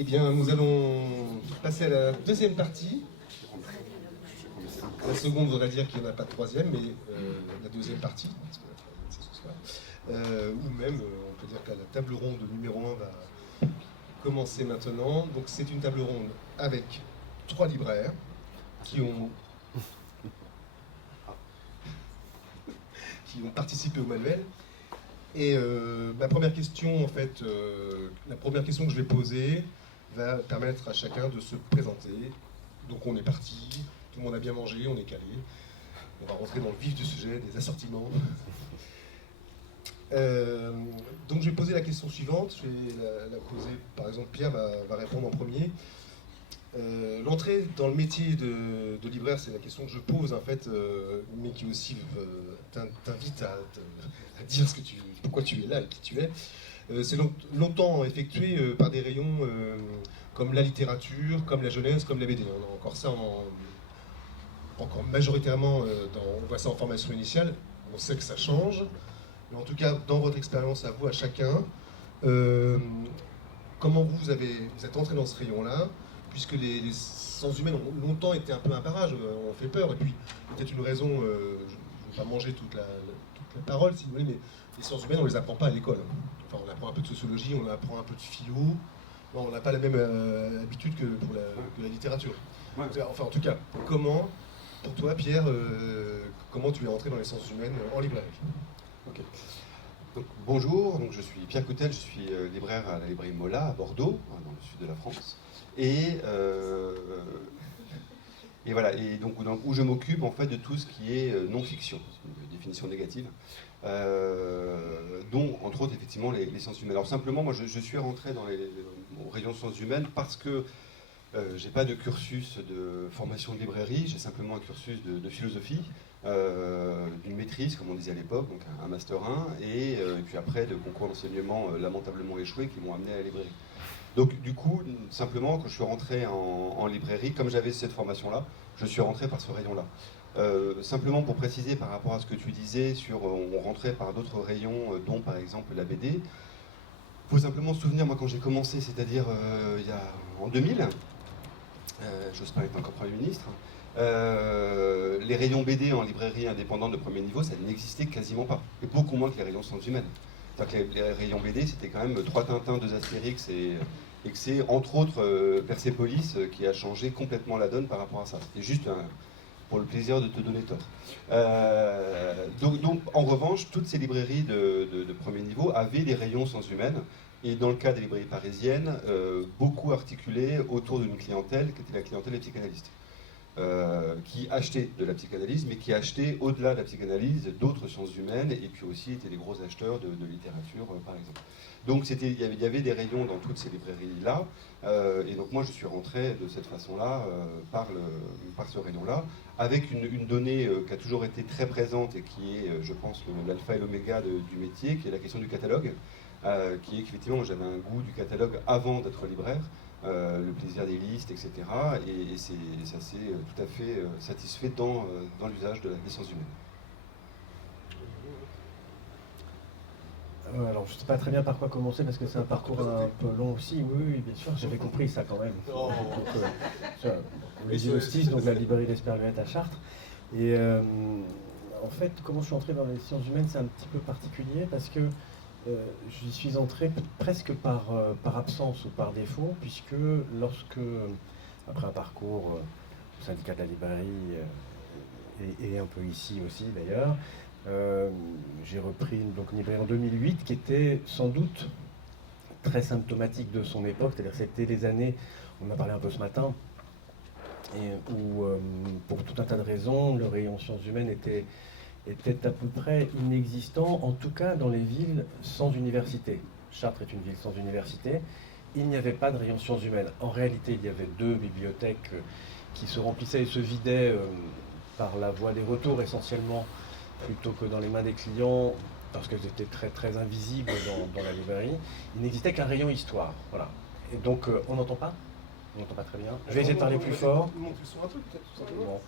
Eh bien, nous allons passer à la deuxième partie. La seconde voudrait dire qu'il n'y en a pas de troisième, mais la deuxième partie, parce que la troisième c'est ce soir. Ou même, on peut dire que la table ronde numéro 1 va commencer maintenant. Donc c'est une table ronde avec 3 libraires qui ont participé au manuel. Et ma première question, en fait, la première question que je vais poser va permettre à chacun de se présenter. Donc on est parti, tout le monde a bien mangé, on est calé. On va rentrer dans le vif du sujet, des assortiments. Donc je vais poser la question suivante, je vais la poser, par exemple Pierre va répondre en premier. L'entrée dans le métier de libraire, c'est la question que je pose en fait, mais qui aussi t'invite à dire pourquoi tu es là et qui tu es. C'est longtemps effectué par des rayons comme la littérature, comme la jeunesse, comme la BD. On a encore ça encore majoritairement, on voit ça en formation initiale. On sait que ça change, mais en tout cas, dans votre expérience à vous, à chacun, comment vous êtes entré dans ce rayon-là, puisque les sciences humaines ont longtemps été un peu un barrage, on fait peur, et puis peut-être une raison, je ne vais pas manger toute la parole si vous voulez, mais les sciences humaines on ne les apprend pas à l'école. Enfin on apprend un peu de sociologie, on apprend un peu de philo, bon, on n'a pas la même habitude que pour la littérature. Ouais. Enfin en tout cas, comment, pour toi Pierre, comment tu es entré dans les sciences humaines en librairie? Ok. Donc, bonjour, donc, je suis Pierre Coutel, je suis libraire à la librairie Mola à Bordeaux, dans le sud de la France. Et voilà, et donc où je m'occupe en fait de tout ce qui est non-fiction, c'est une définition négative, dont entre autres effectivement les sciences humaines. Alors simplement, moi je suis rentré dans au rayon sciences humaines parce que j'ai pas de cursus de formation de librairie, j'ai simplement un cursus de philosophie, d'une maîtrise, comme on disait à l'époque, donc un Master 1, et puis après de concours d'enseignement lamentablement échoués qui m'ont amené à la librairie. Donc du coup, simplement, quand je suis rentré en librairie, comme j'avais cette formation-là, je suis rentré par ce rayon-là. Simplement pour préciser par rapport à ce que tu disais sur on rentrait par d'autres rayons, dont par exemple la BD, il faut simplement se souvenir, moi quand j'ai commencé, c'est-à-dire en 2000, Jospin était encore Premier ministre, les rayons BD en librairie indépendante de premier niveau, ça n'existait quasiment pas, et beaucoup moins que les rayons sciences humaines. C'est-à-dire que les rayons BD, c'était quand même 3 Tintins, 2 Astérix, et que c'est entre autres Persépolis qui a changé complètement la donne par rapport à ça. C'était juste pour le plaisir de te donner tort. Donc, en revanche, toutes ces librairies de premier niveau avaient des rayons sciences humaines, et dans le cas des librairies parisiennes, beaucoup articulées autour d'une clientèle qui était la clientèle des psychanalystes. Qui achetaient de la psychanalyse, mais qui achetaient au-delà de la psychanalyse d'autres sciences humaines, et puis aussi étaient des gros acheteurs de littérature, par exemple. Donc il y avait des rayons dans toutes ces librairies-là, et donc moi je suis rentré de cette façon-là par ce rayon-là, avec une donnée qui a toujours été très présente et qui est, je pense, l'alpha et l'oméga du métier, qui est la question du catalogue, qui est qu'effectivement j'avais un goût du catalogue avant d'être libraire. Le plaisir des listes, etc. Et ça s'est tout à fait satisfait dans l'usage des sciences humaines. Alors je ne sais pas très bien par quoi commencer parce que c'est un parcours un peu long aussi. Oui, bien sûr, j'avais compris ça quand même. Donc, les Justice, donc la librairie d'Esperluette à Chartres. Et en fait, comment je suis entré dans les sciences humaines, c'est un petit peu particulier parce que j'y suis entré presque par absence ou par défaut, puisque après un parcours au syndicat de la librairie, et un peu ici aussi d'ailleurs, j'ai repris une librairie en 2008 qui était sans doute très symptomatique de son époque, c'est-à-dire que c'était les années, on en a parlé un peu ce matin, où pour tout un tas de raisons, le rayon sciences humaines était à peu près inexistant, en tout cas dans les villes sans université. Chartres est une ville sans université. Il n'y avait pas de rayon sciences humaines. En réalité, il y avait 2 bibliothèques qui se remplissaient et se vidaient par la voie des retours essentiellement, plutôt que dans les mains des clients, parce qu'elles étaient très très invisibles dans la librairie. Il n'existait qu'un rayon histoire. Voilà. Et donc, on n'entend pas ? On n'entend pas très bien. Je vais essayer de parler plus fort. Monte le son un peu peut-être, tout simplement. Bon.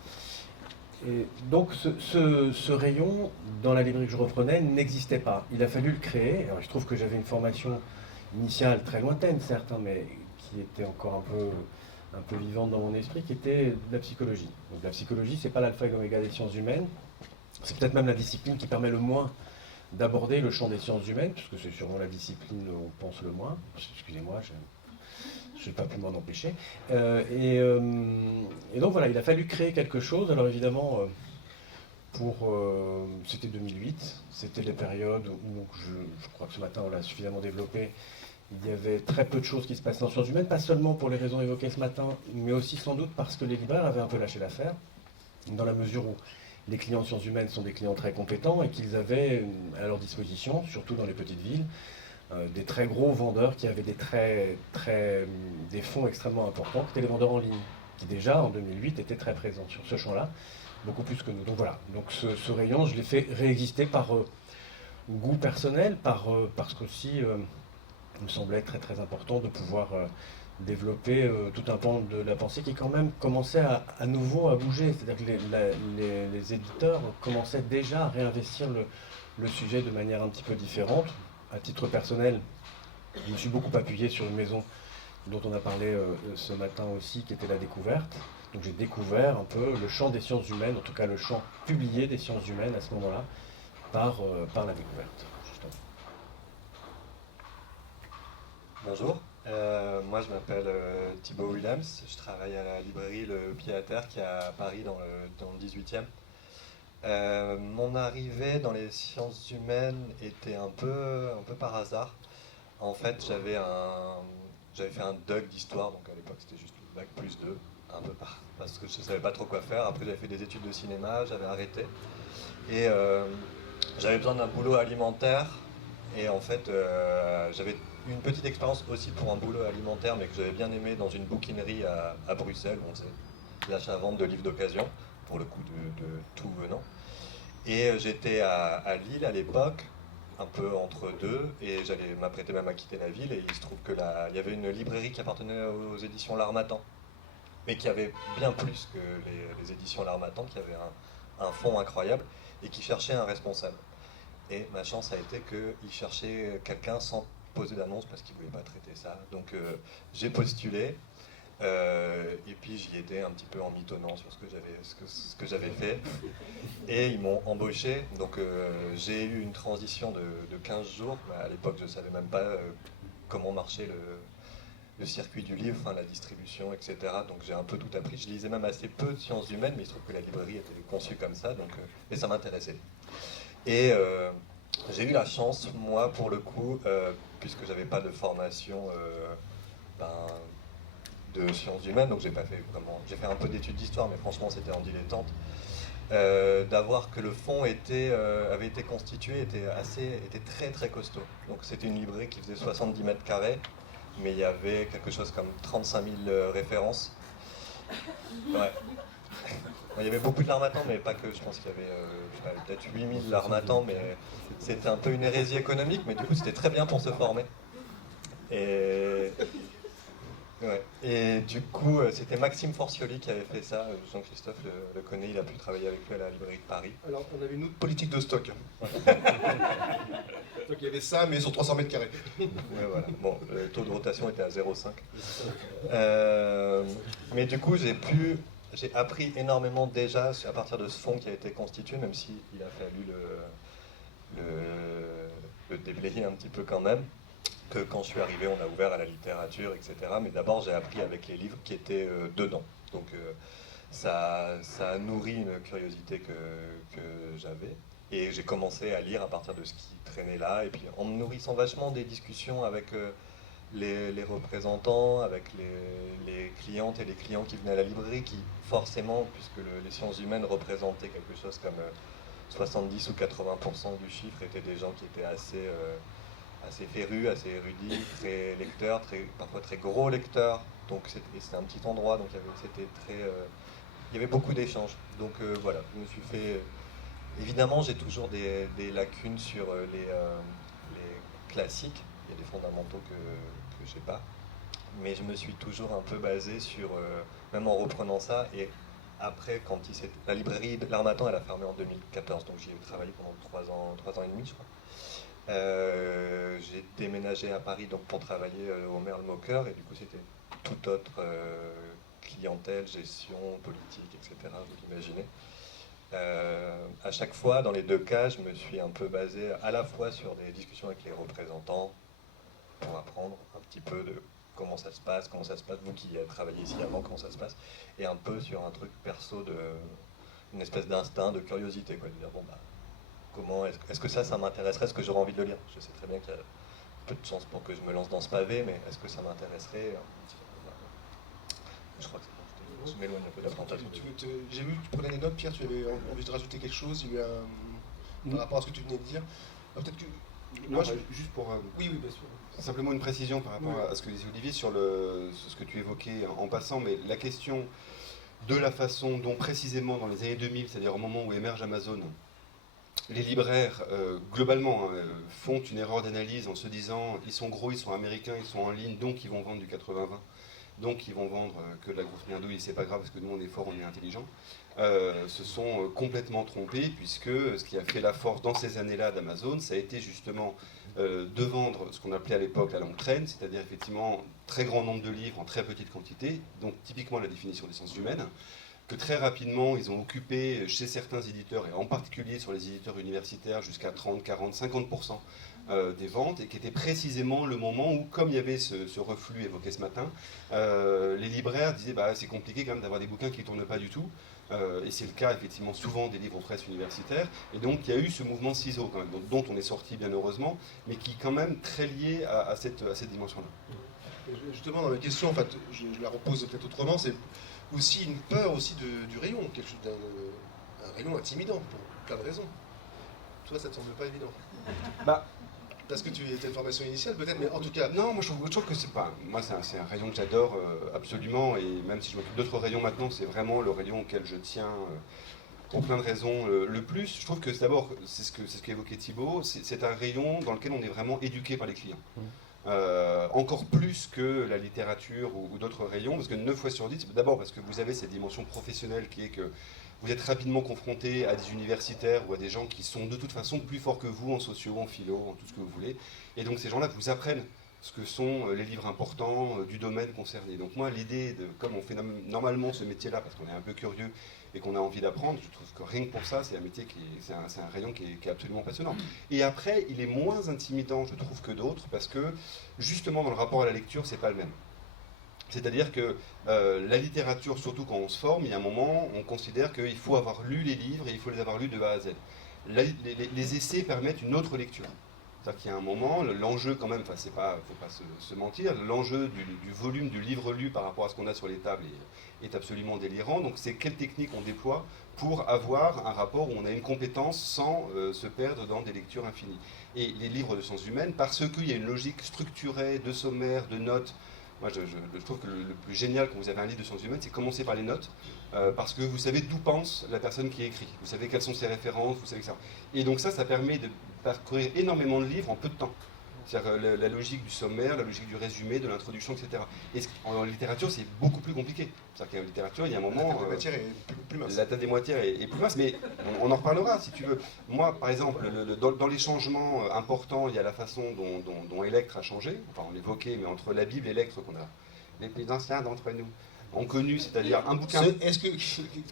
Et donc ce rayon, dans la librairie que je reprenais, n'existait pas. Il a fallu le créer. Alors, je trouve que j'avais une formation initiale très lointaine, certes, mais qui était encore un peu vivante dans mon esprit, qui était de la psychologie. Donc la psychologie, c'est pas l'alpha et l'oméga des sciences humaines, c'est peut-être même la discipline qui permet le moins d'aborder le champ des sciences humaines, puisque c'est sûrement la discipline où on pense le moins. Excusez-moi, je n'ai pas pu m'en empêcher. Et donc voilà, il a fallu créer quelque chose. Alors évidemment, c'était 2008, c'était les périodes où, je crois que ce matin on l'a suffisamment développé, il y avait très peu de choses qui se passaient en sciences humaines, pas seulement pour les raisons évoquées ce matin, mais aussi sans doute parce que les libraires avaient un peu lâché l'affaire, dans la mesure où les clients de sciences humaines sont des clients très compétents et qu'ils avaient à leur disposition, surtout dans les petites villes, des très gros vendeurs qui avaient des fonds extrêmement importants, qui étaient les vendeurs en ligne, qui déjà en 2008 étaient très présents sur ce champ-là, beaucoup plus que nous. Donc voilà, donc ce rayon, je l'ai fait réexister par goût personnel, parce qu'aussi il me semblait très très important de pouvoir développer tout un pan de la pensée qui quand même commençait à nouveau à bouger. C'est-à-dire que les éditeurs commençaient déjà à réinvestir le sujet de manière un petit peu différente. À titre personnel, je me suis beaucoup appuyé sur une maison dont on a parlé ce matin aussi, qui était La Découverte. Donc j'ai découvert un peu le champ des sciences humaines, en tout cas le champ publié des sciences humaines à ce moment-là, par La Découverte, justement. Bonjour, moi je m'appelle Thibaut Willems, je travaille à la librairie Le Pied à Terre qui est à Paris dans le 18e. Mon arrivée dans les sciences humaines était un peu par hasard. En fait, j'avais fait un DUG d'histoire, donc à l'époque c'était juste le bac plus 2, parce que je ne savais pas trop quoi faire. Après j'avais fait des études de cinéma, j'avais arrêté. Et j'avais besoin d'un boulot alimentaire. Et en fait, j'avais une petite expérience aussi pour un boulot alimentaire, mais que j'avais bien aimé dans une bouquinerie à Bruxelles, où on faisait l'achat-vente de livres d'occasion, pour le coup de tout venant. Et j'étais à Lille à l'époque, un peu entre deux, et j'allais m'apprêter même à quitter la ville, et il se trouve que il y avait une librairie qui appartenait aux éditions L'Harmattan, mais qui avait bien plus que les éditions L'Harmattan, qui avait un fonds incroyable, et qui cherchait un responsable. Et ma chance a été qu'ils cherchaient quelqu'un sans poser d'annonce parce qu'ils ne voulaient pas traiter ça. Donc j'ai postulé et puis j'y étais un petit peu en mitonnant sur ce que j'avais fait. Et ils m'ont embauché. Donc j'ai eu une transition de 15 jours. À l'époque, je ne savais même pas comment marchait le circuit du livre, enfin, la distribution, etc. Donc j'ai un peu tout appris. Je lisais même assez peu de sciences humaines, mais il se trouve que la librairie était conçue comme ça. Donc, et ça m'intéressait. Et j'ai eu la chance, moi, pour le coup, puisque j'avais pas de formation de sciences humaines, donc j'ai fait un peu d'études d'histoire, mais franchement c'était en dilettante, d'avoir que le fonds avait été constitué, était très très costaud. Donc c'était une librairie qui faisait 70 mètres carrés, mais il y avait quelque chose comme 35 000 références. Ouais. Il y avait beaucoup de L'Harmattan, mais pas que. Je pense qu'il y avait peut-être 8000 L'Harmattan, mais c'était un peu une hérésie économique, mais du coup c'était très bien pour se former. Et, ouais. Et du coup, c'était Maxime Forcioli qui avait fait ça. Jean-Christophe le connaît, il a pu travailler avec lui à la librairie de Paris. Alors, on avait une autre politique de stock. Donc il y avait ça, mais sur 300 mètres carrés. Ouais, voilà. Bon, le taux de rotation était à 0,5. Mais du coup, j'ai appris énormément déjà à partir de ce fonds qui a été constitué, même s'il a fallu le déblayer un petit peu quand même, que quand je suis arrivé, on a ouvert à la littérature, etc. Mais d'abord, j'ai appris avec les livres qui étaient dedans. Donc ça a nourri une curiosité que j'avais. Et j'ai commencé à lire à partir de ce qui traînait là, et puis en me nourrissant vachement des discussions avec les représentants, avec les clientes et les clients qui venaient à la librairie, qui forcément, puisque les sciences humaines représentaient quelque chose comme 70 ou 80% du chiffre, étaient des gens qui étaient assez férus, assez érudits, très lecteurs, parfois très gros lecteurs. Donc c'était un petit endroit, donc il y avait beaucoup d'échanges. Donc voilà, je me suis fait... Évidemment, j'ai toujours des lacunes sur les classiques. Il y a des fondamentaux que je n'ai pas. Mais je me suis toujours un peu basé sur, même en reprenant ça, et après, la librairie de L'Harmattan, elle a fermé en 2014, donc j'y ai travaillé pendant 3 ans et demi, je crois. J'ai déménagé à Paris donc, pour travailler au Merle-Mocker, et du coup, c'était toute autre clientèle, gestion, politique, etc., vous l'imaginez. À chaque fois, dans les deux cas, je me suis un peu basé à la fois sur des discussions avec les représentants pour apprendre un petit peu de comment ça se passe, vous qui travaillez ici avant, comment ça se passe, et un peu sur un truc perso, une espèce d'instinct, de curiosité, quoi, de dire, bon, bah, comment est-ce que ça m'intéresserait, est-ce que j'aurais envie de le lire? Je sais très bien qu'il y a peu de chances pour que je me lance dans ce pavé, mais est-ce que ça m'intéresserait? Je crois que je m'éloigne un peu de la présentation. J'ai vu que tu prenais des notes, Pierre, tu avais envie de rajouter quelque chose, il y a eu par rapport à ce que tu venais de dire. Alors, peut-être que... Non, juste pour... Oui, bien sûr. Simplement une précision par rapport à ce que disait Olivier sur ce que tu évoquais en passant, mais la question de la façon dont précisément dans les années 2000, c'est-à-dire au moment où émerge Amazon, les libraires, globalement, font une erreur d'analyse en se disant ils sont gros, ils sont américains, ils sont en ligne, donc ils vont vendre du 80-20. Donc ils vont vendre que de la grosse merdouille, et c'est pas grave parce que nous on est fort, on est intelligent. Se sont complètement trompés, puisque ce qui a fait la force dans ces années-là d'Amazon, ça a été justement de vendre ce qu'on appelait à l'époque la longue traîne, c'est-à-dire effectivement très grand nombre de livres en très petite quantité, donc typiquement la définition des sciences humaines, que très rapidement ils ont occupé chez certains éditeurs, et en particulier sur les éditeurs universitaires, jusqu'à 30, 40, 50% des ventes, et qui était précisément le moment où, comme il y avait ce reflux évoqué ce matin, les libraires disaient bah, c'est compliqué quand même d'avoir des bouquins qui ne tournent pas du tout, et c'est le cas effectivement souvent des livres presse universitaires, et donc il y a eu ce mouvement ciseau quand même, dont on est sorti bien heureusement, mais qui est quand même très lié à cette dimension-là. Justement, dans ma question, en fait, je la repose peut-être autrement, c'est aussi une peur aussi du rayon, quelque chose un rayon intimidant pour plein de raisons. Toi, ça ne te semble pas évident. Bah, parce que tu étais une formation initiale peut-être, mais en tout cas... Non, moi je trouve que c'est pas... Moi c'est un rayon que j'adore absolument, et même si je m'occupe d'autres rayons maintenant, c'est vraiment le rayon auquel je tiens pour plein de raisons le plus. Je trouve que d'abord, c'est ce qu'évoquait Thibaut, c'est un rayon dans lequel on est vraiment éduqué par les clients. Encore plus que la littérature ou d'autres rayons, parce que 9 fois sur 10, d'abord parce que vous avez cette dimension professionnelle qui est que vous êtes rapidement confronté à des universitaires ou à des gens qui sont de toute façon plus forts que vous en socio, en philo, en tout ce que vous voulez. Et donc ces gens-là vous apprennent ce que sont les livres importants du domaine concerné. Donc moi, l'idée de, comme on fait normalement ce métier-là, parce qu'on est un peu curieux et qu'on a envie d'apprendre, je trouve que rien que pour ça, c'est un métier c'est un rayon qui est absolument passionnant. Et après, il est moins intimidant, je trouve, que d'autres, parce que justement dans le rapport à la lecture, c'est pas le même. C'est-à-dire que la littérature, surtout quand on se forme, il y a un moment, on considère qu'il faut avoir lu les livres et il faut les avoir lus de A à Z. Les essais permettent une autre lecture. C'est-à-dire qu'il y a un moment, l'enjeu quand même, enfin c'est pas, faut pas se mentir, l'enjeu du volume du livre lu par rapport à ce qu'on a sur les tables est absolument délirant. Donc c'est quelle technique on déploie pour avoir un rapport où on a une compétence sans se perdre dans des lectures infinies. Et les livres de sciences humaines, parce qu'il y a une logique structurée de sommaire, de notes. Moi, je trouve que le plus génial quand vous avez un livre de sciences humaines, c'est commencer par les notes, parce que vous savez d'où pense la personne qui écrit, vous savez quelles sont ses références, vous savez que ça. Et donc ça permet de parcourir énormément de livres en peu de temps. C'est-à-dire la logique du sommaire, la logique du résumé, de l'introduction, etc. Et en littérature, c'est beaucoup plus compliqué. C'est-à-dire qu'en littérature, il y a un moment... La table des matières est plus mince. La table des matières est plus mince, mais on en reparlera si tu veux. Moi, par exemple, dans les changements importants, il y a la façon dont Electre a changé. Enfin, on l'évoquait, mais entre la Bible et Electre, qu'on a les plus anciens d'entre nous ont connu, c'est-à-dire un bouquin... Est-ce que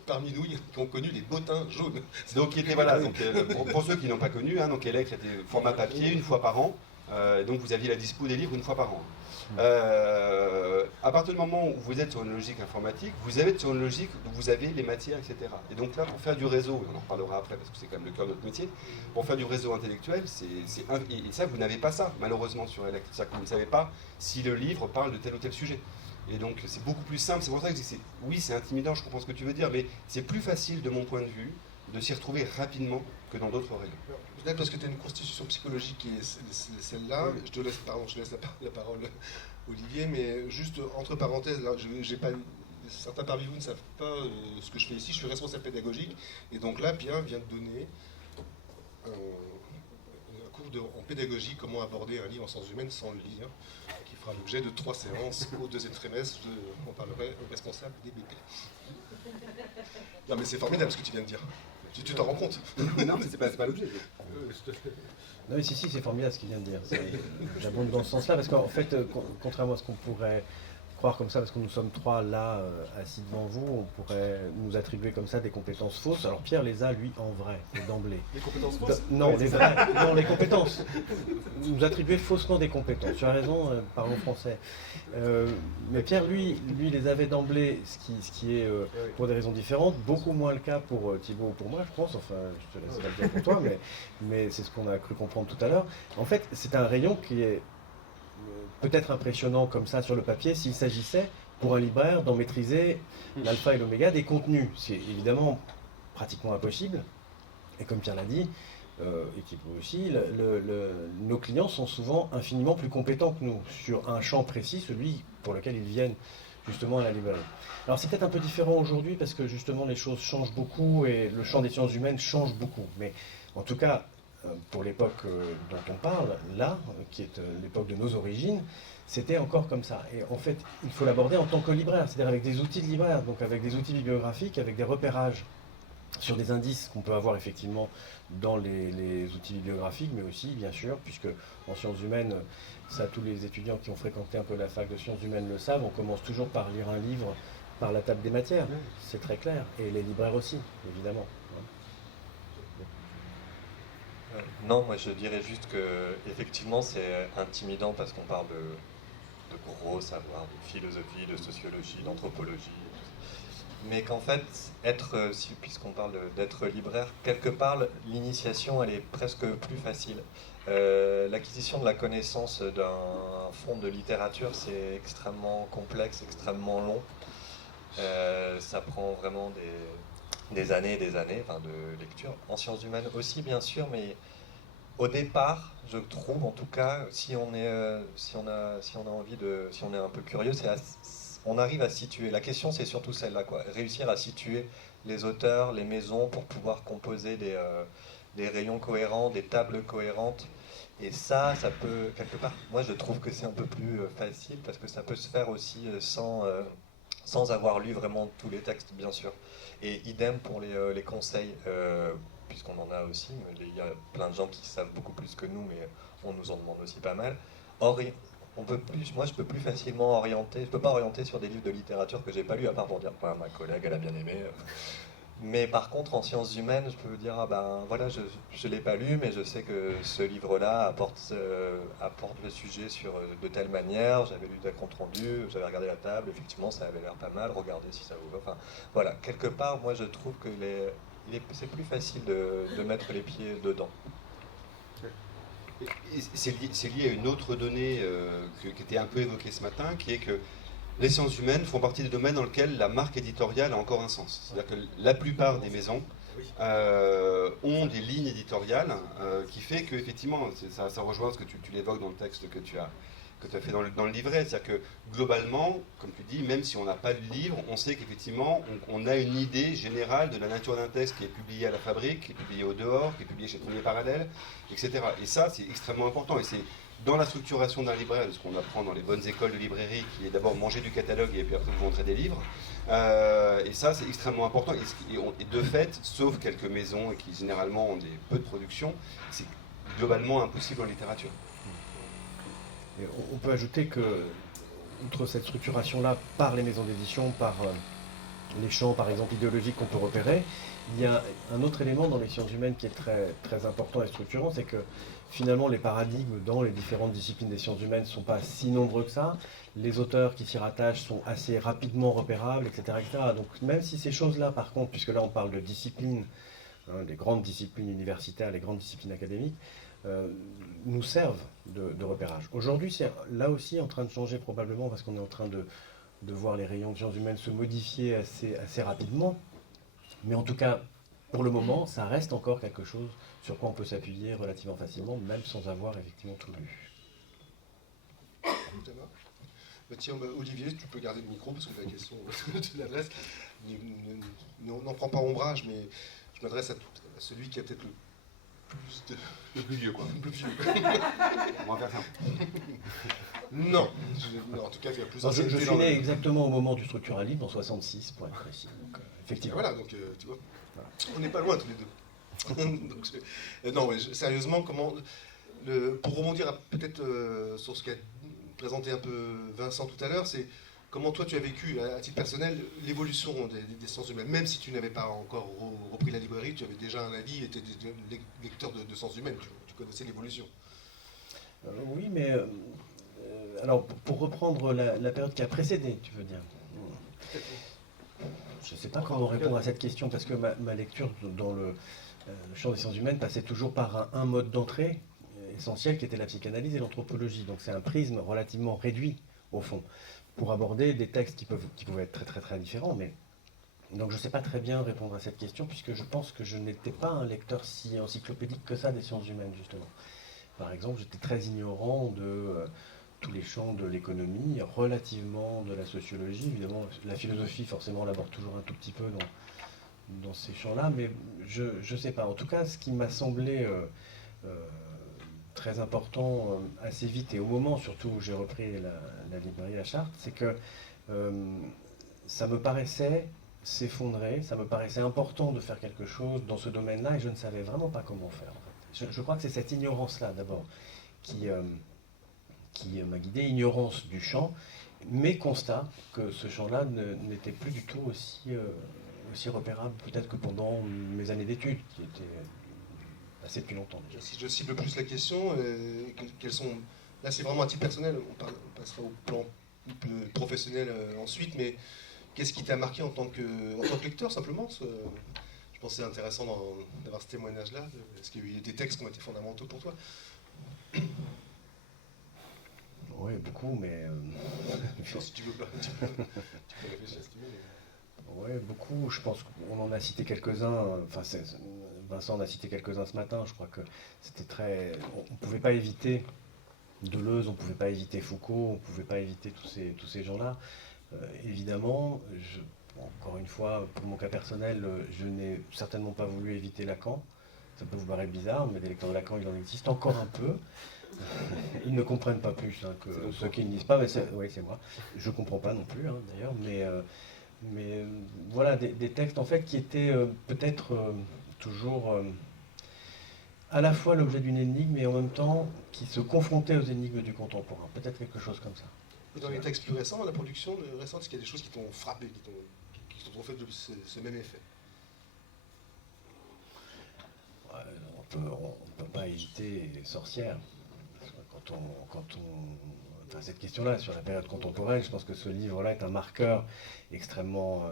parmi nous, il y en a qui ont connu les bottins jaunes? Donc, qui était, voilà, donc, pour ceux qui n'ont pas connu, hein, donc Electre était format papier, une fois par an. Donc vous aviez la dispo des livres une fois par an. À partir du moment où vous êtes sur une logique informatique, vous êtes sur une logique où vous avez les matières, etc. Et donc là, pour faire du réseau, et on en reparlera après parce que c'est quand même le cœur de notre métier, pour faire du réseau intellectuel, et ça, vous n'avez pas ça, malheureusement, sur Electre. C'est-à-dire que vous ne savez pas si le livre parle de tel ou tel sujet. Et donc c'est beaucoup plus simple. C'est pour ça que oui, c'est intimidant, je comprends ce que tu veux dire, mais c'est plus facile, de mon point de vue, de s'y retrouver rapidement que dans d'autres rayons. Peut-être parce que tu as une constitution psychologique qui est celle-là. Je te laisse, la parole, Olivier, mais juste entre parenthèses, là, certains parmi vous ne savent pas ce que je fais ici. Je suis responsable pédagogique, et donc là, Pierre vient de donner un cours en pédagogie, comment aborder un livre en sciences humaines sans le lire, qui fera l'objet de 3 séances au 2e trimestre. On parlerait au responsable des BP. Non, mais c'est formidable ce que tu viens de dire. Tu t'en rends compte? Non, mais c'est pas l'objet. Non, mais si, c'est formidable ce qu'il vient de dire. J'abonde dans ce sens-là, parce qu'en fait, contrairement à ce qu'on pourrait croire comme ça, parce que nous sommes trois là, assis devant vous, on pourrait nous attribuer comme ça des compétences fausses. Alors Pierre les a, lui, en vrai, d'emblée. Les compétences fausses? Non, les vraies, non, les compétences. Nous attribuer faussement des compétences. Tu as raison, parlons français. Mais Pierre, lui les avait d'emblée, ce qui est, pour des raisons différentes, beaucoup moins le cas pour Thibaut ou pour moi, je pense. Enfin, je te laisse le dire pour toi, mais c'est ce qu'on a cru comprendre tout à l'heure. En fait, c'est un rayon qui est peut-être impressionnant comme ça sur le papier s'il s'agissait pour un libraire d'en maîtriser l'alpha et l'oméga des contenus. C'est évidemment pratiquement impossible. Et comme Pierre l'a dit, et Thibaut aussi, nos clients sont souvent infiniment plus compétents que nous sur un champ précis, celui pour lequel ils viennent justement à la librairie. Alors c'est peut-être un peu différent aujourd'hui parce que justement les choses changent beaucoup et le champ des sciences humaines change beaucoup. Mais en tout cas, pour l'époque dont on parle, là, qui est l'époque de nos origines, c'était encore comme ça. Et en fait, il faut l'aborder en tant que libraire, c'est-à-dire avec des outils de libraire, donc avec des outils bibliographiques, avec des repérages sur des indices qu'on peut avoir effectivement dans les outils bibliographiques, mais aussi, bien sûr, puisque en sciences humaines, ça, tous les étudiants qui ont fréquenté un peu la fac de sciences humaines le savent, on commence toujours par lire un livre par la table des matières, c'est très clair, et les libraires aussi, évidemment. Non, moi je dirais juste que effectivement c'est intimidant parce qu'on parle de gros savoirs, de philosophie, de sociologie, d'anthropologie, mais qu'en fait, puisqu'on parle d'être libraire, quelque part l'initiation elle est presque plus facile. L'acquisition de la connaissance d'un fond de littérature c'est extrêmement complexe, extrêmement long. Ça prend vraiment des années et des années de lecture. En sciences humaines aussi, bien sûr, mais au départ, je trouve, en tout cas, si on est un peu curieux, on arrive à situer. La question, c'est surtout celle-là, quoi. Réussir à situer les auteurs, les maisons, pour pouvoir composer des rayons cohérents, des tables cohérentes. Et ça peut, quelque part, moi je trouve que c'est un peu plus facile, parce que ça peut se faire aussi sans avoir lu vraiment tous les textes, bien sûr. Et idem pour les conseils, puisqu'on en a aussi, mais il y a plein de gens qui savent beaucoup plus que nous, mais on nous en demande aussi pas mal. Moi je peux plus facilement orienter, je peux pas orienter sur des livres de littérature que j'ai pas lus, à part pour dire, ma collègue elle a bien aimé. Mais par contre, en sciences humaines, je peux dire, voilà, je l'ai pas lu, mais je sais que ce livre-là apporte le sujet de telle manière, j'avais lu des comptes rendus, j'avais regardé la table, effectivement, ça avait l'air pas mal, regardez si ça vous va. Enfin, voilà, quelque part, moi, je trouve que c'est plus facile de mettre les pieds dedans. C'est lié à une autre donnée qui était un peu évoquée ce matin, qui est que les sciences humaines font partie des domaines dans lesquels la marque éditoriale a encore un sens. C'est-à-dire que la plupart des maisons ont des lignes éditoriales qui fait qu'effectivement, ça rejoint ce que tu l'évoques dans le texte que tu as fait dans le livret. C'est-à-dire que globalement, comme tu dis, même si on n'a pas de livre, on sait qu'effectivement, on a une idée générale de la nature d'un texte qui est publié à la Fabrique, qui est publié au dehors, qui est publié chez Premier Parallèle, etc. Et ça, c'est extrêmement important. Et c'est dans la structuration d'un libraire, de ce qu'on apprend dans les bonnes écoles de librairie, qui est d'abord manger du catalogue et puis après vous montrer des livres. Et ça, c'est extrêmement important. Et de fait, sauf quelques maisons qui généralement ont peu de production, c'est globalement impossible en littérature. Et on peut ajouter que, outre cette structuration-là, par les maisons d'édition, par les champs, par exemple, idéologiques qu'on peut repérer, il y a un autre élément dans les sciences humaines qui est très, très important et structurant, c'est que finalement les paradigmes dans les différentes disciplines des sciences humaines ne sont pas si nombreux que ça. Les auteurs qui s'y rattachent sont assez rapidement repérables, etc., etc. Donc même si ces choses-là, par contre, puisque là on parle de disciplines, les grandes disciplines universitaires, les grandes disciplines académiques, nous servent de repérage. Aujourd'hui, c'est là aussi en train de changer probablement parce qu'on est en train de voir les rayons de sciences humaines se modifier assez rapidement. Mais en tout cas, pour le moment, ça reste encore quelque chose sur quoi on peut s'appuyer relativement facilement, même sans avoir effectivement tout lu. Tiens, Olivier, tu peux garder le micro parce que la question tu l'adresses. N'en prends pas ombrage, mais je m'adresse à celui qui a peut-être le plus vieux, quoi. Le plus vieux. On va faire ça. Non, en tout cas, il y a plus je suis né exactement au moment du structuralisme, en 66, pour être précis. Donc, effectivement. Voilà, donc tu vois, voilà. On n'est pas loin tous les deux. Donc, non, mais sérieusement, pour rebondir peut-être sur ce qu'a présenté un peu Vincent tout à l'heure, c'est comment toi tu as vécu, à titre personnel, l'évolution des sciences humaines. Même si tu n'avais pas encore repris la librairie, tu avais déjà un avis et tu étais lecteur de sciences humaines, tu connaissais l'évolution. Oui, mais alors pour reprendre la période qui a précédé, tu veux dire. Je ne sais pas comment répondre à cette question parce que ma lecture dans le champ des sciences humaines passait toujours par un mode d'entrée essentiel qui était la psychanalyse et l'anthropologie. Donc c'est un prisme relativement réduit au fond pour aborder des textes qui pouvaient être très très très différents. Mais donc je ne sais pas très bien répondre à cette question puisque je pense que je n'étais pas un lecteur si encyclopédique que ça des sciences humaines justement. Par exemple, j'étais très ignorant de tous les champs de l'économie, relativement de la sociologie. Évidemment, la philosophie, forcément, on l'aborde toujours un tout petit peu dans ces champs-là, mais je ne sais pas. En tout cas, ce qui m'a semblé très important assez vite, et au moment surtout où j'ai repris la librairie à Chartres, c'est que ça me paraissait s'effondrer, ça me paraissait important de faire quelque chose dans ce domaine-là, et je ne savais vraiment pas comment faire. En fait. Je crois que c'est cette ignorance-là, d'abord, qui m'a guidé, ignorance du champ, mais constat que ce champ-là n'était plus du tout aussi repérable peut-être que pendant mes années d'études, qui étaient passées depuis longtemps déjà. Si je cible plus la question, quelles sont... Là c'est vraiment à titre personnel, on passera au plan plus professionnel ensuite, mais qu'est-ce qui t'a marqué en tant que lecteur simplement Je pense que c'est intéressant d'avoir ce témoignage-là. Est-ce qu'il y a eu des textes qui ont été fondamentaux pour toi? Oui, beaucoup, mais... Si tu veux pas, tu peux réfléchir si tu veux. Oui, beaucoup. Je pense qu'on en a cité quelques-uns. Enfin, Vincent en a cité quelques-uns ce matin. Je crois que c'était très... On ne pouvait pas éviter Deleuze, on ne pouvait pas éviter Foucault, on ne pouvait pas éviter tous ces gens-là. Évidemment, encore une fois, pour mon cas personnel, je n'ai certainement pas voulu éviter Lacan. Ça peut vous paraître bizarre, mais des lecteurs de Lacan, il en existe encore un peu. Ils ne comprennent pas plus que ceux qui ne lisent pas. Oui, c'est moi. Je ne comprends pas non plus, hein, d'ailleurs. Mais voilà, des textes en fait qui étaient peut-être toujours à la fois l'objet d'une énigme et en même temps qui se confrontaient aux énigmes du contemporain. Peut-être quelque chose comme ça. Dans les textes plus récents, la production récente, est-ce qu'il y a des choses qui t'ont frappé, qui t'ont fait ce même effet? On ne peut pas éviter les sorcières. Enfin, cette question-là, sur la période contemporaine, je pense que ce livre-là est un marqueur extrêmement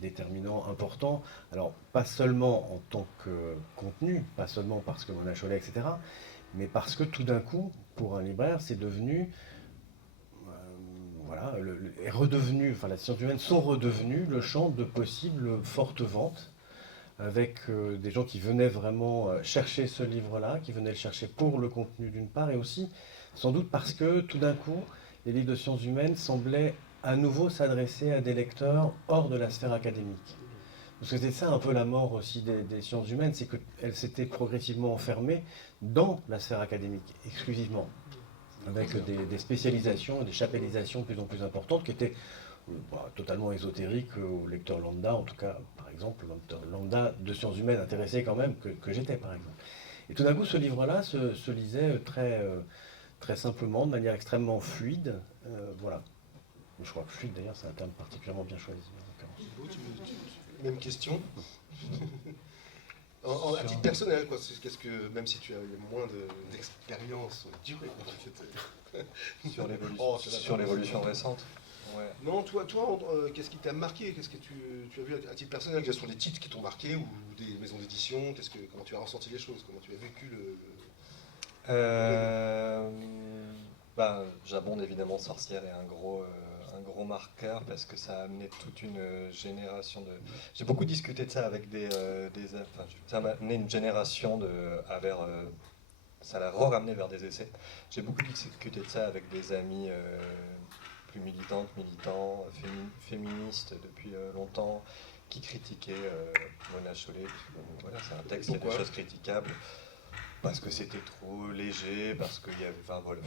déterminant, important. Alors, pas seulement en tant que contenu, pas seulement parce que Mona Chollet, etc., mais parce que tout d'un coup, pour un libraire, c'est devenu... est redevenu, enfin, les sciences humaines sont redevenues le champ de possibles fortes ventes, avec des gens qui venaient vraiment chercher ce livre-là, qui venaient le chercher pour le contenu d'une part, et aussi sans doute parce que tout d'un coup, les livres de sciences humaines semblaient à nouveau s'adresser à des lecteurs hors de la sphère académique. Parce que c'est ça un peu la mort aussi des sciences humaines, c'est qu'elles s'étaient progressivement enfermées dans la sphère académique, exclusivement, avec des spécialisations et des chapellisations de plus en plus importantes qui étaient totalement ésotériques aux lecteurs lambda, en tout cas, par exemple, lambda de sciences humaines intéressés quand même, que j'étais par exemple. Et tout d'un coup, ce livre-là se lisait très simplement, de manière extrêmement fluide. Voilà. Je crois que fluide, d'ailleurs, c'est un terme particulièrement bien choisi. Même question. À titre personnel, quoi. Qu'est-ce que, même si tu as eu moins d'expérience durée sur l'évolution récente. Ouais. Non, toi, qu'est-ce qui t'a marqué? Qu'est-ce que tu as vu à titre personnel? Quels sont les titres qui t'ont marqué ou des maisons d'édition? Comment tu as ressenti les choses? Comment tu as vécu J'abonde évidemment Sorcière est un gros marqueur parce que ça a amené toute une génération de... J'ai beaucoup discuté de ça avec ça m'a amené une génération ça l'a ramené vers des essais. J'ai beaucoup discuté de ça avec des amis plus militants, féministes depuis longtemps, qui critiquaient Mona Chollet. Voilà, c'est un texte qui a des choses critiquables. Parce que c'était trop léger, parce qu'il y avait... Enfin voilà,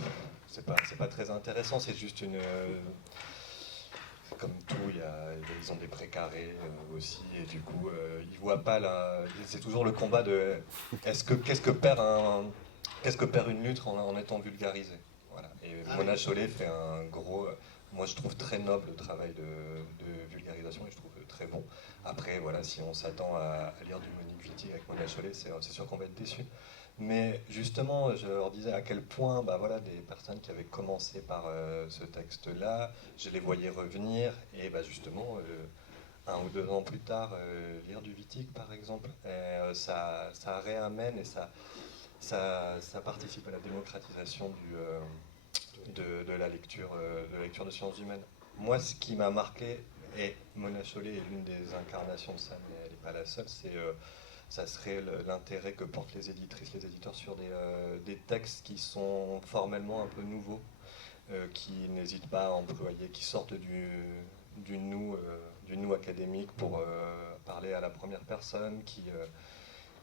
c'est pas très intéressant, c'est juste une... comme tout, ils ont des précarés aussi, et du coup, ils voient pas la... C'est toujours le combat de... Qu'est-ce que perd une lutte en étant vulgarisé? Voilà. Et Mona Chollet fait un moi je trouve très noble le travail de vulgarisation et je trouve très bon. Après, voilà, si on s'attend à lire du Monique Wittig avec Mona Chollet, c'est sûr qu'on va être déçu. Mais justement, je leur disais à quel point bah, voilà, des personnes qui avaient commencé par ce texte-là, je les voyais revenir et bah, justement, 1 ou 2 ans plus tard, lire du Wittig par exemple, et, ça réamène et ça participe à la démocratisation de la lecture de sciences humaines. Moi, ce qui m'a marqué, et Mona Chollet est l'une des incarnations de ça, mais elle n'est pas la seule, ça serait l'intérêt que portent les éditrices, les éditeurs sur des textes qui sont formellement un peu nouveaux, qui n'hésitent pas à employer, qui sortent du nous académique pour parler à la première personne,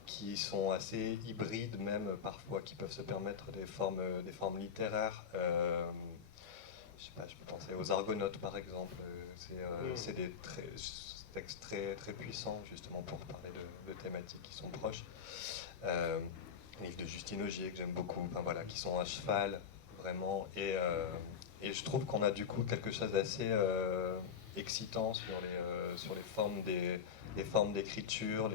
qui sont assez hybrides même parfois, qui peuvent se permettre des formes littéraires. Je sais pas, je peux penser aux Argonautes par exemple. C'est des textes très, très puissants justement pour parler de thématiques qui sont proches. Les livres de Justine Ogier que j'aime beaucoup, enfin, voilà, qui sont à cheval vraiment. Et je trouve qu'on a du coup quelque chose d'assez excitant sur les formes d'écriture,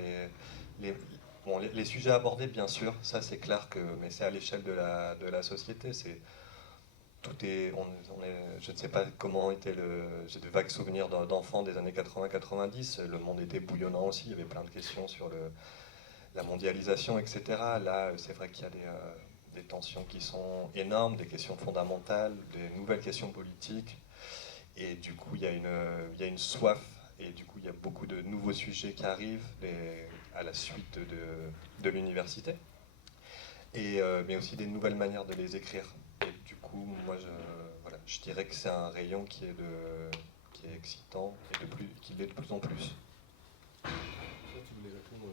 les sujets abordés, bien sûr, ça c'est clair mais c'est à l'échelle de la société. Je ne sais pas comment était j'ai de vagues souvenirs d'enfants des années 80-90. Le monde était bouillonnant aussi. Il y avait plein de questions sur la mondialisation, etc. Là, c'est vrai qu'il y a des tensions qui sont énormes, des questions fondamentales, des nouvelles questions politiques. Et du coup, il y a une soif. Et du coup, il y a beaucoup de nouveaux sujets qui arrivent à la suite de l'université. Mais aussi des nouvelles manières de les écrire. Et du coup, moi, je dirais que c'est un rayon qui est excitant et qui l'est de plus en plus. Tu voulais répondre,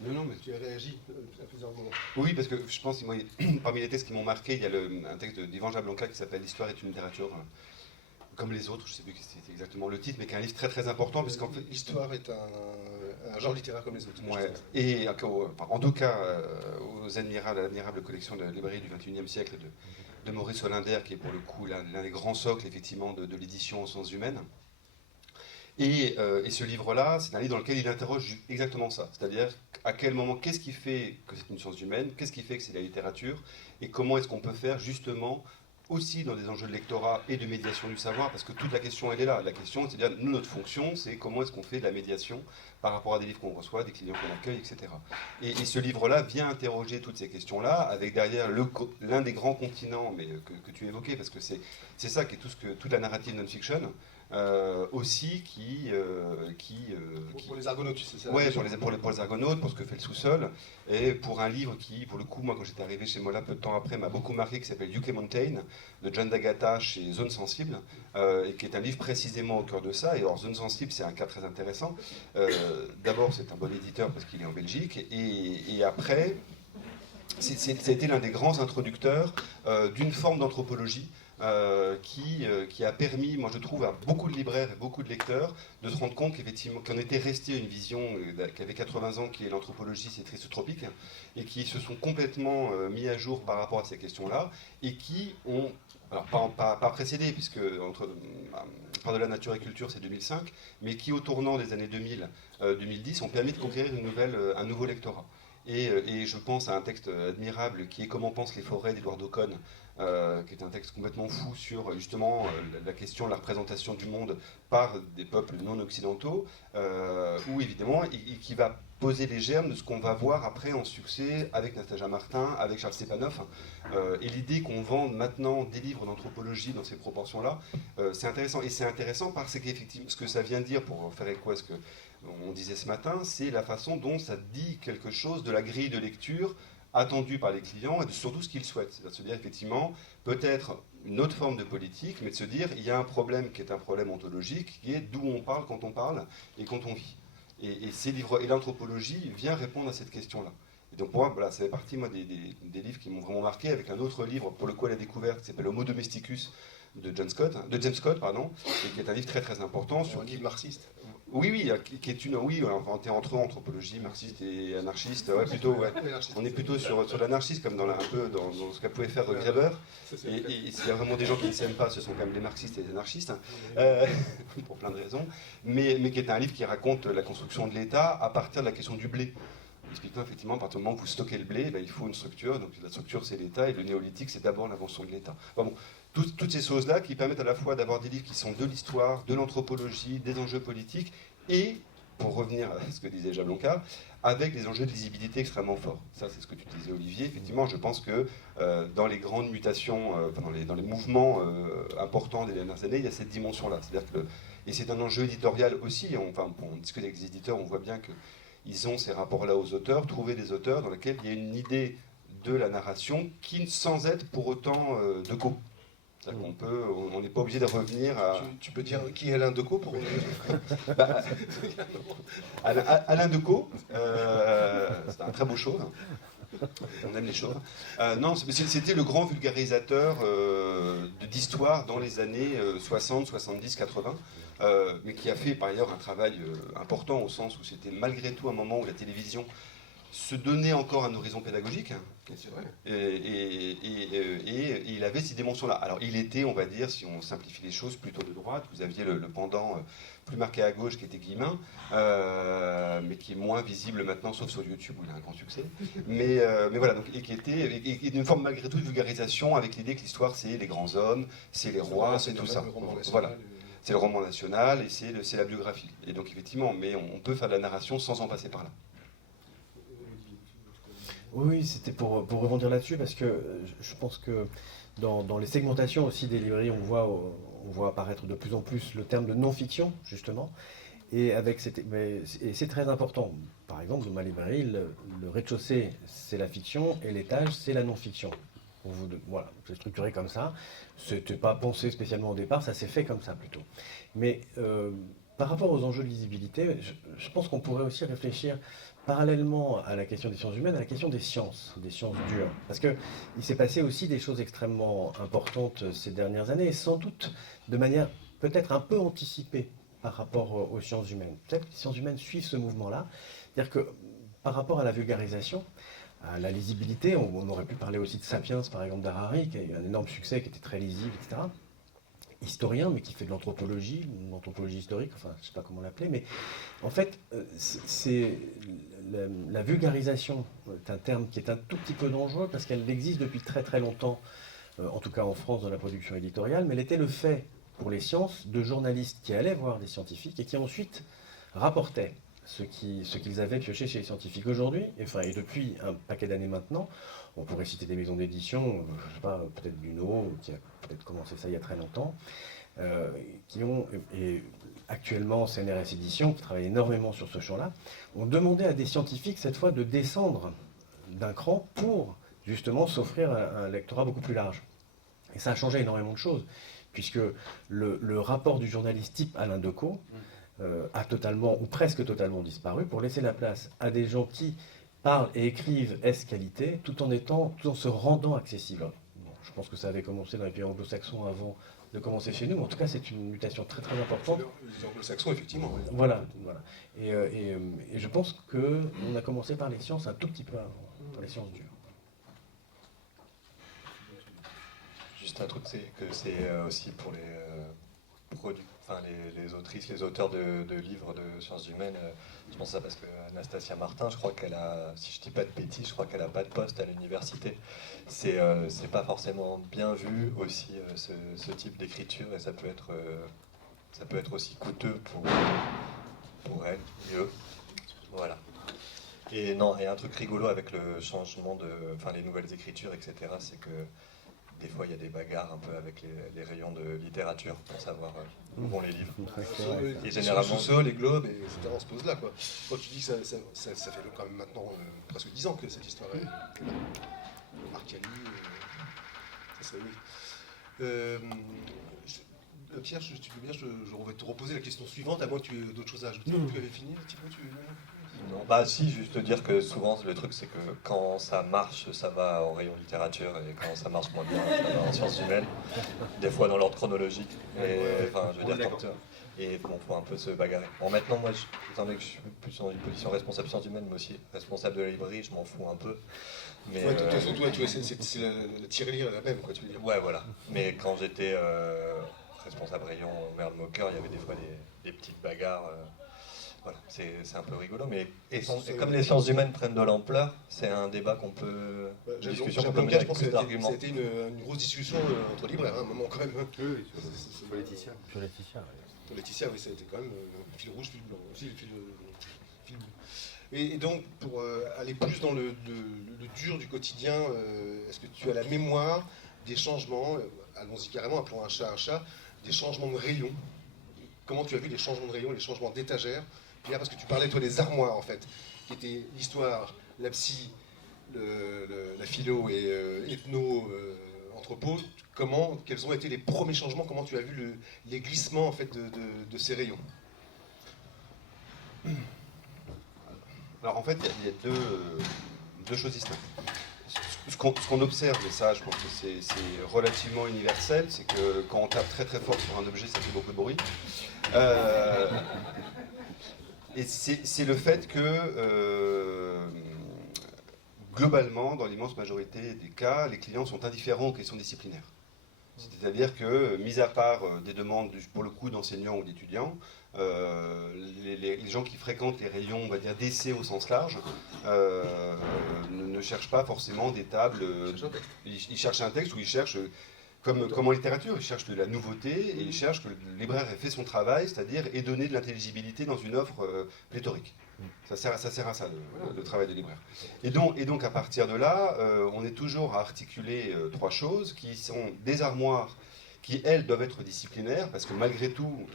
Non, mais tu as réagi à plusieurs moments. oui, parce que je pense, moi, parmi les textes qui m'ont marqué, il y a un texte d'Ivan Jablonka qui s'appelle L'histoire est une littérature, comme les autres, je ne sais plus si c'était exactement le titre, mais qui est un livre très très important, puisqu'en fait... L'histoire est un genre littéraire comme les autres. Ouais. Et en tout cas, à l'admirable collection de la librairie du XXIe siècle de Maurice Hollander, qui est pour le coup l'un des grands socles effectivement de l'édition en sciences humaines. Et ce livre-là, c'est un livre dans lequel il interroge exactement ça. C'est-à-dire à quel moment, qu'est-ce qui fait que c'est une science humaine, qu'est-ce qui fait que c'est la littérature, et comment est-ce qu'on peut faire justement aussi dans des enjeux de lectorat et de médiation du savoir, parce que toute la question, elle est là. La question, c'est-à-dire, nous, notre fonction, c'est comment est-ce qu'on fait de la médiation par rapport à des livres qu'on reçoit, des clients qu'on accueille, etc. Et ce livre-là vient interroger toutes ces questions-là, avec derrière l'un des grands continents mais que tu évoquais, parce que c'est ça qui est toute la narrative non-fiction, aussi pour les Argonautes, c'est ça? Ouais, pour les Argonautes, pour ce que fait le sous-sol, et pour un livre qui, pour le coup, moi, quand j'étais arrivé chez Mola peu de temps après, m'a beaucoup marqué, qui s'appelle UK Mountain, de John D'Agata chez Zone Sensible, et qui est un livre précisément au cœur de ça. Et alors, Zone Sensible, c'est un cas très intéressant. D'abord, c'est un bon éditeur parce qu'il est en Belgique, et après, ça a été l'un des grands introducteurs d'une forme d'anthropologie qui a permis, moi je trouve, à beaucoup de libraires et beaucoup de lecteurs de se rendre compte qu'effectivement, qu'on était resté à une vision qui avait 80 ans, qui est l'anthropologie, c'est trisotropique, et qui se sont complètement mis à jour par rapport à ces questions-là, et qui ont, alors pas précédé, puisque Par-delà nature et culture, c'est 2005, mais qui au tournant des années 2000-2010 ont permis de conquérir un nouveau lectorat. Et je pense à un texte admirable qui est Comment pensent les forêts d'Edward Ocon, qui est un texte complètement fou sur justement la question de la représentation du monde par des peuples non occidentaux, où évidemment, et qui va poser les germes de ce qu'on va voir après en succès avec Nastasia Martin, avec Charles Stepanov. Et l'idée qu'on vende maintenant des livres d'anthropologie dans ces proportions-là, c'est intéressant. Et c'est intéressant parce qu'effectivement, ce que ça vient dire, pour faire écho à ce que on disait ce matin, c'est la façon dont ça dit quelque chose de la grille de lecture attendue par les clients et de surtout ce qu'ils souhaitent. C'est-à-dire de se dire effectivement, peut-être une autre forme de politique, mais de se dire il y a un problème qui est un problème ontologique, qui est d'où on parle quand on parle et quand on vit. Et ces livres, et l'anthropologie vient répondre à cette question-là. Et donc pour moi, voilà, ça fait partie moi, des livres qui m'ont vraiment marqué, avec un autre livre pour le coup à la découverte qui s'appelle Homo Domesticus de James Scott, et qui est un livre très très important. Sur un livre marxiste. Oui, oui, qui est une. Oui, on est entre eux, anthropologie, marxiste et anarchiste. Ouais, plutôt, ouais. On est plutôt sur l'anarchiste, comme un peu dans ce qu'a pouvait faire Greber. Et s'il y a vraiment des gens qui ne s'aiment pas, ce sont quand même les marxistes et les anarchistes, pour plein de raisons. Mais qui est un livre qui raconte la construction de l'État à partir de la question du blé. Expliquant effectivement, à partir du moment où vous stockez le blé, il faut une structure. Donc la structure, c'est l'État, et le néolithique, c'est d'abord l'invention de l'État. Bon, toutes ces choses-là qui permettent à la fois d'avoir des livres qui sont de l'histoire, de l'anthropologie, des enjeux politiques, et, pour revenir à ce que disait Jablonka, avec des enjeux de lisibilité extrêmement forts. Ça, c'est ce que tu disais, Olivier. Effectivement, je pense que dans les grandes mutations, dans les mouvements importants des dernières années, il y a cette dimension-là. C'est-à-dire que, et c'est un enjeu éditorial aussi. On discute avec les éditeurs, on voit bien qu'ils ont ces rapports-là aux auteurs, trouver des auteurs dans lesquels il y a une idée de la narration qui, sans être pour autant de co. On n'est pas obligé de revenir à... Tu peux dire qui est Alain Decaux pour... Alain Decaux, c'est un très beau chauve. On aime les chauves. Non, c'était le grand vulgarisateur d'histoire dans les années 60, 70, 80, mais qui a fait par ailleurs un travail important au sens où c'était malgré tout un moment où la télévision se donnait encore un horizon pédagogique, c'est vrai. Et il avait ces dimensions-là. Alors il était, on va dire, si on simplifie les choses, plutôt de droite. Vous aviez le pendant plus marqué à gauche qui était Guillemin, mais qui est moins visible maintenant, sauf sur YouTube où il a un grand succès. Mais voilà, donc, et qui était une forme malgré tout de vulgarisation avec l'idée que l'histoire c'est les grands hommes, c'est les rois, c'est tout ça. Voilà. C'est le roman national et c'est la biographie. Et donc effectivement, mais on peut faire de la narration sans en passer par là. Oui, c'était pour rebondir là-dessus, parce que je pense que dans les segmentations aussi des librairies, on voit apparaître de plus en plus le terme de non-fiction, justement, et c'est très important. Par exemple, dans ma librairie, le rez-de-chaussée, c'est la fiction, et l'étage, c'est la non-fiction. Voilà, c'est structuré comme ça. C'était pas pensé spécialement au départ, ça s'est fait comme ça plutôt. Mais par rapport aux enjeux de lisibilité, je pense qu'on pourrait aussi réfléchir parallèlement à la question des sciences humaines, à la question des sciences dures. Parce qu'il s'est passé aussi des choses extrêmement importantes ces dernières années, et sans doute de manière peut-être un peu anticipée par rapport aux sciences humaines. Peut-être que les sciences humaines suivent ce mouvement-là. C'est-à-dire que par rapport à la vulgarisation, à la lisibilité, on aurait pu parler aussi de Sapiens, par exemple, d'Harari, qui a eu un énorme succès, qui était très lisible, etc. Historien, mais qui fait de l'anthropologie, une anthropologie historique, enfin, je ne sais pas comment l'appeler, mais en fait, la vulgarisation est un terme qui est un tout petit peu dangereux, parce qu'elle existe depuis très très longtemps, en tout cas en France, dans la production éditoriale, mais elle était le fait, pour les sciences, de journalistes qui allaient voir des scientifiques et qui ensuite rapportaient ce qu'ils avaient pioché chez les scientifiques. Aujourd'hui, et depuis un paquet d'années maintenant, on pourrait citer des maisons d'édition, je ne sais pas, peut-être Duno, qui a peut-être commencé ça il y a très longtemps, qui ont, et actuellement CNRS Édition, qui travaille énormément sur ce champ-là, ont demandé à des scientifiques, cette fois, de descendre d'un cran pour, justement, s'offrir un lectorat beaucoup plus large. Et ça a changé énormément de choses, puisque le rapport du journaliste type Alain Decaux a totalement, ou presque totalement disparu, pour laisser la place à des gens qui parlent et écrivent qualité, tout en se rendant accessible. Bon, je pense que ça avait commencé dans les pays anglo-saxons avant de commencer chez nous, mais en tout cas c'est une mutation très très importante. Les anglo-saxons, effectivement. Oui. Voilà. Et je pense qu'on a commencé par les sciences un tout petit peu avant, par les sciences dures. Juste un truc, c'est que c'est aussi pour les autrices, les auteurs de livres de sciences humaines. Je pense ça parce que Anastasia Martin, je crois qu'elle a, si je dis pas de bêtises, je crois qu'elle a pas de poste à l'université. C'est pas forcément bien vu aussi ce type d'écriture, et ça peut être aussi coûteux pour elle, mieux. Voilà. Et non, et un truc rigolo avec le changement les nouvelles écritures, etc., c'est que des fois, il y a des bagarres un peu avec les rayons de littérature pour savoir où vont les livres. Et généralement, le sous-sol, les globes, etc., on se pose là, quoi. Quand tu dis que ça fait quand même maintenant presque 10 ans que cette histoire est là. Le Marcali, ça serait oui. Pierre, si tu veux bien, je vais te reposer la question suivante, à moins que tu aies d'autres choses à ajouter. Tu avais fini, Thibaut, Non, bah si, juste dire que souvent le truc c'est que quand ça marche, ça va en rayon littérature, et quand ça marche moins bien, ça va en sciences humaines, des fois dans l'ordre chronologique. Et, enfin, je veux dire, Et bon, faut un peu se bagarrer. Bon, maintenant, moi, étant donné que je suis plus dans une position responsable sciences humaines, mais aussi responsable de la librairie, je m'en fous un peu. Mais, Ouais, de toute façon, toi, c'est la tirelire la même, quoi, tu veux dire. ouais, voilà. Mais quand j'étais responsable rayon au Merle Moqueur, il y avait des fois des petites bagarres. Voilà, c'est un peu rigolo. Mais et comme les sciences humaines prennent de l'ampleur, c'est un débat qu'on peut. Une discussion qu'on peut mener Je avec pense plus que d'arguments. c'était une grosse discussion entre libraires, à un moment quand même. Oui, sur Laetitia. Sur Laetitia, ouais. Pour Laetitia, oui, c'était quand même fil rouge, fil blanc. Aussi, fil bleu. Et donc, pour aller plus dans le dur du quotidien, est-ce que tu as la mémoire des changements, allons-y carrément, appelons un chat, des changements de rayon? Comment tu as vu les changements de rayon, les changements d'étagères? Pierre, parce que tu parlais, toi, des armoires, en fait, qui étaient l'histoire, la psy, la philo et ethno, anthropo. Quels ont été les premiers changements? Comment tu as vu les glissements, en fait, de ces rayons? Alors en fait, il y a deux choses distinctes. Ce qu'on observe, et ça je pense que c'est relativement universel, c'est que quand on tape très très fort sur un objet, ça fait beaucoup de bruit. Et c'est le fait que globalement, dans l'immense majorité des cas, les clients sont indifférents aux questions disciplinaires. C'est-à-dire que, mis à part des demandes, pour le coup, d'enseignants ou d'étudiants, les gens qui fréquentent les rayons, on va dire, d'essai au sens large, ne cherchent pas forcément des tables. Ils cherchent un texte où ils cherchent, comme en littérature, ils cherchent de la nouveauté et ils cherchent que le libraire ait fait son travail, c'est-à-dire ait donné de l'intelligibilité dans une offre pléthorique. Ça sert à ça, le travail de libraire. Et donc, à partir de là, on est toujours à articuler trois choses qui sont des armoires qui, elles, doivent être disciplinaires, parce que malgré tout,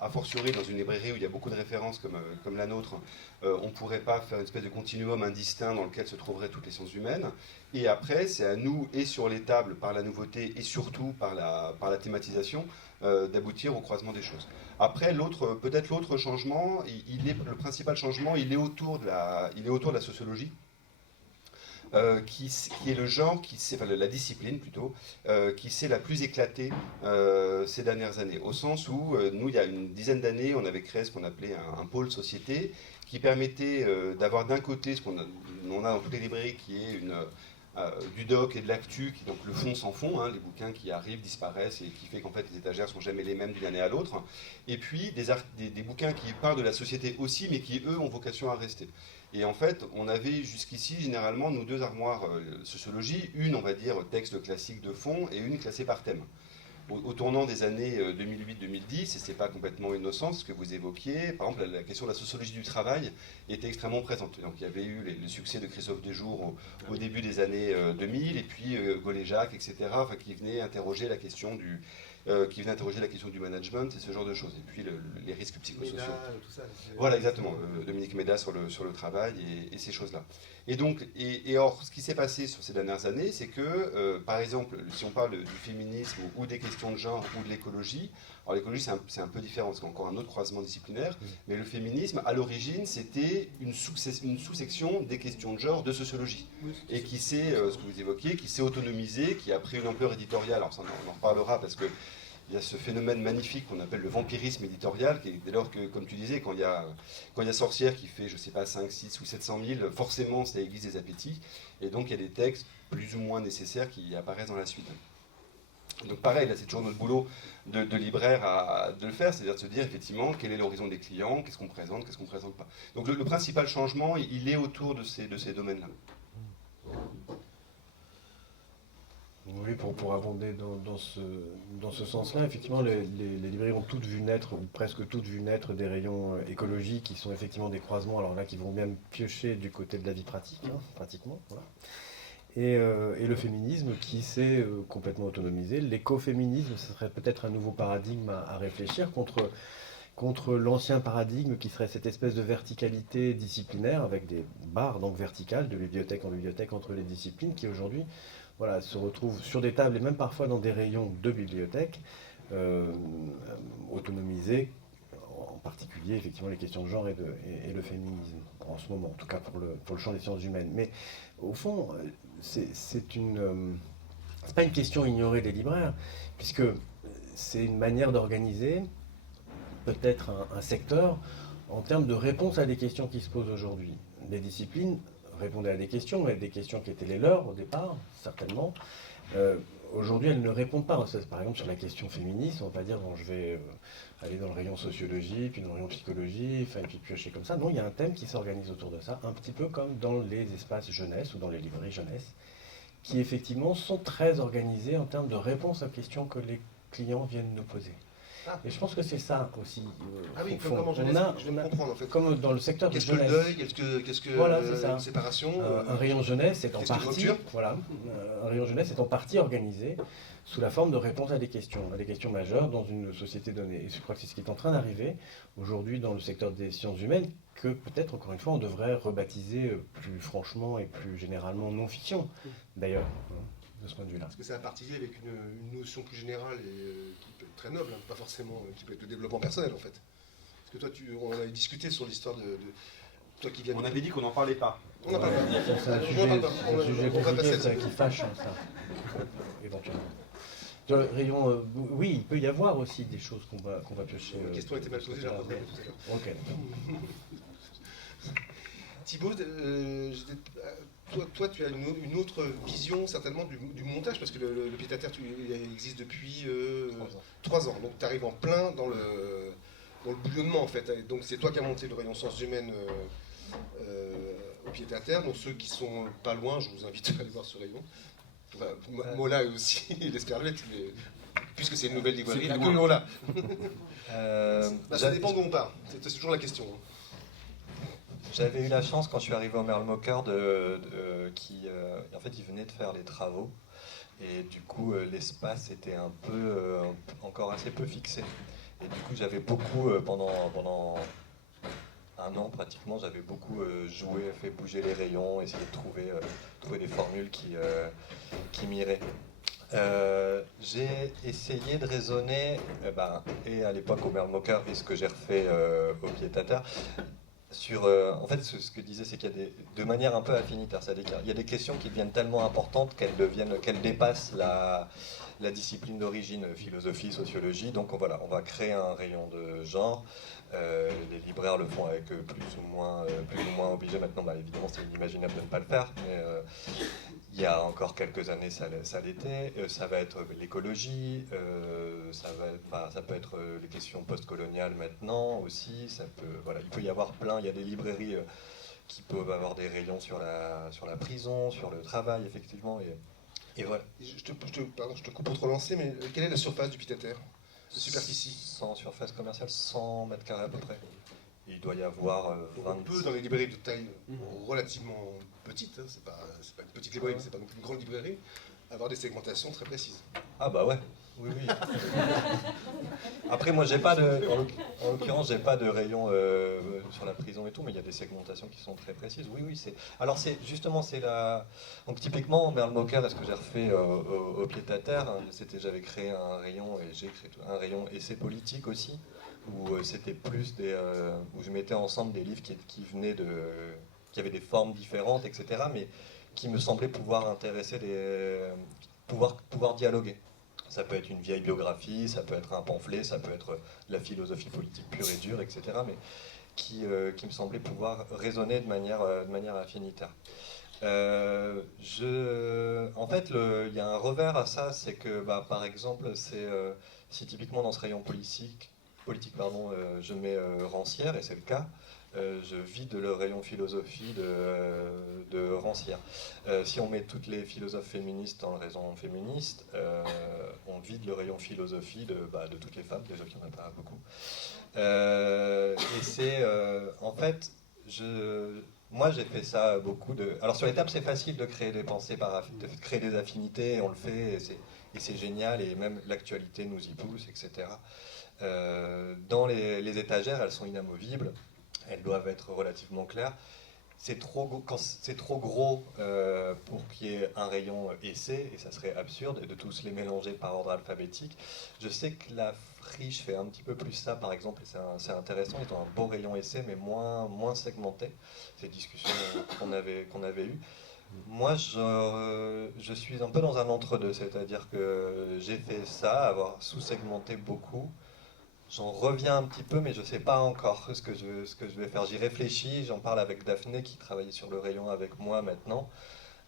a fortiori dans une librairie où il y a beaucoup de références comme la nôtre, on ne pourrait pas faire une espèce de continuum indistinct dans lequel se trouveraient toutes les sciences humaines. Et après, c'est à nous, et sur les tables, par la nouveauté, et surtout par la thématisation, d'aboutir au croisement des choses. Après, peut-être l'autre changement, le principal changement, il est autour de la sociologie. Qui est le genre, la discipline plutôt, qui s'est la plus éclatée ces dernières années. Au sens où, nous, il y a une dizaine d'années, on avait créé ce qu'on appelait un pôle société, qui permettait d'avoir d'un côté ce qu'on a dans toutes les librairies, qui est du doc et de l'actu, qui donc le fond sans fond, hein, les bouquins qui arrivent, disparaissent, et qui fait qu'en fait les étagères sont jamais les mêmes d'une année à l'autre, et puis des bouquins qui parlent de la société aussi, mais qui eux ont vocation à rester. Et en fait, on avait jusqu'ici généralement nos deux armoires sociologie, une on va dire texte classique de fond et une classée par thème. Au tournant des années 2008-2010, et c'est pas complètement innocent ce que vous évoquiez, par exemple la question de la sociologie du travail était extrêmement présente. Donc il y avait eu le succès de Christophe Dejour au début des années 2000, et puis Gaulle-Jacques, etc., qui venaient interroger la question du management et ce genre de choses, et puis les risques psychosociaux. Tout ça, voilà, exactement, Dominique Méda sur le travail et ces choses-là. Et donc, or, ce qui s'est passé sur ces dernières années, c'est que, par exemple, si on parle du féminisme ou des questions de genre ou de l'écologie, alors l'écologie c'est un peu différent, c'est encore un autre croisement disciplinaire, mais le féminisme, à l'origine, c'était une sous-section des questions de genre de sociologie, et qui s'est, ce que vous évoquiez, qui s'est autonomisé, qui a pris une ampleur éditoriale, alors ça on en reparlera parce que il y a ce phénomène magnifique qu'on appelle le vampirisme éditorial, qui est, dès lors que, comme tu disais, quand il y a Sorcière qui fait, je sais pas, 5, 6 ou 700 000, forcément ça aiguise des appétits, et donc il y a des textes plus ou moins nécessaires qui apparaissent dans la suite. Donc pareil, là c'est toujours notre boulot de libraire de le faire, c'est-à-dire de se dire effectivement quel est l'horizon des clients, qu'est-ce qu'on présente pas. Donc le principal changement, il est autour de ces domaines-là. Oui, pour abonder dans ce sens-là, effectivement, les librairies ont toutes vu naître, ou presque toutes vu naître, des rayons écologiques qui sont effectivement des croisements, alors là, qui vont même piocher du côté de la vie pratique, hein, pratiquement. Voilà. Et le féminisme qui s'est complètement autonomisé. L'écoféminisme, ce serait peut-être un nouveau paradigme à réfléchir contre l'ancien paradigme qui serait cette espèce de verticalité disciplinaire avec des barres donc verticales de bibliothèque en bibliothèque entre les disciplines qui aujourd'hui se retrouvent sur des tables et même parfois dans des rayons de bibliothèques autonomisés, en particulier effectivement les questions de genre et le féminisme en ce moment, en tout cas pour le champ des sciences humaines. Mais au fond, c'est pas une question ignorée des libraires, puisque c'est une manière d'organiser peut-être un secteur en termes de réponse à des questions qui se posent aujourd'hui. Les disciplines répondaient à des questions, mais des questions qui étaient les leurs au départ, certainement. Aujourd'hui, elles ne répondent pas. Par exemple, sur la question féministe, on va pas dire bon, je vais aller dans le rayon sociologie, puis dans le rayon psychologie, enfin, et puis piocher comme ça. Non, il y a un thème qui s'organise autour de ça, un petit peu comme dans les espaces jeunesse ou dans les librairies jeunesse, qui effectivement sont très organisés en termes de réponse aux questions que les clients viennent nous poser. Ah. Et je pense que c'est ça aussi. Ah oui, au fond. comme en jeunesse, je viens de comprendre en fait. Comme dans le secteur de Qu'est-ce que le jeunesse. deuil, qu'est-ce que Voilà, c'est ça. une séparation Un rayon jeunesse est en qu'est-ce que partie, rupture voilà, un rayon jeunesse est en partie organisé sous la forme de réponse à des questions majeures dans une société donnée. Et je crois que c'est ce qui est en train d'arriver aujourd'hui dans le secteur des sciences humaines, que peut-être, encore une fois, on devrait rebaptiser plus franchement et plus généralement non-fiction, d'ailleurs, de ce point de vue-là. Parce que c'est à partir avec une notion plus générale et qui peut être très noble, hein, pas forcément, qui peut être le développement personnel en fait. Parce que toi, on avait discuté sur l'histoire de toi qui viens. On avait dit qu'on n'en parlait pas. On n'en parle pas. C'est un sujet compliqué, ça, qui fâche, hein, ça, éventuellement. Dans le rayon, oui, il peut y avoir aussi des choses qu'on va piocher. La question était mal posée, j'ai répondu tout à l'heure. Ok. Thibaut, toi, tu as une autre vision certainement du montage, parce que le pied-à-terre il existe depuis 3 ans. Donc tu arrives en plein dans le bouillonnement en fait. Donc c'est toi qui as monté le rayon sciences humaines au pied-à-terre. Donc ceux qui sont pas loin, je vous invite à aller voir ce rayon. Enfin, Mola aussi, l'Esperluette, mais puisque c'est une nouvelle librairie, à que Mola. Ça dépend d'où on part, c'est toujours la question. J'avais eu la chance quand je suis arrivé au Merle-Mocker en fait, il venait de faire les travaux et du coup l'espace était un peu encore assez peu fixé. Et du coup j'avais beaucoup pendant 1 an pratiquement, j'avais beaucoup joué, fait bouger les rayons, essayé de trouver des formules qui m'iraient. J'ai essayé de raisonner, et à l'époque au Merle-Mocker, et ce que j'ai refait au pied-à-terre, sur, en fait, ce que je disais, c'est qu'il y a de manière un peu affinitaire, c'est-à-dire qu'il y a des questions qui deviennent tellement importantes qu'elles dépassent la discipline d'origine, philosophie, sociologie. Donc voilà, on va créer un rayon de genre. Les libraires le font avec plus ou moins obligés. Maintenant, évidemment, c'est inimaginable de ne pas le faire. Mais il y a encore quelques années, ça l'était. Ça va être l'écologie. Ça peut être les questions postcoloniales maintenant aussi. Il peut y avoir plein. Il y a des librairies qui peuvent avoir des rayons sur la prison, sur le travail, effectivement. Et voilà. Je te coupe pour te relancer, mais quelle est la surface du pied-à-terre? De superficie? Sans surface commerciale, 100 mètres carrés à peu près. Il doit y avoir 20... On peut, dans les librairies de taille relativement petite, hein, c'est pas une petite librairie, mais c'est pas non plus une grande librairie, avoir des segmentations très précises. Ah bah ouais, oui. Après, moi, en l'occurrence, j'ai pas de rayon sur la prison et tout, mais il y a des segmentations qui sont très précises. Oui, alors donc typiquement, Merle-Mocker, ce que j'ai refait au pied-à-terre, j'avais créé un rayon, et j'ai créé un rayon essai politique aussi, où c'était plus où je mettais ensemble des livres qui avaient des formes différentes, etc., mais qui me semblaient pouvoir intéresser pouvoir dialoguer. Ça peut être une vieille biographie, ça peut être un pamphlet, ça peut être la philosophie politique pure et dure, etc., mais qui me semblait pouvoir raisonner de manière affinitaire. En fait, il y a un revers à ça, c'est que, par exemple, si typiquement dans ce rayon politique, je mets Rancière, et c'est le cas, je vide le rayon philosophie de Rancière. Si on met toutes les philosophes féministes dans le rayon féministe, on vide le rayon philosophie de toutes les femmes, déjà qu'il n'y en a pas beaucoup. Et c'est, en fait, moi j'ai fait ça beaucoup de... Alors sur les tables c'est facile de créer des pensées, de créer des affinités, on le fait, et c'est génial, et même l'actualité nous y pousse, etc. Dans les étagères, elles sont inamovibles, elles doivent être relativement claires. Quand c'est trop gros pour qu'il y ait un rayon essai, et ça serait absurde de tous les mélanger par ordre alphabétique. Je sais que la Friche fait un petit peu plus ça, par exemple, et c'est intéressant. Ils ont un beau rayon essai, mais moins segmenté. C'est une discussion qu'on avait eues. Moi, je suis un peu dans un entre-deux, c'est-à-dire que j'ai fait ça, avoir sous-segmenté beaucoup. J'en reviens un petit peu, mais je ne sais pas encore ce que je vais faire. J'y réfléchis, j'en parle avec Daphné qui travaille sur le rayon avec moi maintenant,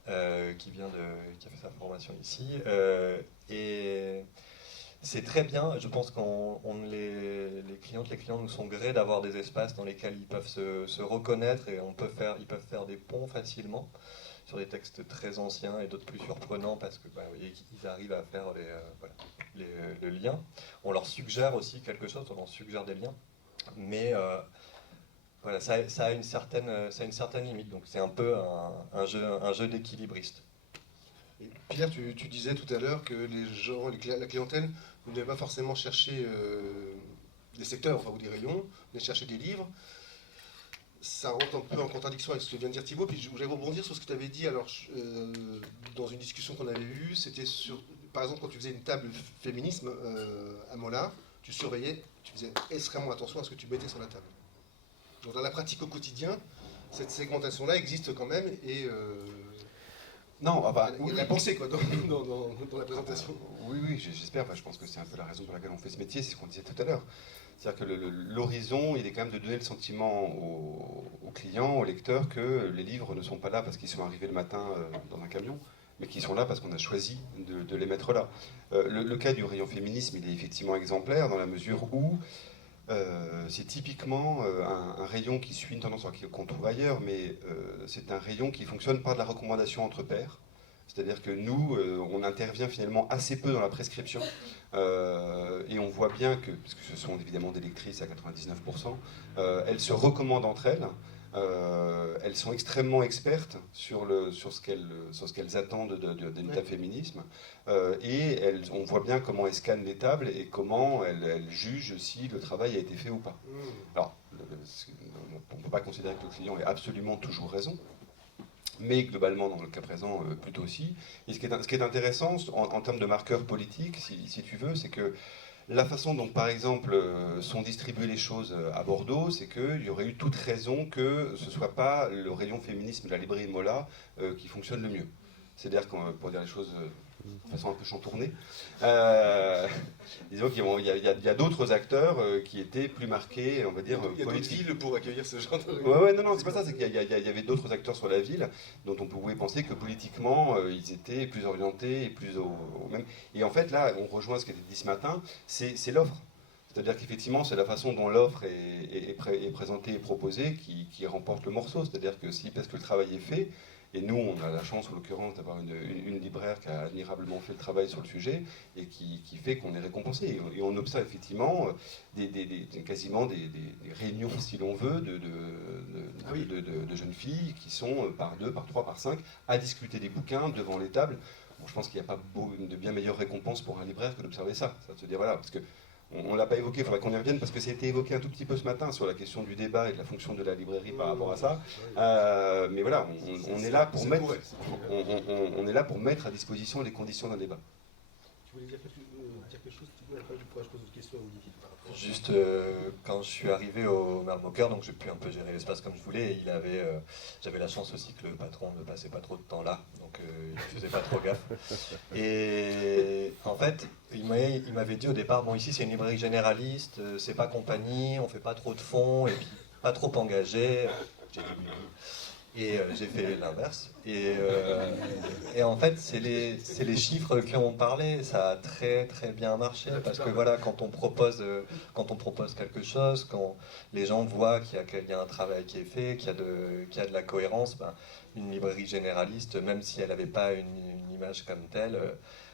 qui a fait sa formation ici. Et c'est très bien, je pense les clients nous sont grés d'avoir des espaces dans lesquels ils peuvent se reconnaître et ils peuvent faire des ponts facilement sur des textes très anciens et d'autres plus surprenants parce que ils arrivent à faire le lien. On leur suggère aussi quelque chose, on leur suggère des liens, mais voilà, ça a une certaine limite, donc c'est un peu un jeu d'équilibriste. Et Pierre, tu disais tout à l'heure que les gens, la clientèle ne devait pas forcément chercher des secteurs, enfin, ou des rayons, mais chercher des livres. Ça rentre un peu en contradiction avec ce que vient de dire Thibaut, puis je voulais rebondir sur ce que tu avais dit alors, dans une discussion qu'on avait eue, c'était sur, par exemple, quand tu faisais une table féminisme à Mola, tu surveillais, tu faisais extrêmement attention à ce que tu mettais sur la table. Donc dans la pratique au quotidien, cette segmentation-là existe quand même, et Non, il y a de la pensée quoi, dans la présentation. Oui, j'espère. Je pense que c'est un peu la raison pour laquelle on fait ce métier, c'est ce qu'on disait tout à l'heure. C'est-à-dire que l'horizon, il est quand même de donner le sentiment aux clients, aux lecteurs, que les livres ne sont pas là parce qu'ils sont arrivés le matin dans un camion, mais qu'ils sont là parce qu'on a choisi de les mettre là. Le cas du rayon féminisme, il est effectivement exemplaire dans la mesure où c'est typiquement un rayon qui suit une tendance qu'on trouve ailleurs, mais c'est un rayon qui fonctionne par de la recommandation entre pairs. C'est-à-dire que nous, on intervient finalement assez peu dans la prescription. Et on voit bien que, puisque ce sont évidemment des lectrices à 99%, elles se recommandent entre elles. Elles sont extrêmement expertes sur ce qu'elles attendent d'un métaféminisme. Et on voit bien comment elles scannent les tables et comment elles jugent si le travail a été fait ou pas. Alors, on ne peut pas considérer que le client ait absolument toujours raison. Mais globalement, dans le cas présent, plutôt aussi. Et ce qui est intéressant en termes de marqueurs politiques, si tu veux, c'est que la façon dont, par exemple, sont distribuées les choses à Bordeaux, c'est qu'il y aurait eu toute raison que ce ne soit pas le rayon féminisme de la librairie Mola qui fonctionne le mieux. C'est-à-dire, pour dire les choses de façon un peu chantournée, disons qu'il y a d'autres acteurs qui étaient plus marqués, on va dire, il y a d'autres politiques. villes pour accueillir ce genre de... Ouais, non, c'est pas ça, c'est qu'il y avait d'autres acteurs sur la ville dont on pouvait penser que politiquement ils étaient plus orientés et plus au même. Et en fait, là, on rejoint ce qui a été dit ce matin, c'est l'offre. C'est-à-dire qu'effectivement, c'est la façon dont l'offre est présentée et proposée qui remporte le morceau. C'est-à-dire que parce que le travail est fait, et nous, on a la chance, en l'occurrence, d'avoir une libraire qui a admirablement fait le travail sur le sujet et qui fait qu'on est récompensé. Et on observe effectivement quasiment des réunions, si l'on veut, de jeunes filles qui sont par 2, par 3, par 5 à discuter des bouquins devant les tables. Bon, je pense qu'il n'y a pas de bien meilleure récompense pour un libraire que d'observer ça. Ça se dire, voilà, parce que on ne l'a pas évoqué, il faudrait qu'on y revienne parce que ça a été évoqué un tout petit peu ce matin sur la question du débat et de la fonction de la librairie par rapport à ça. Mais voilà, on est là pour on est là pour mettre à disposition les conditions d'un débat. Tu voulais dire quelque chose, après je pose une question à Olivier. Juste quand je suis arrivé au Mermoker, donc j'ai pu un peu gérer l'espace comme je voulais. Et j'avais la chance aussi que le patron ne passait pas trop de temps là, donc il faisait pas trop gaffe. Et en fait, il m'avait dit au départ, bon ici c'est une librairie généraliste, c'est pas compagnie, on fait pas trop de fonds et puis pas trop engagé. J'ai dit oui. Et j'ai fait l'inverse. Et en fait, c'est les chiffres qui ont parlé. Ça a très très bien marché. Parce que voilà, quand on propose quelque chose, quand les gens voient qu'il y a un travail qui est fait, qu'il y a de la cohérence, une librairie généraliste, même si elle n'avait pas une image comme telle,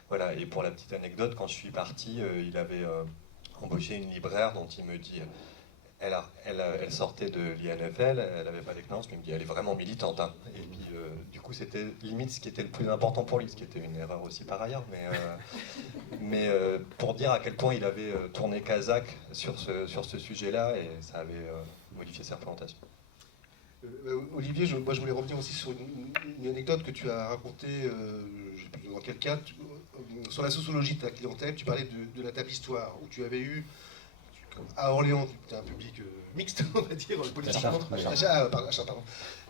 voilà. Et pour la petite anecdote, quand je suis parti, il avait embauché une libraire dont il me dit... Elle sortait de l'INFL, elle n'avait pas d'expérience, mais il me dit elle est vraiment militante. Hein. Et puis du coup c'était limite ce qui était le plus important pour lui, ce qui était une erreur aussi par ailleurs. Mais pour dire à quel point il avait tourné Kazakh sur ce sujet-là et ça avait modifié ses représentations. Olivier, moi je voulais revenir aussi sur une anecdote que tu as racontée, je ne sais plus dans quel cas, sur la sociologie de ta clientèle. Tu parlais de la table histoire, où tu avais eu à Orléans, tu as un public mixte, on va dire, politiquement.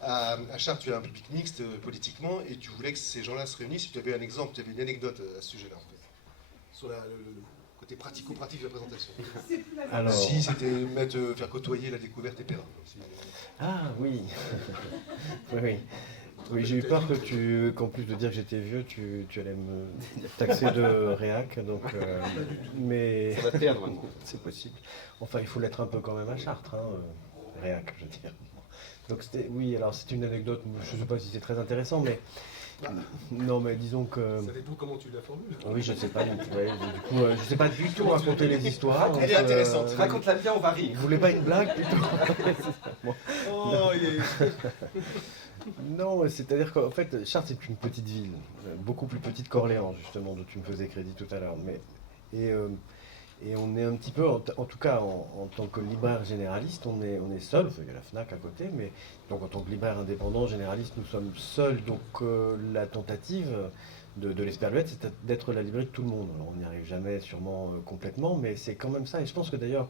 À Chartres, tu as un public mixte politiquement, et tu voulais que ces gens-là se réunissent. Tu avais un exemple, tu avais une anecdote à ce sujet-là, en fait. Sur côté pratico-pratique de la présentation. Alors, Si, c'était faire côtoyer la découverte et Perrin. ah oui, oui, oui. Oui, j'ai eu peur qu'en plus de dire que j'étais vieux, tu allais me taxer de réac, donc, mais Ça va te perdre maintenant. c'est possible. Enfin, il faut l'être un peu quand même à Chartres, hein, réac, je veux dire. Donc oui, alors c'est une anecdote, je ne sais pas si c'est très intéressant, mais non, mais disons que... Ça dépend comment tu la formules. Oui, je sais pas du tout. Ouais, du coup, je sais pas du tout raconter les histoires. Elle est intéressante. Raconte-la bien, on va rire. Vous voulez pas une blague plutôt? Oh, Non, c'est-à-dire qu'en fait, Chartres c'est une petite ville, beaucoup plus petite qu'Orléans justement, dont tu me faisais crédit tout à l'heure. Et on est un petit peu, en tout cas en tant que libraire généraliste, on est seul. Il y a la Fnac à côté, mais donc en tant que libraire indépendant généraliste, nous sommes seuls. Donc la tentative de l'Esperluette, c'est d'être la librairie de tout le monde. Alors, on n'y arrive jamais sûrement complètement, mais c'est quand même ça. Et je pense que d'ailleurs,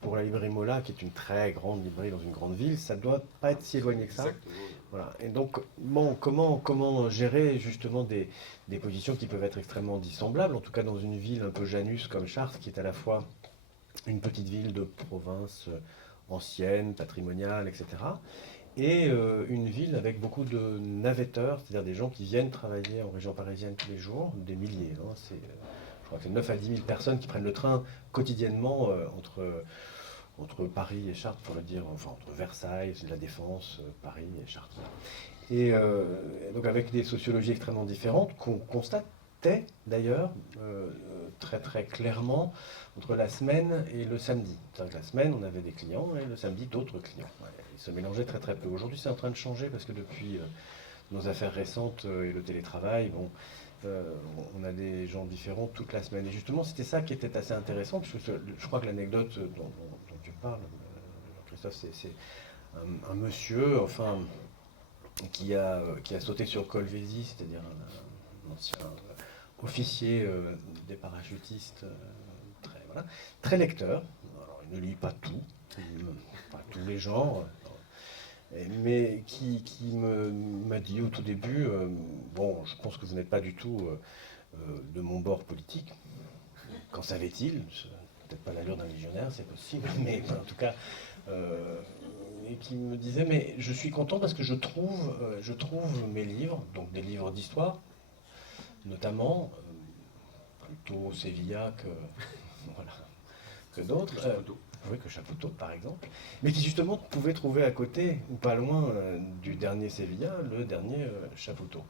pour la librairie Mola, qui est une très grande librairie dans une grande ville, ça doit pas être si éloigné que ça. exactement. Voilà. Et donc, bon, comment gérer justement des positions qui peuvent être extrêmement dissemblables, en tout cas dans une ville un peu Janus comme Chartres, qui est à la fois une petite ville de province ancienne, patrimoniale, etc., et une ville avec beaucoup de navetteurs, c'est-à-dire des gens qui viennent travailler en région parisienne tous les jours, des milliers. Hein, je crois que c'est 9 à 10 000 personnes qui prennent le train quotidiennement entre Paris et Chartres, pour le dire, enfin entre Versailles, la Défense, Paris et Chartres. Et donc avec des sociologies extrêmement différentes qu'on constatait d'ailleurs très très clairement entre la semaine et le samedi. C'est-à-dire que la semaine, on avait des clients et le samedi, d'autres clients. Ouais, ils se mélangeaient très très peu. Aujourd'hui, c'est en train de changer parce que depuis nos affaires récentes et le télétravail, bon, on a des gens différents toute la semaine. Et justement, c'était ça qui était assez intéressant, parce que je crois que l'anecdote dont tu parles, Christophe, c'est un monsieur, enfin, qui a sauté sur Colvézi, c'est-à-dire un ancien officier des parachutistes, très lecteur. Alors, il ne lit pas tout, pas tous les genres, mais qui m'a dit au tout début, bon, je pense que vous n'êtes pas du tout de mon bord politique. Qu'en savait-il? Peut-être pas l'allure d'un légionnaire, c'est possible, mais en tout cas, et qui me disait, mais je suis content parce que je trouve mes livres, donc des livres d'histoire, notamment, plutôt Sévilla que, voilà, que d'autres. Oui, que Chapoutot par exemple, mais qui justement pouvait trouver à côté, ou pas loin du dernier Sévilla, le dernier Chapoutot.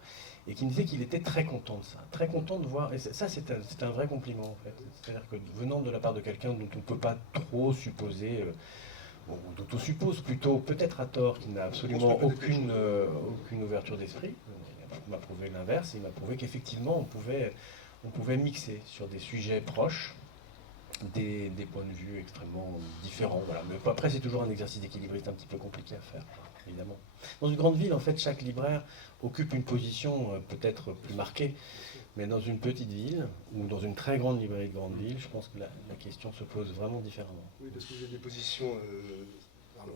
Et qui me disait qu'il était très content de ça, très content de voir, et ça c'est un vrai compliment en fait. C'est-à-dire que venant de la part de quelqu'un dont on ne peut pas trop supposer, dont on suppose plutôt, peut-être à tort, qu'il n'a absolument aucune ouverture d'esprit, il m'a prouvé l'inverse, il m'a prouvé qu'effectivement on pouvait mixer sur des sujets proches, des points de vue extrêmement différents. Voilà. Mais après, c'est toujours un exercice d'équilibriste un petit peu compliqué à faire, évidemment. Dans une grande ville, en fait, chaque libraire occupe une position peut-être plus marquée, mais dans une petite ville ou dans une très grande librairie de grande ville, je pense que la question se pose vraiment différemment. Oui, parce que j'ai des positions...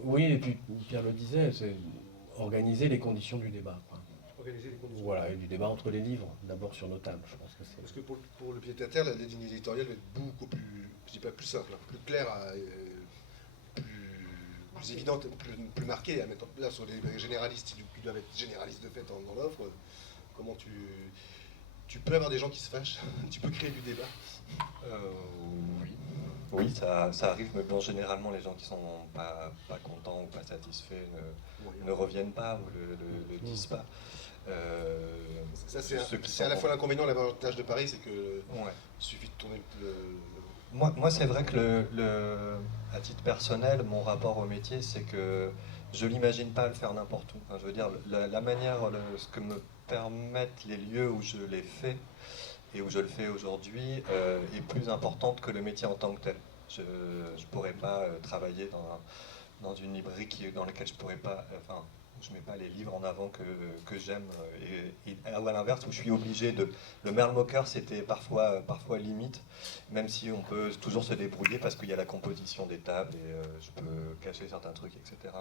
Oui, et puis Pierre le disait, c'est organiser les conditions du débat, quoi. Organiser les conditions. Voilà, et du débat entre les livres, d'abord sur nos tables, je pense que c'est... Parce que pour le pied-à-terre, la ligne éditoriale va être beaucoup plus, je dis pas plus simple, plus claire, plus évidente, plus marquée à mettre en place sur les généralistes qui doivent être généralistes de fait dans l'offre. Comment tu peux avoir des gens qui se fâchent, tu peux créer du débat. Oui. Oui, ça arrive, mais bon, généralement, les gens qui sont pas contents ou pas satisfaits ne reviennent pas ou le disent pas. Ça, c'est à la fois l'inconvénient et l'avantage de Paris, c'est que il suffit de tourner le... Moi, c'est vrai que à titre personnel, mon rapport au métier, c'est que je l'imagine pas le faire n'importe où. Enfin, je veux dire, la manière, ce que me permettent les lieux où je l'ai fait et où je le fais aujourd'hui est plus importante que le métier en tant que tel. Je ne pourrais pas travailler dans une librairie dans laquelle je pourrais pas... Enfin, je mets pas les livres en avant que j'aime et à l'inverse où je suis obligé de... Le Merle Mocker, c'était parfois limite, même si on peut toujours se débrouiller parce qu'il y a la composition des tables et je peux cacher certains trucs, etc.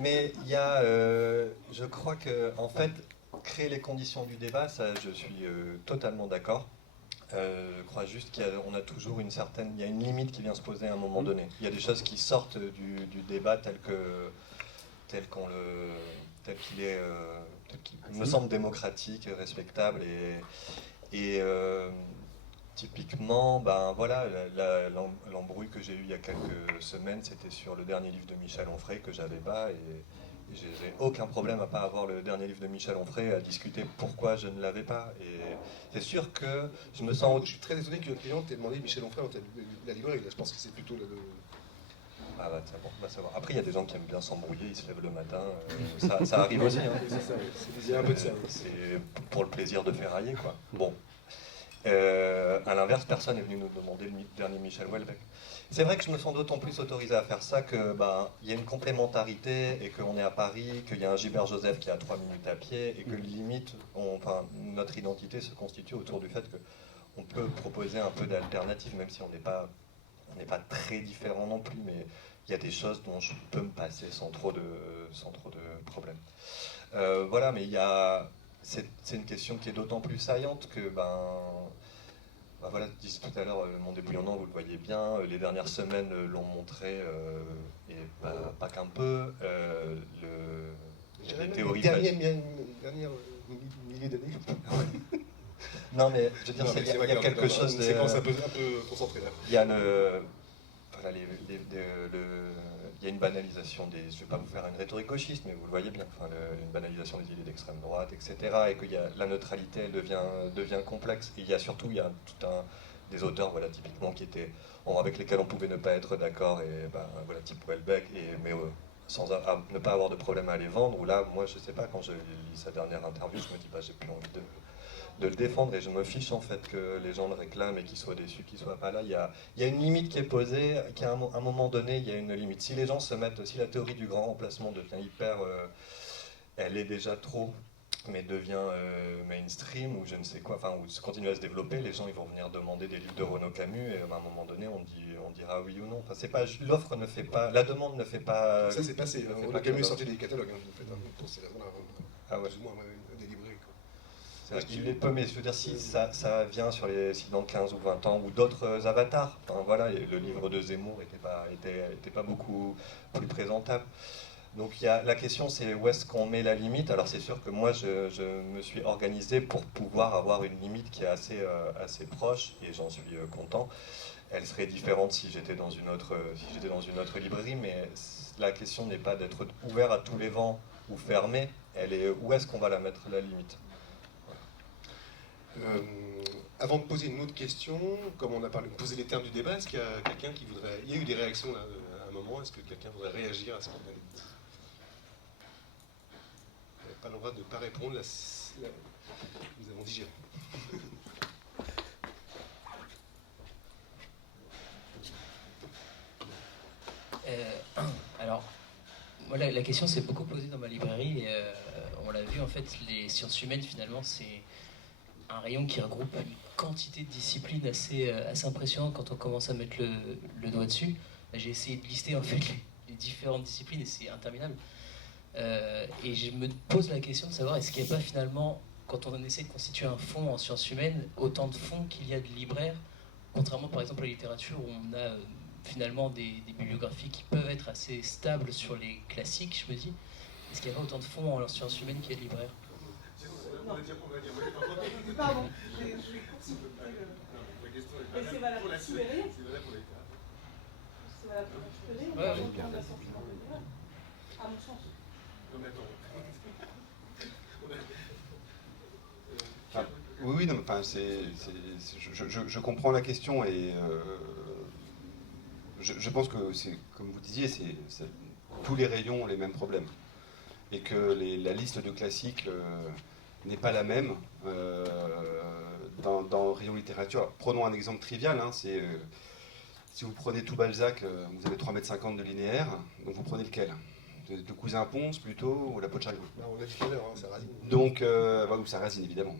Mais il y a... je crois que, en fait, créer les conditions du débat, ça, je suis totalement d'accord. Je crois juste qu'on a toujours il y a une limite qui vient se poser à un moment donné. Il y a des choses qui sortent du débat tel qu'il me semble démocratique, respectable et typiquement, ben voilà, l'embrouille que j'ai eue il y a quelques semaines, c'était sur le dernier livre de Michel Onfray que j'avais pas et j'ai aucun problème à pas avoir le dernier livre de Michel Onfray, à discuter pourquoi je ne l'avais pas. Et c'est sûr que je me sens... Je suis très étonné que le client t'ait demandé Michel Onfray dans la librairie. Là, je pense que c'est plutôt Ah bah, c'est bon, bah, ça va. Après, il y a des gens qui aiment bien s'embrouiller, ils se lèvent le matin, ça arrive aussi. Hein. C'est ça, il y a un peu de ça. C'est pour le plaisir de ferrailler, quoi. Bon. À l'inverse, personne n'est venu nous demander le dernier Michel Houellebecq. C'est vrai que je me sens d'autant plus autorisé à faire ça que y a une complémentarité et qu'on est à Paris, qu'il y a un Gilbert Joseph qui est à 3 minutes à pied et que limite, notre identité se constitue autour du fait qu'on peut proposer un peu d'alternative, même si on n'est pas très différents non plus, mais il y a des choses dont je peux me passer sans trop de problèmes. Voilà, mais c'est une question qui est d'autant plus saillante que voilà, je disais tout à l'heure, le monde est bouillonnant, vous le voyez bien, les dernières semaines l'ont montré, et pas qu'un peu, les théories... Dernière milliers d'années. Non, mais je veux dire, il y a quelque chose de... Une séquence un peu concentrée là. Il y a il y a une banalisation des... Je ne vais pas vous faire une rhétorique gauchiste, mais vous le voyez bien, une banalisation des idées d'extrême droite, etc. Et que la neutralité devient complexe. Et il y a surtout des auteurs, voilà, typiquement, avec lesquels on pouvait ne pas être d'accord, et voilà, type Houellebecq, mais sans ne pas avoir de problème à les vendre. Ou là, moi, je ne sais pas, quand je lis sa dernière interview, je me dis, j'ai plus envie de le défendre, et je me fiche en fait que les gens le réclament et qu'ils soient déçus, qu'ils soient pas là. Il y a une limite qui est posée, qu'à un moment donné, il y a une limite. Si les gens si la théorie du grand remplacement devient hyper, elle est déjà trop, mais devient mainstream ou je ne sais quoi, ou continue à se développer, les gens ils vont venir demander des livres de Renaud Camus et à un moment donné on dira oui ou non. C'est pas l'offre ne fait pas, la demande ne fait pas. Ça c'est passé. Renaud Camus sortait des catalogues en fait, pour ces raisons-là. Ah ouais. Plus ou moins des librairies. C'est vrai qu'il est peu, mais je veux dire, si ça vient si dans 15 ou 20 ans, ou d'autres avatars, voilà, le livre de Zemmour était pas beaucoup plus présentable. Donc la question c'est où est-ce qu'on met la limite. Alors c'est sûr que moi je me suis organisé pour pouvoir avoir une limite qui est assez proche, et j'en suis content. Elle serait différente si j'étais dans une autre librairie, mais la question n'est pas d'être ouvert à tous les vents ou fermé, elle est où est-ce qu'on va la mettre la limite. Avant de poser une autre question, comme on a posé les termes du débat, est-ce qu'il y a quelqu'un qui voudrait... Il y a eu des réactions là, à un moment, est-ce que quelqu'un voudrait réagir à ce qu'on a dit ? Vous n'avez pas le droit de ne pas répondre, nous avons digéré. Alors, moi, la question s'est beaucoup posée dans ma librairie, et on l'a vu, en fait, les sciences humaines, finalement, c'est un rayon qui regroupe une quantité de disciplines assez impressionnante quand on commence à mettre le doigt dessus. J'ai essayé de lister en fait les différentes disciplines et c'est interminable. Et je me pose la question de savoir est-ce qu'il n'y a pas finalement, quand on essaie de constituer un fonds en sciences humaines, autant de fonds qu'il y a de libraires, contrairement par exemple à la littérature où on a finalement des bibliographies qui peuvent être assez stables sur les classiques, je me dis, est-ce qu'il n'y a pas autant de fonds en sciences humaines qu'il y a de libraires ? Pardon, je vais consulter mais c'est valable pour tous les rayons. C'est valable pour tous les rayons. Ouais, On prend la science humaine, à mon sens. Oui, non, je comprends la question et je pense que c'est, comme vous disiez, tous les rayons ont les mêmes problèmes et que la liste de classiques n'est pas la même dans le rayon littérature. Alors, prenons un exemple trivial, si vous prenez tout Balzac, vous avez 3,50 m de linéaire, donc vous prenez lequel ? De Cousin Pons plutôt, ou la Pocharigo ? On l'a dit tout à l'heure, ça racine. Donc, ça racine évidemment.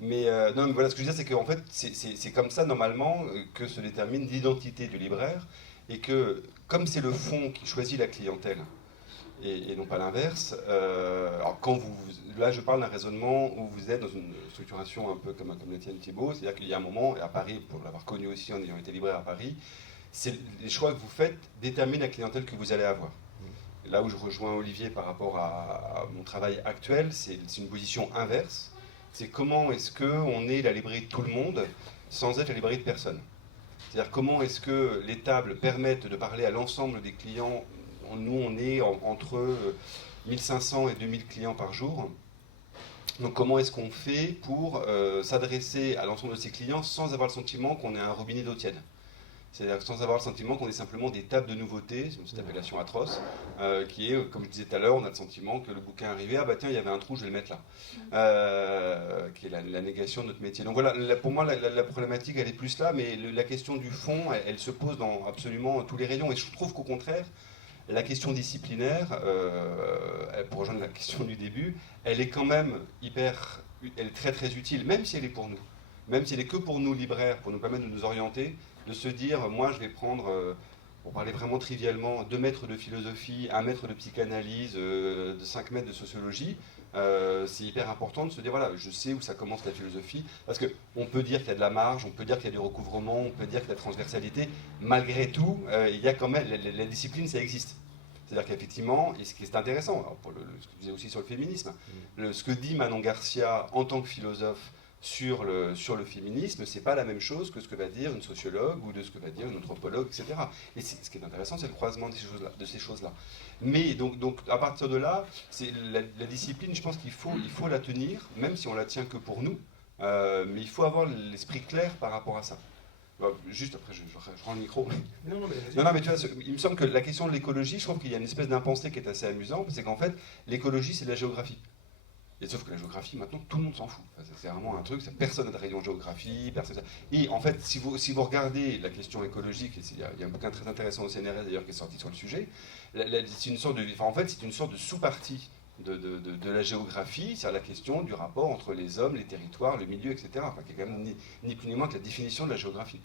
Mais non, mais voilà, ce que je veux dire, c'est qu'en fait, c'est comme ça normalement que se détermine l'identité du libraire, et que comme c'est le fond qui choisit la clientèle, et non pas l'inverse. Alors là, je parle d'un raisonnement où vous êtes dans une structuration un peu comme la tienne, Thibaut, c'est-à-dire qu'il y a un moment, et à Paris, pour l'avoir connu aussi en ayant été libraire à Paris, c'est les choix que vous faites déterminent la clientèle que vous allez avoir. Là où je rejoins Olivier par rapport à mon travail actuel, c'est une position inverse. C'est comment est-ce qu'on est la librairie de tout le monde sans être la librairie de personne. C'est-à-dire comment est-ce que les tables permettent de parler à l'ensemble des clients. Nous, on est entre 1500 et 2000 clients par jour. Donc comment est-ce qu'on fait pour s'adresser à l'ensemble de ces clients sans avoir le sentiment qu'on est un robinet d'eau tiède? C'est-à-dire sans avoir le sentiment qu'on est simplement des tables de nouveautés, c'est une petite appellation atroce, qui est, comme je disais tout à l'heure, on a le sentiment que le bouquin est arrivé, ah bah tiens, il y avait un trou, je vais le mettre là, qui est la négation de notre métier. Donc voilà, pour moi, la problématique, elle est plus là, mais la question du fond, elle se pose dans absolument tous les rayons, et je trouve qu'au contraire, la question disciplinaire, pour rejoindre la question du début, elle est quand même elle est très très utile, même si elle est pour nous, même si elle est que pour nous libraires, pour nous permettre de nous orienter, de se dire, moi je vais prendre, pour parler vraiment trivialement, 2 mètres de philosophie, 1 mètre de psychanalyse, de 5 mètres de sociologie. C'est hyper important de se dire, voilà, je sais où ça commence la philosophie, parce qu'on peut dire qu'il y a de la marge, on peut dire qu'il y a du recouvrement, on peut dire qu'il y a de la transversalité, malgré tout, il y a quand même, la discipline, ça existe. C'est-à-dire qu'effectivement, et ce qui est intéressant, alors pour ce que je disais aussi sur le féminisme, ce que dit Manon Garcia en tant que philosophe sur le féminisme, c'est pas la même chose que ce que va dire une sociologue ou de ce que va dire une anthropologue, etc. Et ce qui est intéressant, c'est le croisement de ces choses-là. Mais donc à partir de là, c'est la discipline, je pense qu'il faut la tenir, même si on la tient que pour nous, mais il faut avoir l'esprit clair par rapport à ça. Juste après, je rends le micro. Non, mais tu vois, il me semble que la question de l'écologie, je trouve qu'il y a une espèce d'impensé qui est assez amusant, c'est qu'en fait, l'écologie, c'est de la géographie. Et sauf que la géographie, maintenant, tout le monde s'en fout. Enfin, c'est vraiment un truc, personne n'a de rayon géographie, personne. Et en fait, si vous regardez la question écologique, et il y a un bouquin très intéressant au CNRS d'ailleurs qui est sorti sur le sujet, c'est une sorte de sous-partie de la géographie, c'est la question du rapport entre les hommes, les territoires, le milieu, etc. Enfin, qui est quand même ni plus ni moins que la définition de la géographie.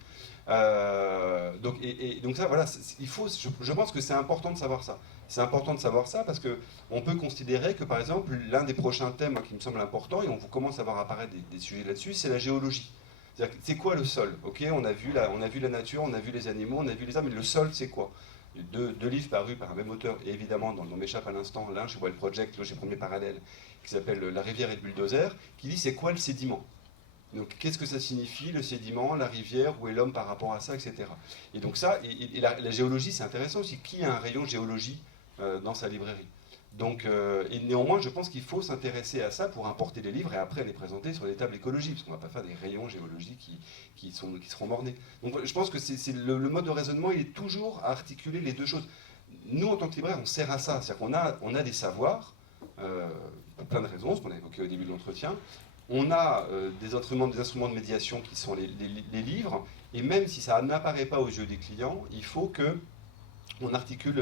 Donc ça, voilà, je pense que c'est important de savoir ça. C'est important de savoir ça parce qu'on peut considérer que, par exemple, l'un des prochains thèmes qui me semble important, et on commence à voir apparaître des sujets là-dessus, c'est la géologie. C'est quoi le sol? Ok, on a vu la nature, on a vu les animaux, on a vu les hommes, mais le sol, c'est quoi? Deux livres parus par un même auteur, et évidemment, dont m'échappe à l'instant, l'un chez Wild Project, l'autre chez Premier Parallèle, qui s'appelle La rivière et le bulldozer, qui dit c'est quoi le sédiment? Donc qu'est-ce que ça signifie, le sédiment, la rivière, où est l'homme par rapport à ça, etc. Et donc ça, la géologie, c'est intéressant aussi. Qui a un rayon géologie dans sa librairie? Donc, et néanmoins, je pense qu'il faut s'intéresser à ça pour importer les livres et après les présenter sur les tables écologiques, parce qu'on ne va pas faire des rayons géologiques qui seront bornés. Donc je pense que le mode de raisonnement, il est toujours à articuler les deux choses. Nous, en tant que libraires, on sert à ça. C'est-à-dire qu'on a des savoirs, pour plein de raisons, ce qu'on a évoqué au début de l'entretien. On a des instruments de médiation qui sont les livres, et même si ça n'apparaît pas aux yeux des clients, il faut qu'on articule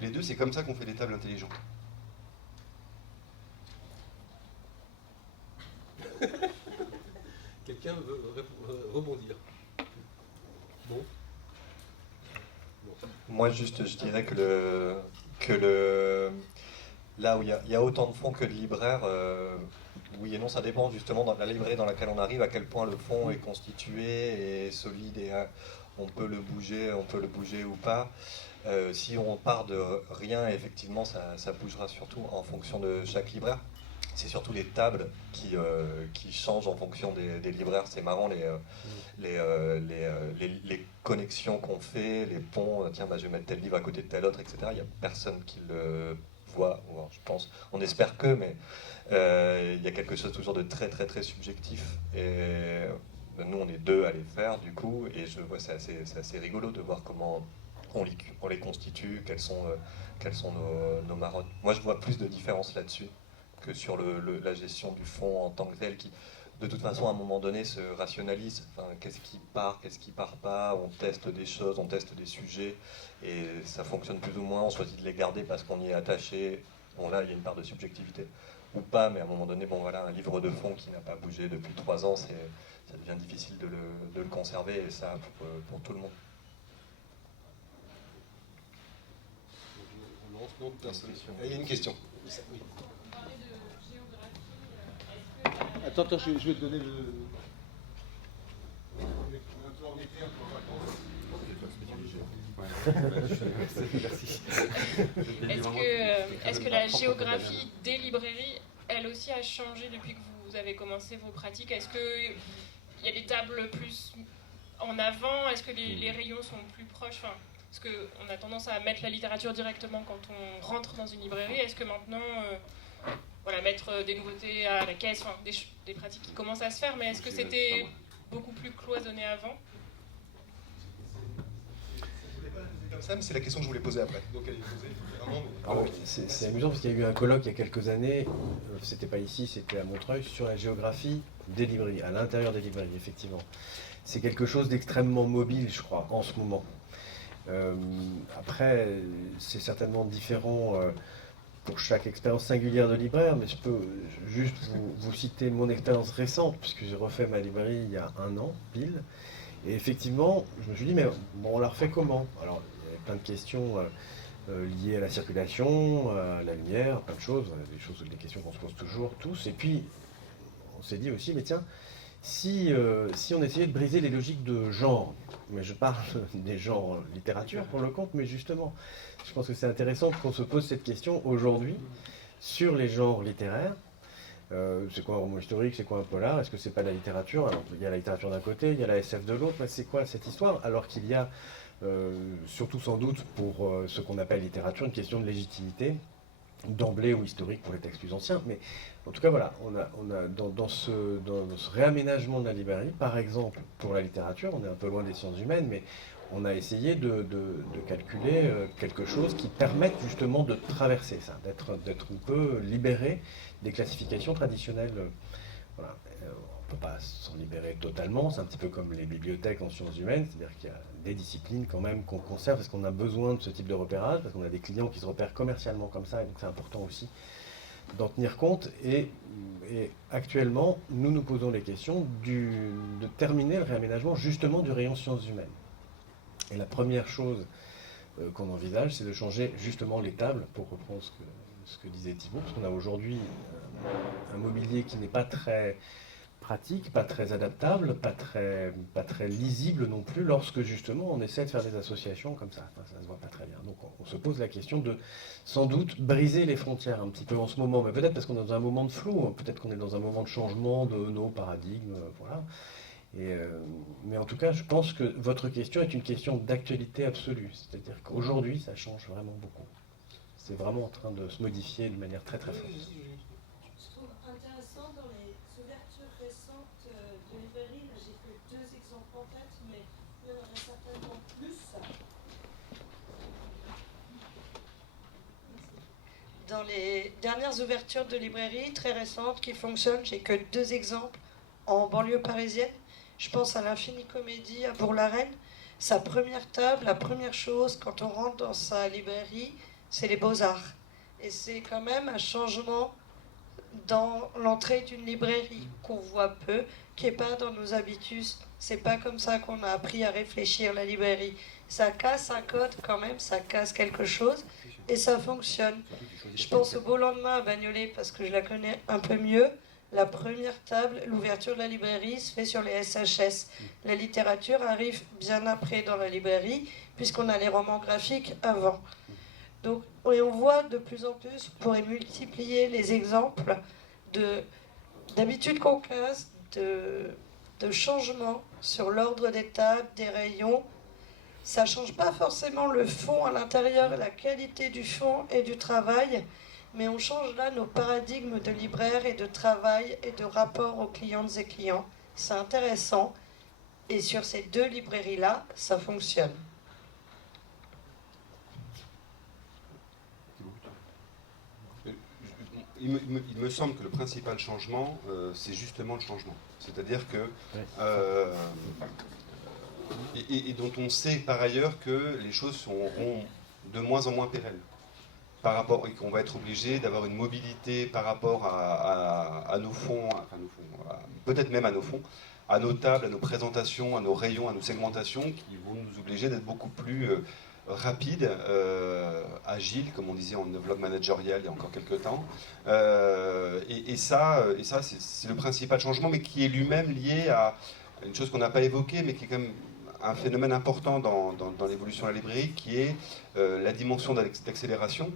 les deux. C'est comme ça qu'on fait des tables intelligentes. Quelqu'un veut rebondir? Bon. Moi, juste, je dirais là où il y a autant de fonds que de libraires, oui et non, ça dépend justement dans la librairie dans laquelle on arrive, à quel point le fond est constitué et solide et on peut le bouger ou pas. Si on part de rien, effectivement, ça bougera surtout en fonction de chaque libraire. C'est surtout les tables qui changent en fonction des libraires. C'est marrant les connexions qu'on fait, les ponts. Tiens, je vais mettre tel livre à côté de tel autre, etc. Il n'y a personne qui le voit, je pense. On espère que, mais il y a quelque chose toujours de très très très subjectif. Et nous, on est deux à les faire, du coup, et je vois c'est assez rigolo de voir comment on les constitue, quelles sont nos marottes. Moi, je vois plus de différence là-dessus que sur la gestion du fond en tant que tel, qui de toute façon à un moment donné se rationalise. Enfin, qu'est-ce qui part pas, on teste des choses, on teste des sujets, et ça fonctionne plus ou moins, on choisit de les garder parce qu'on y est attaché. Bon, là, il y a une part de subjectivité, ou pas, mais à un moment donné, bon voilà, un livre de fond qui n'a pas bougé depuis 3 ans, ça devient difficile de le conserver, et ça pour tout le monde. On lance Non, personne. Il y a une question. Oui. Attends, je vais te donner le... Est-ce que la géographie des librairies, elle aussi, a changé depuis que vous avez commencé vos pratiques? Est-ce qu'il y a des tables plus en avant? Est-ce que les rayons sont plus proches? Parce qu'on a tendance à mettre la littérature directement quand on rentre dans une librairie. Est-ce que maintenant, mettre des nouveautés à la caisse, des pratiques qui commencent à se faire, mais est-ce que c'était beaucoup plus cloisonné avant? Comme ça, mais c'est la question que je voulais poser après. Donc elle est posée vraiment. C'est amusant parce qu'il y a eu un colloque il y a quelques années, c'était pas ici, c'était à Montreuil, sur la géographie des librairies, à l'intérieur des librairies, effectivement. C'est quelque chose d'extrêmement mobile, je crois, en ce moment. Après, c'est certainement différent pour chaque expérience singulière de libraire, mais je peux juste vous citer mon expérience récente, puisque j'ai refait ma librairie il y a 1 an, pile. Et effectivement, je me suis dit, mais bon, on la refait comment? Alors, il y avait plein de questions liées à la circulation, à la lumière, plein de choses, des questions qu'on se pose toujours tous. Et puis, on s'est dit aussi, mais tiens, si on essayait de briser les logiques de genre, mais je parle des genres littérature pour le compte, mais justement, je pense que c'est intéressant qu'on se pose cette question aujourd'hui sur les genres littéraires. C'est quoi un roman historique, c'est quoi un polar, est-ce que c'est pas la littérature? Alors, il y a la littérature d'un côté, il y a la SF de l'autre, mais c'est quoi cette histoire? Alors qu'il y a, surtout sans doute pour ce qu'on appelle littérature, une question de légitimité, d'emblée ou historique pour les textes plus anciens. Mais en tout cas, voilà, on a dans ce réaménagement de la librairie, par exemple, pour la littérature, on est un peu loin des sciences humaines, mais on a essayé de calculer quelque chose qui permette justement de traverser ça, d'être un peu libéré des classifications traditionnelles. Voilà. On ne peut pas s'en libérer totalement, c'est un petit peu comme les bibliothèques en sciences humaines, c'est-à-dire qu'il y a des disciplines quand même qu'on conserve parce qu'on a besoin de ce type de repérage, parce qu'on a des clients qui se repèrent commercialement comme ça, et donc c'est important aussi d'en tenir compte. Et actuellement, nous nous posons les questions de terminer le réaménagement justement du rayon sciences humaines. Et la première chose qu'on envisage, c'est de changer justement les tables, pour reprendre ce que disait Thibaut, parce qu'on a aujourd'hui un mobilier qui n'est pas très pratique, pas très adaptable, pas très lisible non plus, lorsque justement on essaie de faire des associations comme ça. Enfin, ça se voit pas très bien. Donc on se pose la question de sans doute briser les frontières un petit peu en ce moment, mais peut-être parce qu'on est dans un moment de flou, peut-être qu'on est dans un moment de changement de nos paradigmes, voilà. Mais en tout cas, je pense que votre question est une question d'actualité absolue. C'est-à-dire qu'aujourd'hui, ça change vraiment beaucoup. C'est vraiment en train de se modifier de manière très très forte. Je trouve intéressant dans les ouvertures récentes de librairies, là j'ai que 2 exemples en tête, mais il y en aurait certainement plus. Dans les dernières ouvertures de librairies très récentes qui fonctionnent, j'ai que 2 exemples en banlieue parisienne. Je pense à l'Infini Comédie à Bourg-la-Reine. Sa première table, la première chose quand on rentre dans sa librairie, c'est les Beaux-Arts. Et c'est quand même un changement dans l'entrée d'une librairie qu'on voit peu, qui n'est pas dans nos habitudes. C'est pas comme ça qu'on a appris à réfléchir la librairie. Ça casse un code quand même, ça casse quelque chose et ça fonctionne. Je pense au Beau Lendemain à Bagnolet parce que je la connais un peu mieux. La première table, l'ouverture de la librairie se fait sur les SHS. La littérature arrive bien après dans la librairie, puisqu'on a les romans graphiques avant. Donc, et on voit de plus en plus, on pourrait multiplier les exemples d'habitudes qu'on casse, de changements sur l'ordre des tables, des rayons. Ça ne change pas forcément le fond à l'intérieur, la qualité du fond et du travail, mais on change là nos paradigmes de libraire et de travail et de rapport aux clientes et clients. C'est intéressant. Et sur ces 2 librairies-là, ça fonctionne. Il me semble que le principal changement, c'est justement le changement. C'est-à-dire que... et dont on sait par ailleurs que les choses seront de moins en moins pérennes. Par rapport, et qu'on va être obligé d'avoir une mobilité par rapport à nos fonds, peut-être même à nos fonds, à nos tables, à nos présentations, à nos rayons, à nos segmentations, qui vont nous obliger d'être beaucoup plus rapide, agile, comme on disait en vlog managérial il y a encore quelques temps. Et ça c'est le principal changement, mais qui est lui-même lié à une chose qu'on n'a pas évoquée, mais qui est quand même un phénomène important dans l'évolution de la librairie, qui est la dimension d'accélération,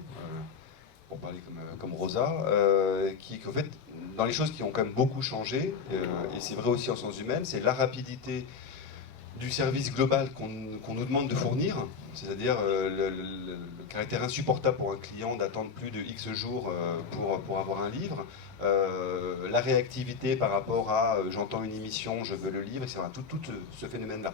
pour parler comme Rosa, qui qu'en fait, dans les choses qui ont quand même beaucoup changé, et c'est vrai aussi en sciences humaines, c'est la rapidité du service global qu'on nous demande de fournir, c'est-à-dire le caractère insupportable pour un client d'attendre plus de X jours pour avoir un livre, la réactivité par rapport à j'entends une émission, je veux le livre, etc. Tout ce phénomène-là,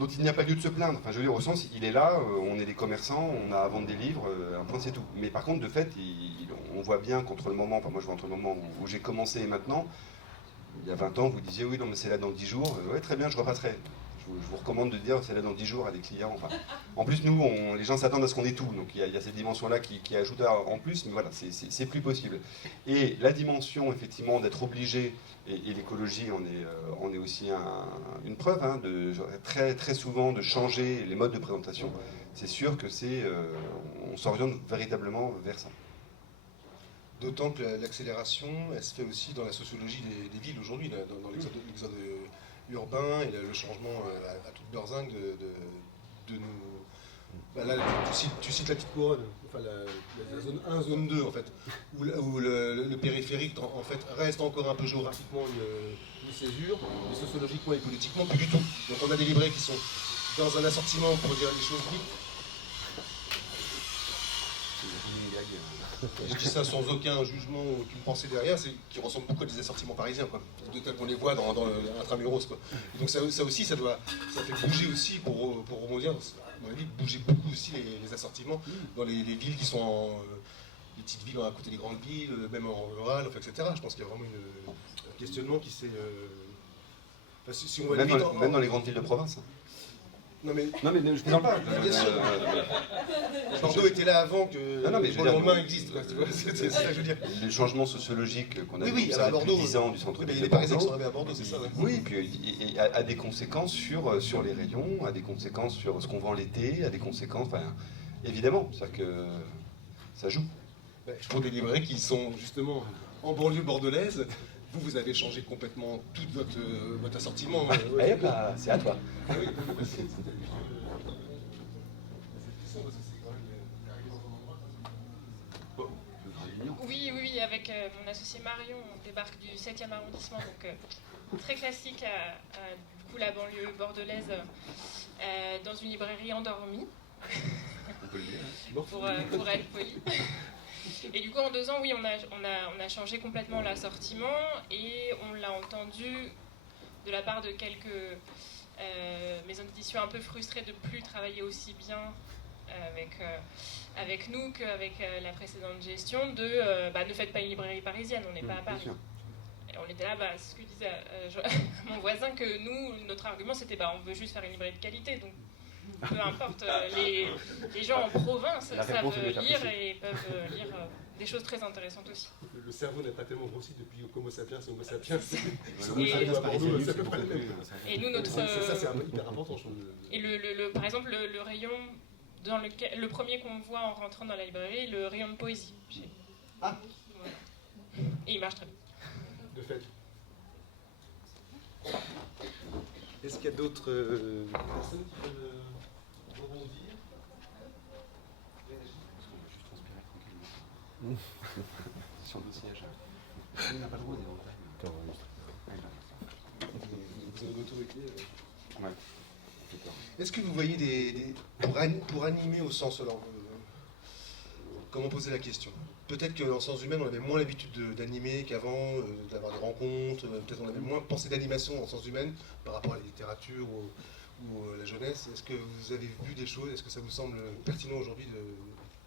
dont il n'y a pas lieu de se plaindre. Enfin, je veux dire, au sens, il est là, on est des commerçants, on a à vendre des livres, un point c'est tout. Mais par contre, de fait, on voit bien qu'entre le moment, enfin moi je vois entre le moment où j'ai commencé et maintenant, il y a 20 ans, vous disiez oui, non, mais c'est là dans 10 jours, ouais, très bien, je repasserai. Je vous recommande de dire c'est là dans 10 jours à des clients. Enfin, en plus, nous, les gens s'attendent à ce qu'on ait tout. Donc il y a cette dimension-là qui ajoute en plus, mais voilà, c'est plus possible. Et la dimension, effectivement, d'être obligé, et l'écologie en est aussi une preuve, hein, très, très souvent de changer les modes de présentation. C'est sûr que on s'oriente véritablement vers ça. D'autant que l'accélération, elle se fait aussi dans la sociologie des villes aujourd'hui, dans l'exode urbain et le changement à toute beurzingue de nous. Bah là, tu cites la petite couronne, enfin la zone 1, zone 2 en fait, où le périphérique en fait reste encore un peu géographiquement une césure, mais sociologiquement et politiquement plus du tout. Donc on a des libraires qui sont dans un assortiment, pour dire les choses vite. Je dis ça sans aucun jugement ou aucune pensée derrière, c'est qui ressemble beaucoup à des assortiments parisiens, quoi, de tels qu'on les voit dans l'intramuros, quoi. Et donc ça aussi, ça fait bouger aussi, pour rebondir, à mon avis, bouger beaucoup aussi les assortiments dans les villes qui sont les petites villes à côté des grandes villes, même en rural, enfin, etc. Je pense qu'il y a vraiment un questionnement qui s'est... Enfin, si on va même dans les grandes villes de province. Non mais je plaisante pas. Bien sûr. Bordeaux était là avant que le lendemain existe. C'est ça que je veux dire. Les changements sociologiques qu'on a vu à Bordeaux, 10 ans du centre-ville. Les Parisiens qui sont arrivés à Bordeaux, c'est ça. Oui, et a des conséquences sur les rayons, a des conséquences sur ce qu'on vend l'été, a des conséquences, enfin, évidemment, c'est-à-dire que ça joue. Pour des librairies qui sont justement en banlieue bordelaise, vous avez changé complètement tout votre assortiment. Allez hop là, c'est à toi. Oui, avec mon associé Marion, on débarque du 7e arrondissement, donc très classique du coup la banlieue bordelaise, dans une librairie endormie, pour être poli. Et du coup, en 2 ans, oui, on a changé complètement l'assortiment et on l'a entendu de la part de quelques maisons d'édition un peu frustrées de ne plus travailler aussi bien avec nous qu'avec la précédente gestion, ne faites pas une librairie parisienne, on n'est pas à Paris. Et on était là, ce que disait mon voisin, que nous, notre argument c'était on veut juste faire une librairie de qualité, donc peu importe, les gens en province savent lire et peuvent lire des choses très intéressantes aussi. Le cerveau n'a pas tellement grossi depuis Homo sapiens et Homo sapiens. Et nous, notre... Ça, c'est hyper important, je trouve. Et par exemple, le rayon, le premier qu'on voit en rentrant dans la librairie, le rayon de poésie. Ah. Et il marche très bien. De fait. Est-ce qu'il y a d'autres personnes qui peuvent rebondir? Sur le siège. On n'a pas le droit de Vous avez l'autorité. Ouais. Est-ce que vous voyez pour animer au sens alors, comment poser la question? Peut-être qu'en sciences humaines, on avait moins l'habitude d'animer qu'avant, d'avoir des rencontres, peut-être on avait moins pensé d'animation en sciences humaines par rapport à la littérature ou la jeunesse. Est-ce que vous avez vu des choses? Est-ce que ça vous semble pertinent aujourd'hui?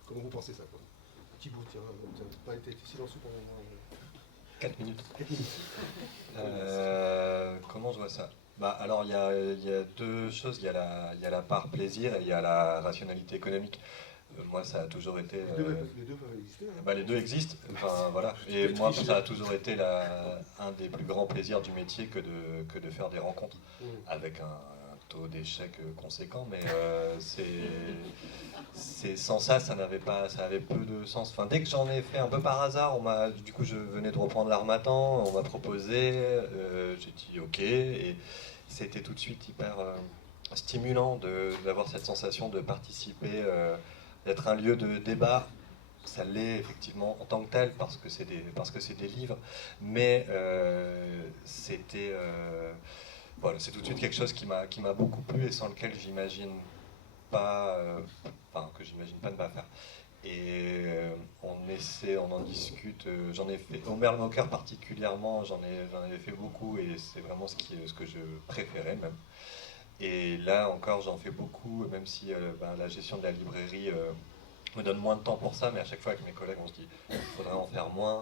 Comment vous pensez ça, quoi? Thibaut, tiens, vous n'avez pas été silencieux pendant 4 minutes. Comment je vois ça? Alors, il y a deux choses. Il y a la part plaisir et il y a la rationalité économique. Moi, ça a toujours été... Les deux peuvent exister. Hein. Les deux existent. Enfin, voilà. Et moi, ça a toujours été un des plus grands plaisirs du métier que de faire des rencontres avec un taux d'échec conséquent, mais sans ça, ça avait peu de sens. Enfin, dès que j'en ai fait un peu par hasard, du coup, je venais de reprendre l'Harmattan, on m'a proposé, j'ai dit ok, et c'était tout de suite hyper stimulant d'avoir cette sensation de participer, d'être un lieu de débat. Ça l'est effectivement en tant que tel parce que c'est des livres, mais c'était voilà, c'est tout de suite quelque chose qui m'a beaucoup plu et sans lequel j'imagine pas, que j'imagine pas ne pas faire. Et on en discute. J'en ai fait Omer le Moqueur particulièrement. J'en avais fait beaucoup et c'est vraiment ce que je préférais même. Et là encore, j'en fais beaucoup, même si la gestion de la librairie me donne moins de temps pour ça, mais à chaque fois avec mes collègues, on se dit il faudrait en faire moins,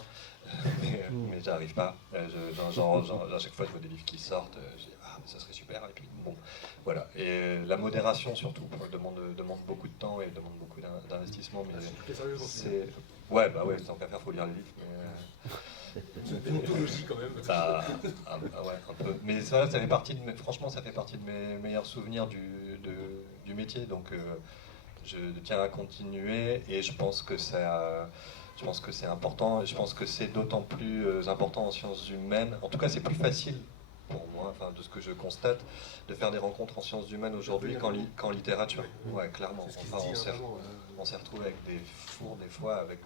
mais j'arrive pas. À chaque fois, je vois des livres qui sortent, je dis mais ça serait super, et puis bon, voilà. Et la modération surtout demande beaucoup de temps et demande beaucoup d'investissement, mais c'est. Ouais, tant qu'à faire, faut lire les livres, mais. C'est une déontologie quand même. Ouais, un peu. Mais ça fait partie franchement, ça fait partie de mes meilleurs souvenirs du métier, donc. Je tiens à continuer et je pense que c'est important. Je pense que c'est d'autant plus important en sciences humaines. En tout cas, c'est plus facile pour moi, de ce que je constate, de faire des rencontres en sciences humaines aujourd'hui qu'en littérature. Ouais, clairement. On s'est retrouvé avec des fours des fois, avec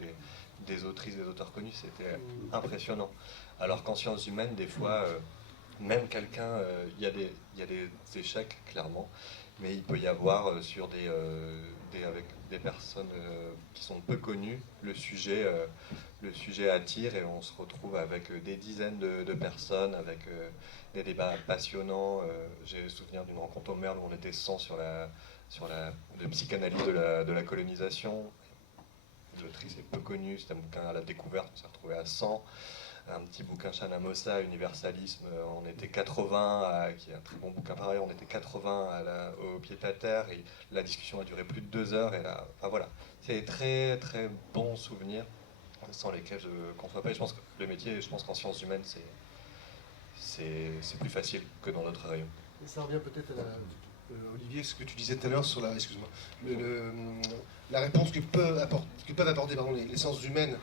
des autrices, des auteurs connus. C'était impressionnant. Alors qu'en sciences humaines, des fois, même quelqu'un, il y a des échecs clairement. Mais il peut y avoir avec des personnes qui sont peu connues, le sujet attire et on se retrouve avec des dizaines de personnes, avec des débats passionnants. J'ai le souvenir d'une rencontre au Merle où on était 100 sur la psychanalyse de la colonisation. L'autrice est peu connue, c'est un bouquin à la découverte, on s'est retrouvé à 100. Un petit bouquin Shana Universalisme, on était 80, qui est un très bon bouquin pareil, on était 80 au pied-à-terre et la discussion a duré plus de 2 heures. Et là, voilà, c'est des très très bons souvenirs sans lesquels je ne conçois pas. Et je pense que le métier, je pense qu'en sciences humaines, c'est plus facile que dans notre rayon. Et ça revient peut-être à Olivier, ce que tu disais tout à l'heure sur la réponse que peuvent apporter les sciences humaines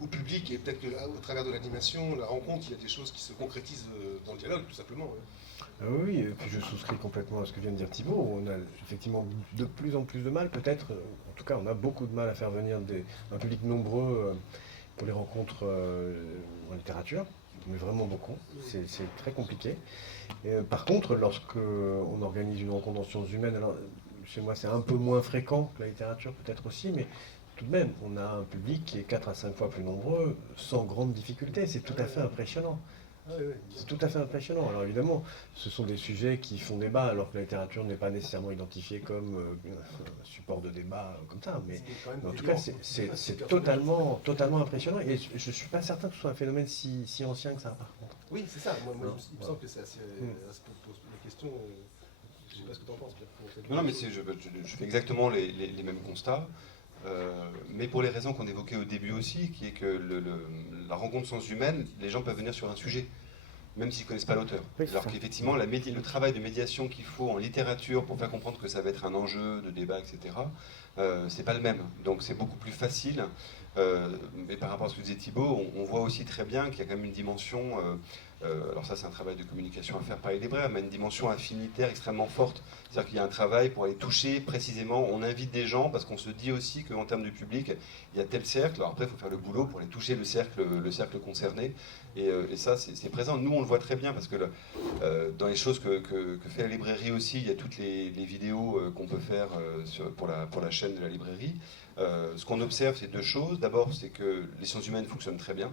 au public, et peut-être qu'au travers de l'animation, la rencontre, il y a des choses qui se concrétisent dans le dialogue, tout simplement. Ouais. Oui, et puis je souscris complètement à ce que vient de dire Thibaut. On a effectivement de plus en plus de mal, peut-être, en tout cas on a beaucoup de mal à faire venir un public nombreux pour les rencontres en littérature, mais vraiment beaucoup, c'est très compliqué. Et, par contre, lorsque on organise une rencontre en sciences humaines, alors chez moi c'est un peu moins fréquent que la littérature peut-être aussi, mais tout de même, on a un public qui est 4 à 5 fois plus nombreux, sans grande difficulté. C'est tout à fait impressionnant. C'est tout à fait impressionnant. Alors évidemment, ce sont des sujets qui font débat, alors que la littérature n'est pas nécessairement identifiée comme un support de débat comme ça. Mais en tout cas, c'est totalement impressionnant. Et je ne suis pas certain que ce soit un phénomène si ancien que ça, par contre. Oui, c'est ça. Moi il me semble que c'est assez... la question... je ne sais pas ce que tu en penses, Pierre. Non, mais je fais exactement les mêmes constats. Mais pour les raisons qu'on évoquait au début aussi, qui est que la rencontre sciences humaines, les gens peuvent venir sur un sujet, même s'ils ne connaissent pas l'auteur. Oui, alors qu'effectivement, le travail de médiation qu'il faut en littérature pour faire comprendre que ça va être un enjeu de débat, etc., c'est pas le même. Donc c'est beaucoup plus facile. Mais par rapport à ce que disait Thibaut, on voit aussi très bien qu'il y a quand même une dimension, alors ça c'est un travail de communication à faire par les libraires, mais une dimension affinitaire extrêmement forte. C'est-à-dire qu'il y a un travail pour aller toucher précisément, on invite des gens parce qu'on se dit aussi qu'en termes de public, il y a tel cercle, alors après il faut faire le boulot pour aller toucher le cercle concerné, et ça c'est présent. Nous on le voit très bien parce que dans les choses que fait la librairie aussi, il y a toutes les vidéos qu'on peut faire pour la chaîne de la librairie. Ce qu'on observe, c'est 2 choses. D'abord, c'est que les sciences humaines fonctionnent très bien,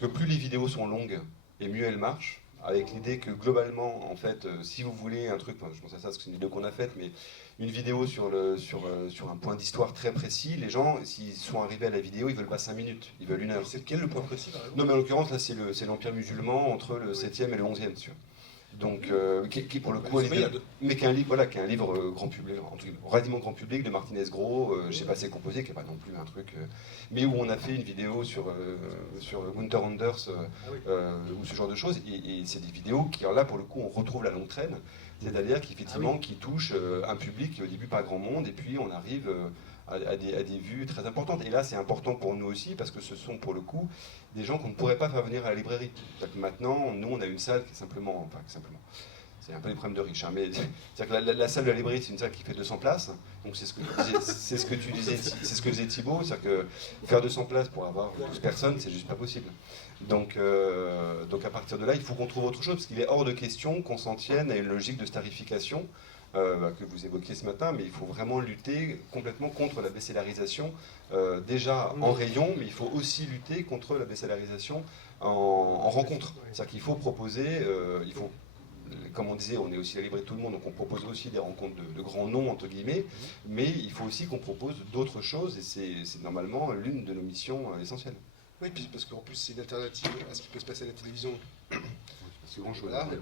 que plus les vidéos sont longues, et mieux elles marchent, avec l'idée que globalement, en fait, si vous voulez un truc, je pense à ça parce que c'est une vidéo qu'on a faite, mais une vidéo sur un point d'histoire très précis, les gens, s'ils sont arrivés à la vidéo, ils veulent pas 5 minutes, ils veulent 1 heure. C'est quel le point précis, par exemple ? Non, mais en l'occurrence, là, c'est l'Empire musulman entre le 7e et le 11e, sûr. Donc, qui pour le coup, c'est payable. mais qui est un livre, voilà, qui est un livre grand public, relativement grand public de Martinez Gros, je sais pas si c'est composé, qui n'est pas non plus un truc, mais où on a fait une vidéo sur Gunther Anders ou ce genre de choses, et c'est des vidéos qui, alors là pour le coup, on retrouve la longue traîne, c'est-à-dire qu'effectivement, qui touchent un public qui au début pas grand monde, et puis on arrive à des vues très importantes. Et là, c'est important pour nous aussi, parce que ce sont pour le coup des gens qu'on ne pourrait pas faire venir à la librairie. C'est-à-dire que maintenant, nous, on a une salle qui est simplement, c'est un peu les problèmes de riches, hein, mais c'est-à-dire que la salle de la librairie, c'est une salle qui fait 200 places. Donc c'est ce que tu disais, c'est ce que disait Thibaut, c'est-à-dire que faire 200 places pour avoir 12 personnes, c'est juste pas possible. Donc à partir de là, il faut qu'on trouve autre chose, parce qu'il est hors de question qu'on s'en tienne à une logique de starification que vous évoquiez ce matin, mais il faut vraiment lutter complètement contre la bestiarisation, déjà en rayon, mais il faut aussi lutter contre la bestiarisation en rencontre. C'est-à-dire qu'il faut proposer, comme on disait, on est aussi la librairie de tout le monde, donc on propose aussi des rencontres de grands noms, entre guillemets, mais il faut aussi qu'on propose d'autres choses, et c'est normalement l'une de nos missions essentielles. Oui, puis parce qu'en plus c'est une alternative à ce qui peut se passer à la télévision. C'est grand chose. Voilà, j'ai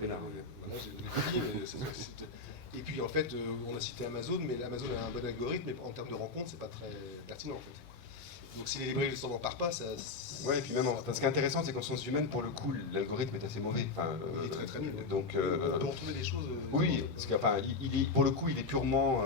dit, mais et puis en fait, on a cité Amazon, mais Amazon a un bon algorithme, mais en termes de rencontres, c'est pas très pertinent en fait. Donc si les librairies ne s'en emparent pas, ça. Ouais, et puis même, ce qui est intéressant, c'est qu'en sciences humaines, pour le coup, l'algorithme est assez mauvais. Enfin, il est très très nul. Donc, on peut retrouver des choses. Oui, parce que, enfin, pour le coup, il est purement.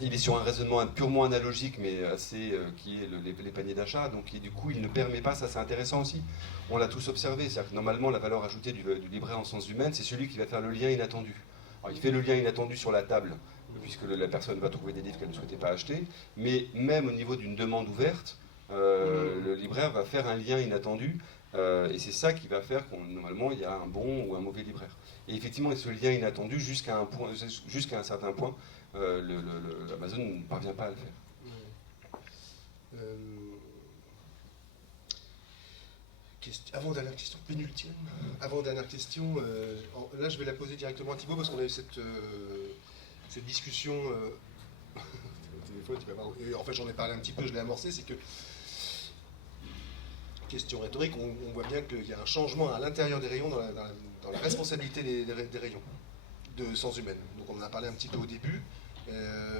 Il est sur un raisonnement purement analogique, mais assez qui est les paniers d'achat. Donc, du coup, il ne permet pas, ça c'est intéressant aussi. On l'a tous observé, c'est-à-dire que normalement, la valeur ajoutée du libraire en sciences humaines, c'est celui qui va faire le lien inattendu. Alors, il fait le lien inattendu sur la table, puisque la personne va trouver des livres qu'elle ne souhaitait pas acheter, mais même au niveau d'une demande ouverte, le libraire va faire un lien inattendu, et c'est ça qui va faire qu'on normalement il y a un bon ou un mauvais libraire. Et effectivement, ce lien inattendu jusqu'à un certain point, Amazon ne parvient pas à le faire. Avant-dernière question, pénultième. Avant-dernière question, là je vais la poser directement à Thibaut parce qu'on a eu cette discussion au téléphone. Et en fait j'en ai parlé un petit peu, je l'ai amorcé, c'est que, question rhétorique, on voit bien qu'il y a un changement à l'intérieur des rayons dans la responsabilité des rayons de sciences humaines. Donc on en a parlé un petit peu au début.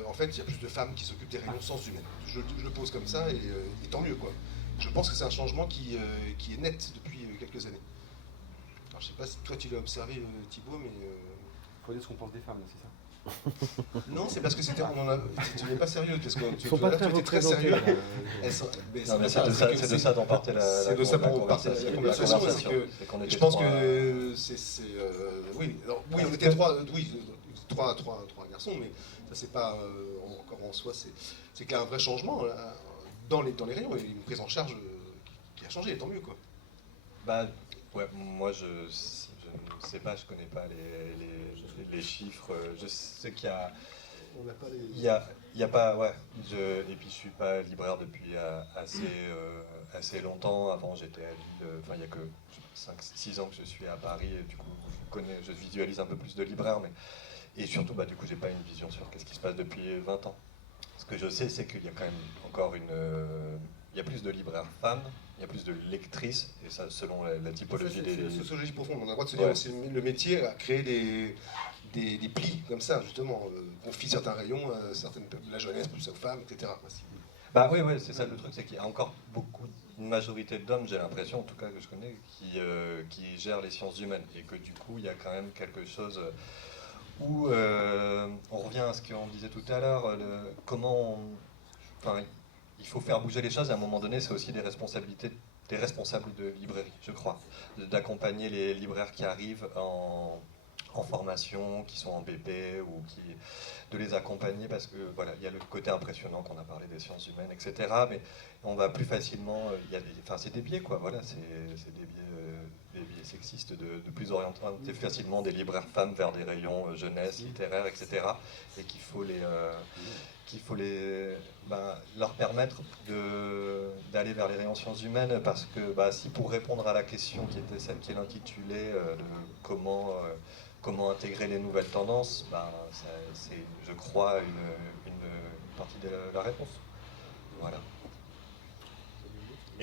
En fait, il y a plus de femmes qui s'occupent des rayons sciences humaines. Je le pose comme ça, et tant mieux, quoi. Je pense que c'est un changement qui est net depuis quelques années. Alors, je ne sais pas si toi tu l'as observé, Thibaut, mais... Il faut dire ce qu'on pense des femmes, c'est ça? Non, c'est parce que tu n'es pas sérieux, parce que tu étais très sérieux. C'est de ça dont partait la conversation. Je pense que oui, on était trois garçons, mais ça c'est pas encore en soi, c'est qu'il y a un vrai changement dans les rayons, et une prise en charge qui a changé, et tant mieux, quoi. Bah, ouais, moi je ne sais pas, je connais pas les chiffres, je sais qu'il y a... On n'a pas les... Il y a pas, ouais, et puis je suis pas libraire depuis assez longtemps. Avant j'étais à Lille, enfin il y a que 5-6 ans que je suis à Paris, et du coup je visualise un peu plus de libraires, et surtout du coup j'ai pas une vision sur qu'est-ce qui se passe depuis 20 ans. Ce que je sais, c'est qu'il y a quand même encore il y a plus de libraires femmes, il y a plus de lectrices, et ça selon la typologie des... C'est la sociologie profonde, on a le droit de se dire aussi, le métier a créé des plis comme ça, justement, confie certains rayons, la jeunesse plus aux femmes, etc. Bah oui, c'est ça le truc, c'est qu'il y a encore une majorité d'hommes, j'ai l'impression, en tout cas que je connais, qui gèrent les sciences humaines, et que du coup il y a quand même quelque chose où on revient à ce qu'on disait tout à l'heure, il faut faire bouger les choses, et à un moment donné c'est aussi des responsabilités des responsables de librairie, je crois, d'accompagner les libraires qui arrivent en formation, qui sont en BP, ou de les accompagner, parce que voilà, il y a le côté impressionnant qu'on a parlé des sciences humaines, etc. Mais on va plus facilement, c'est des biais, quoi. Voilà, c'est des biais sexistes de plus orienter facilement des libraires femmes vers des rayons jeunesse, littéraire, etc. Et qu'il faut leur permettre d'aller vers les rayons sciences humaines, parce que si, pour répondre à la question qui était celle qui est l'intitulé de comment intégrer les nouvelles tendances, c'est, je crois, une partie de la réponse. Voilà.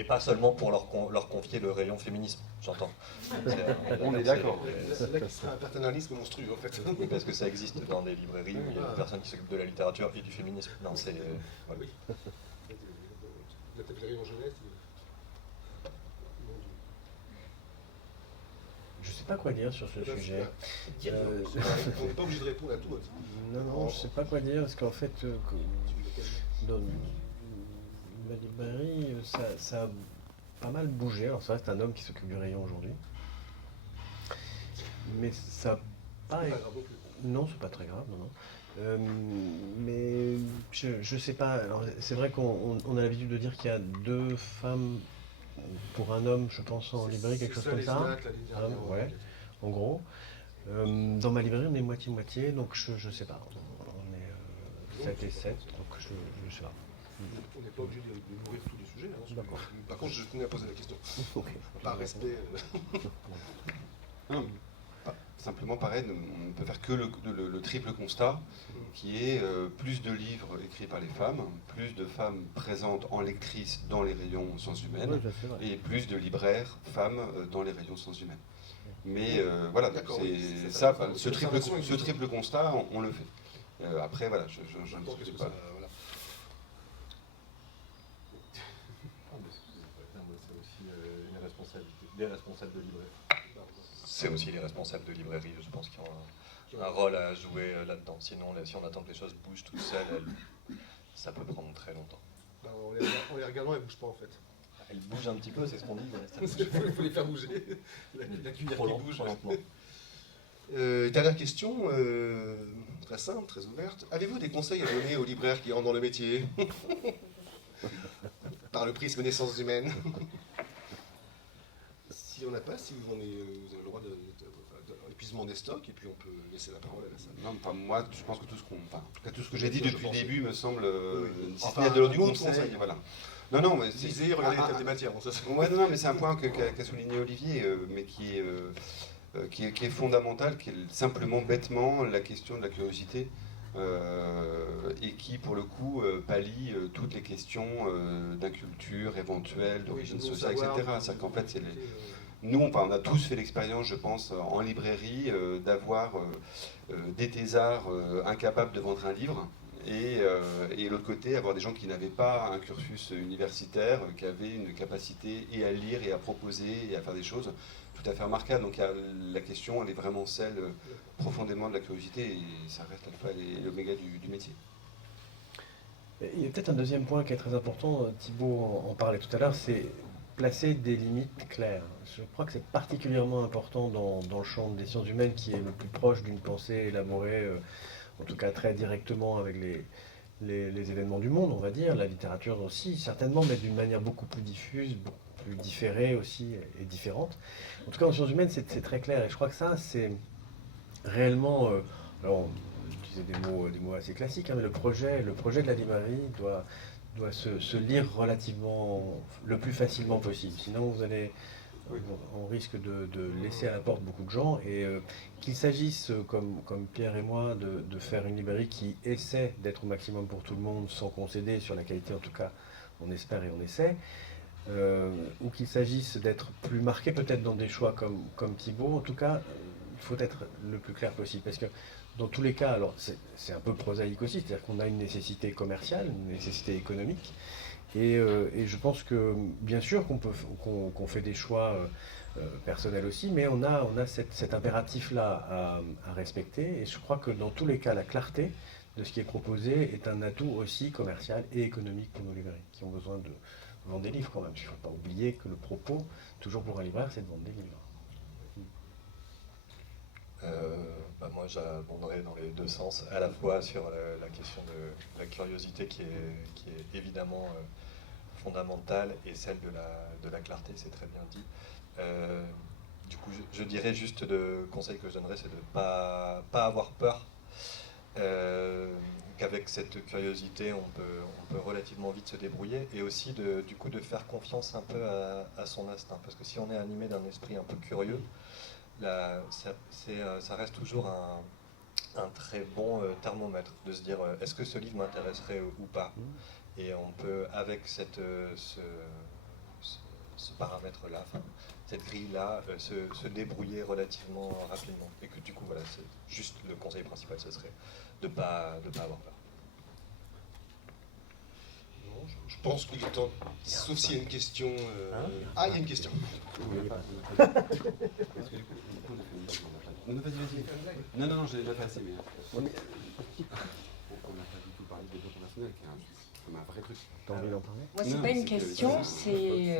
Et pas seulement pour leur confier le rayon féminisme, j'entends. On est d'accord. C'est là qu'il serait un paternalisme monstrueux en fait. Oui, parce que ça existe dans des librairies où il y a une personne qui s'occupe de la littérature et du féminisme. Non, c'est... voilà. Oui. La taperie en jeunesse. Je ne sais pas quoi dire sur ce sujet. On n'est pas obligé de répondre à tout. Non, je ne sais pas quoi dire, parce qu'en fait, dans la librairie, ça a pas mal bougé. Alors ça reste un homme qui s'occupe du rayon aujourd'hui. Mais ça pas... Non, c'est pas très grave, non. Mais je sais pas. Alors c'est vrai qu'on a l'habitude de dire qu'il y a 2 femmes pour un homme, je pense, en librairie, quelque chose comme ça. Ouais, en gros. Dans ma librairie, on est moitié-moitié, donc je sais pas. On est 7 et 7, donc je sais pas. On n'est pas obligé de nourrir tous les sujets. Hein, D'accord. Par contre, je tenais à poser la question. Okay. Par respect. Simplement, pareil, on ne peut faire que le triple constat, qui est plus de livres écrits par les femmes, plus de femmes présentes en lectrices dans les rayons sciences humaines, et plus de libraires femmes dans les rayons sciences humaines. Mais voilà, c'est ça, ce triple constat, on le fait. Après, voilà, je ne sais pas. C'est aussi une responsabilité des responsables de librairie. C'est aussi les responsables de librairie, je pense, qui ont un rôle à jouer là-dedans. Sinon, si on attend que les choses bougent toutes seules, ça peut prendre très longtemps. En les regardant, elles ne bougent pas en fait. Elles bougent un petit peu, c'est ce qu'on dit. Il faut les faire bouger. La cuillère qui bouge. Lentement. Dernière question, très simple, très ouverte. Avez-vous des conseils à donner aux libraires qui rentrent dans le métier par le prisme des sciences humaines? Si on n'a pas, si vous avez le droit d'épuisement des stocks, et puis on peut laisser la parole à la salle. Non, enfin, moi, je pense que tout ce que j'ai dit depuis le début me semble, si ce Enfin, n'est de l'ordre du conseil. conseil, voilà. Non, mais Lisez, regardez les thèmes des matières. Non, mais c'est un point qu'a souligné Olivier, mais qui est fondamental, qui est simplement bêtement la question de la curiosité, et qui, pour le coup, pallie toutes les questions d'inculture éventuelle, d'origine sociale, etc. C'est-à-dire qu'en fait, nous, on a tous fait l'expérience, je pense, en librairie, d'avoir des thésards incapables de vendre un livre, et de l'autre côté, avoir des gens qui n'avaient pas un cursus universitaire, qui avaient une capacité et à lire, et à proposer, et à faire des choses tout à fait remarquables. Donc la question, elle est vraiment celle profondément de la curiosité, et ça reste l'alpha et l'oméga du métier. Il y a peut-être un deuxième point qui est très important, Thibaut en parlait tout à l'heure, c'est placer des limites claires. Je crois que c'est particulièrement important dans le champ des sciences humaines, qui est le plus proche d'une pensée élaborée, en tout cas très directement avec les événements du monde, on va dire, la littérature aussi, certainement, mais d'une manière beaucoup plus diffuse, beaucoup plus différée aussi, et différente. En tout cas, en sciences humaines, c'est très clair, et je crois que ça, c'est réellement... alors, j'utilisais des mots assez classiques, hein, mais le projet de la librairie doit se lire relativement le plus facilement possible. Sinon, on risque de laisser à la porte beaucoup de gens. Et qu'il s'agisse, comme Pierre et moi, de faire une librairie qui essaie d'être au maximum pour tout le monde, sans concéder sur la qualité, en tout cas, on espère et on essaie, ou qu'il s'agisse d'être plus marqué peut-être dans des choix comme Thibaut, en tout cas, il faut être le plus clair possible. Parce que dans tous les cas, alors c'est un peu prosaïque aussi, c'est-à-dire qu'on a une nécessité commerciale, une nécessité économique, et je pense que bien sûr qu'on fait des choix personnels aussi, mais on a cet impératif-là à respecter, et je crois que dans tous les cas, la clarté de ce qui est proposé est un atout aussi commercial et économique pour nos librairies, qui ont besoin de vendre des livres quand même. Il ne faut pas oublier que le propos, toujours pour un libraire, c'est de vendre des livres. Moi, j'abonderai dans les deux sens, à la fois sur la question de la curiosité qui est évidemment fondamentale, et celle de la clarté, c'est très bien dit. Du coup, je dirais juste, le conseil que je donnerais, c'est de ne pas avoir peur, qu'avec cette curiosité, on peut relativement vite se débrouiller, et aussi du coup de faire confiance un peu à son instinct, parce que si on est animé d'un esprit un peu curieux, ça reste toujours un très bon thermomètre de se dire est-ce que ce livre m'intéresserait ou pas. Et on peut, avec ce ce paramètre-là, enfin, cette grille-là, se débrouiller relativement rapidement. Et que du coup, voilà, c'est juste le conseil principal, ce serait de ne pas avoir peur. Non, je pense qu'il est temps, sauf s'il y a une question... Ah, il y a une question. Non, vas-y. Non, j'ai déjà fait assez, mais... On n'a pas du tout parlé de développement personnel, qui est un vrai truc. T'as envie d'en parler? Moi, c'est pas une question, c'est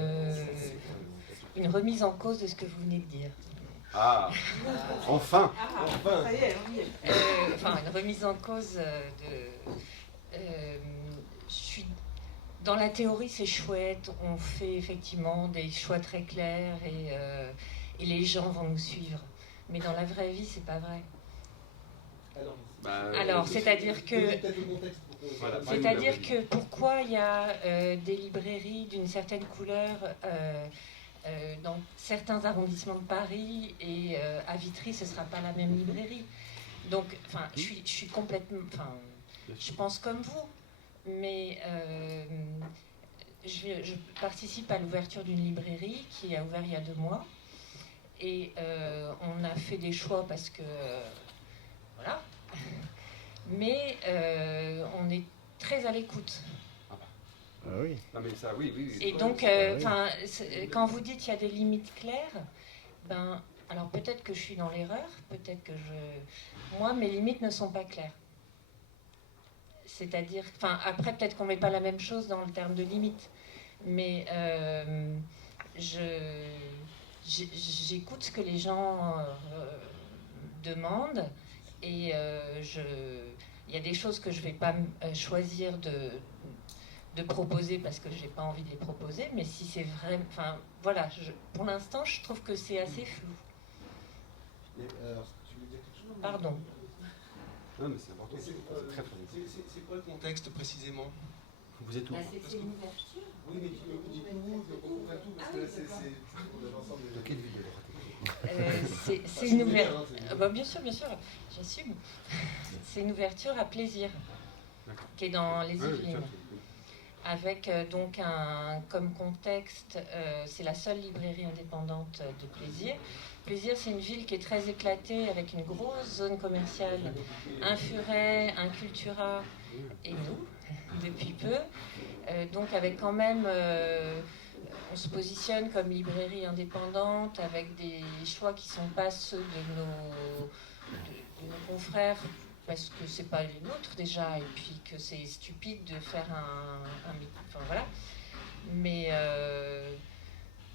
une remise en cause de ce que vous venez de dire. Ah, enfin. Ça y est, on y est. Enfin, une remise en cause de... je suis... Dans la théorie, c'est chouette, on fait effectivement des choix très clairs et les gens vont nous suivre. Mais dans la vraie vie, c'est pas vrai. Alors, c'est-à-dire que... C'est-à-dire que pourquoi il y a des librairies d'une certaine couleur dans certains arrondissements de Paris et à Vitry, ce ne sera pas la même librairie. Donc, enfin, je suis complètement... Enfin, je pense comme vous, mais je participe à l'ouverture d'une librairie qui a ouvert il y a 2 mois. Et on a fait des choix parce que... voilà. Mais on est très à l'écoute. Ah oui. Non, mais ça, oui. Et donc, quand vous dites qu'il y a des limites claires, ben, alors peut-être que je suis dans l'erreur, peut-être que moi, mes limites ne sont pas claires. C'est-à-dire, enfin, après, peut-être qu'on ne met pas la même chose dans le terme de limite, mais j'écoute ce que les gens demandent et il y a des choses que je ne vais pas choisir de proposer parce que je n'ai pas envie de les proposer, mais si c'est vrai, enfin voilà, pour l'instant je trouve que c'est assez flou. Alors, tu veux dire quelque chose? Pardon. Non, mais c'est important, c'est très très important. C'est quoi le contexte précisément? Vous êtes où? C'est une ouverture. Oui, mais dites-nous, on comprend tout, parce que là, c'est l'ensemble De quelle ville c'est une ouverture. Bien sûr, j'assume. C'est une ouverture à Plaisir, qui est dans les Yvelines. Avec donc comme contexte, c'est la seule librairie indépendante de Plaisir. Plaisir, c'est une ville qui est très éclatée, avec une grosse zone commerciale, un Furet, un Cultura et nous, depuis peu. Donc avec quand même... on se positionne comme librairie indépendante avec des choix qui ne sont pas ceux de nos confrères parce que c'est pas les nôtres déjà et puis que c'est stupide de faire enfin voilà. Mais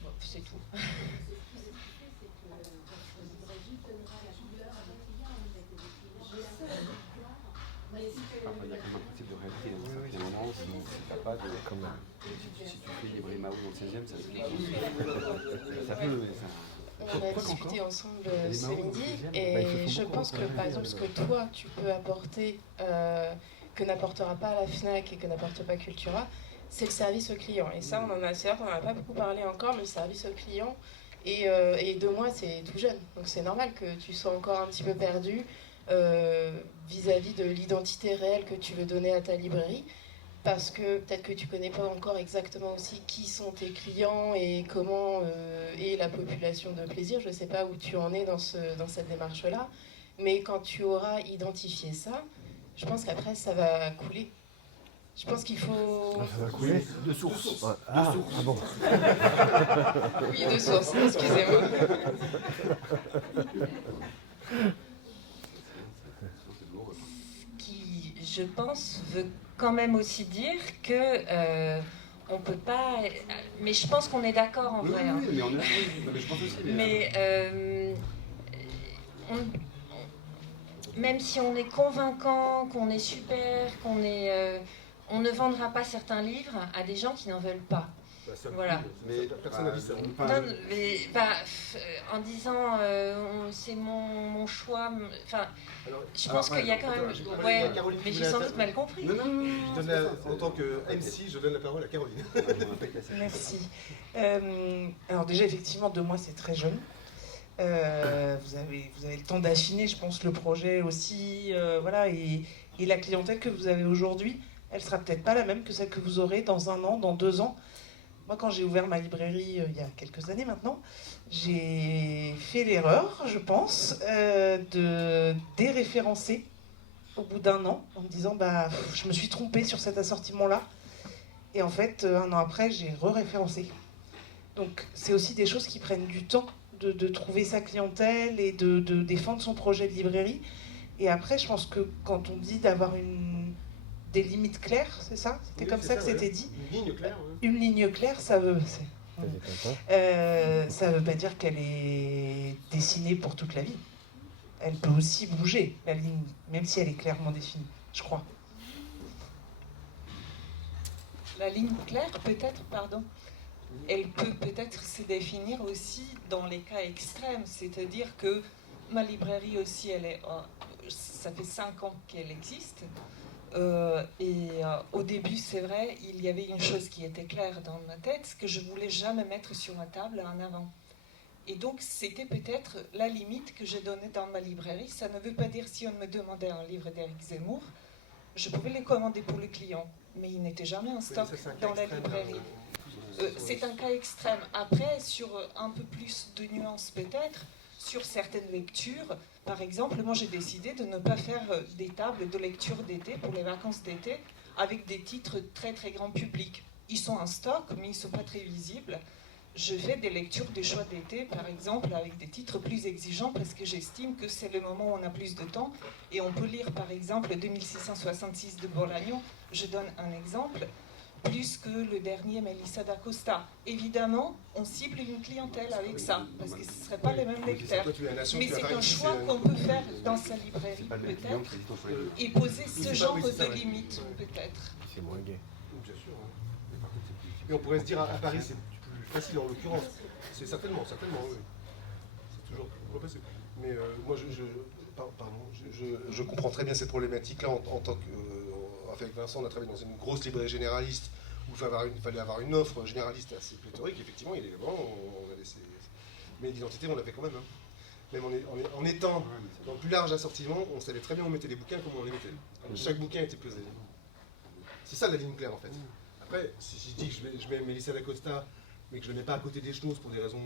bon, c'est tout. Il y a quand même un principe de réalité dans un certain moment, sinon si t'as pas de... Si tu fais librairie Mao dans le 16e, ça peut... On a discuté ensemble ce midi et je pense que par exemple ce que toi tu peux apporter que n'apportera pas la FNAC et que n'apporte pas Cultura, c'est le service au client. Et ça, c'est vrai qu'on n'en a pas beaucoup parlé encore, mais le service au client, et 2 mois c'est tout jeune. Donc c'est normal que tu sois encore un petit peu perdu vis-à-vis de l'identité réelle que tu veux donner à ta librairie. Parce que peut-être que tu ne connais pas encore exactement aussi qui sont tes clients et comment est la population de Plaisir. Je ne sais pas où tu en es dans cette démarche-là. Mais quand tu auras identifié ça, je pense qu'après, ça va couler. Je pense qu'il faut... Ça va couler de source. Ouais. Ah bon. Oui, de source, excusez-moi. Qui, je pense, veut quand même aussi dire que on peut pas... Mais je pense qu'on est d'accord en vrai. Oui, mais on est... mais je pense aussi. Mais même si on est convaincant, qu'on est super, on ne vendra pas certains livres à des gens qui n'en veulent pas. Voilà. Mais personne n'a dit ça. Non, mais en disant c'est mon choix. Enfin, je pense qu'il y a quand même. Ouais, mais j'ai sans doute mal compris. Non, en tant que MC, je donne la parole à Caroline. Merci. Alors déjà, effectivement, 2 mois, c'est très jeune. Vous avez le temps d'affiner, je pense, le projet aussi. Voilà, et la clientèle que vous avez aujourd'hui, elle sera peut-être pas la même que celle que vous aurez dans 1 an, dans 2 ans. Moi, quand j'ai ouvert ma librairie il y a quelques années maintenant, j'ai fait l'erreur, je pense, de déréférencer au bout d'un an, en me disant bah, je me suis trompée sur cet assortiment-là. Et en fait, un an après, j'ai re-référencé. Donc, c'est aussi des choses qui prennent du temps de trouver sa clientèle et de défendre son projet de librairie. Et après, je pense que quand on dit d'avoir des limites claires, c'est ça? C'était comme ça que c'était dit. Une ligne claire. Une ligne claire, ça veut pas dire qu'elle est dessinée pour toute la vie. Elle peut aussi bouger, la ligne, même si elle est clairement définie, je crois. La ligne claire, peut-être, pardon, elle peut peut-être se définir aussi dans les cas extrêmes, c'est-à-dire que ma librairie aussi, ça fait 5 ans qu'elle existe. Au début, c'est vrai, il y avait une chose qui était claire dans ma tête, c'est que je voulais jamais mettre sur ma table en avant. Et donc, c'était peut-être la limite que j'ai donnée dans ma librairie. Ça ne veut pas dire si on me demandait un livre d'Éric Zemmour, je pouvais les commander pour le client, mais il n'était jamais en stock dans la librairie. C'est un cas extrême. Après, sur un peu plus de nuances peut-être, sur certaines lectures, par exemple, moi j'ai décidé de ne pas faire des tables de lecture d'été pour les vacances d'été avec des titres très très grand public. Ils sont en stock, mais ils ne sont pas très visibles. Je fais des lectures des choix d'été, par exemple, avec des titres plus exigeants parce que j'estime que c'est le moment où on a plus de temps et on peut lire, par exemple, 2666 de Bolaño, je donne un exemple, plus que le dernier Melissa d'Acosta. Évidemment, on cible une clientèle avec ça, parce que ce ne seraient pas les mêmes lecteurs. Mais c'est un choix qu'on peut faire dans sa librairie, peut-être, et poser ce genre de limites, peut-être. C'est moins gai. Bien sûr. Et on pourrait se dire, à Paris, c'est facile en l'occurrence. C'est certainement, oui. C'est toujours possible. Mais moi, je comprends très bien cette problématique-là en tant que... avec Vincent, on a travaillé dans une grosse librairie généraliste où il fallait avoir une offre généraliste assez pléthorique. Effectivement, il est bon, on a laissé... Mais l'identité, on l'a fait quand même. Hein. Même en étant dans le plus large assortiment, on savait très bien où on mettait les bouquins, comment on les mettait. Chaque bouquin était pesé. C'est ça la ligne claire, en fait. Après, si je dis que je mets Melissa d'Acosta, mais que je ne le mets pas à côté des Schnoz pour des raisons,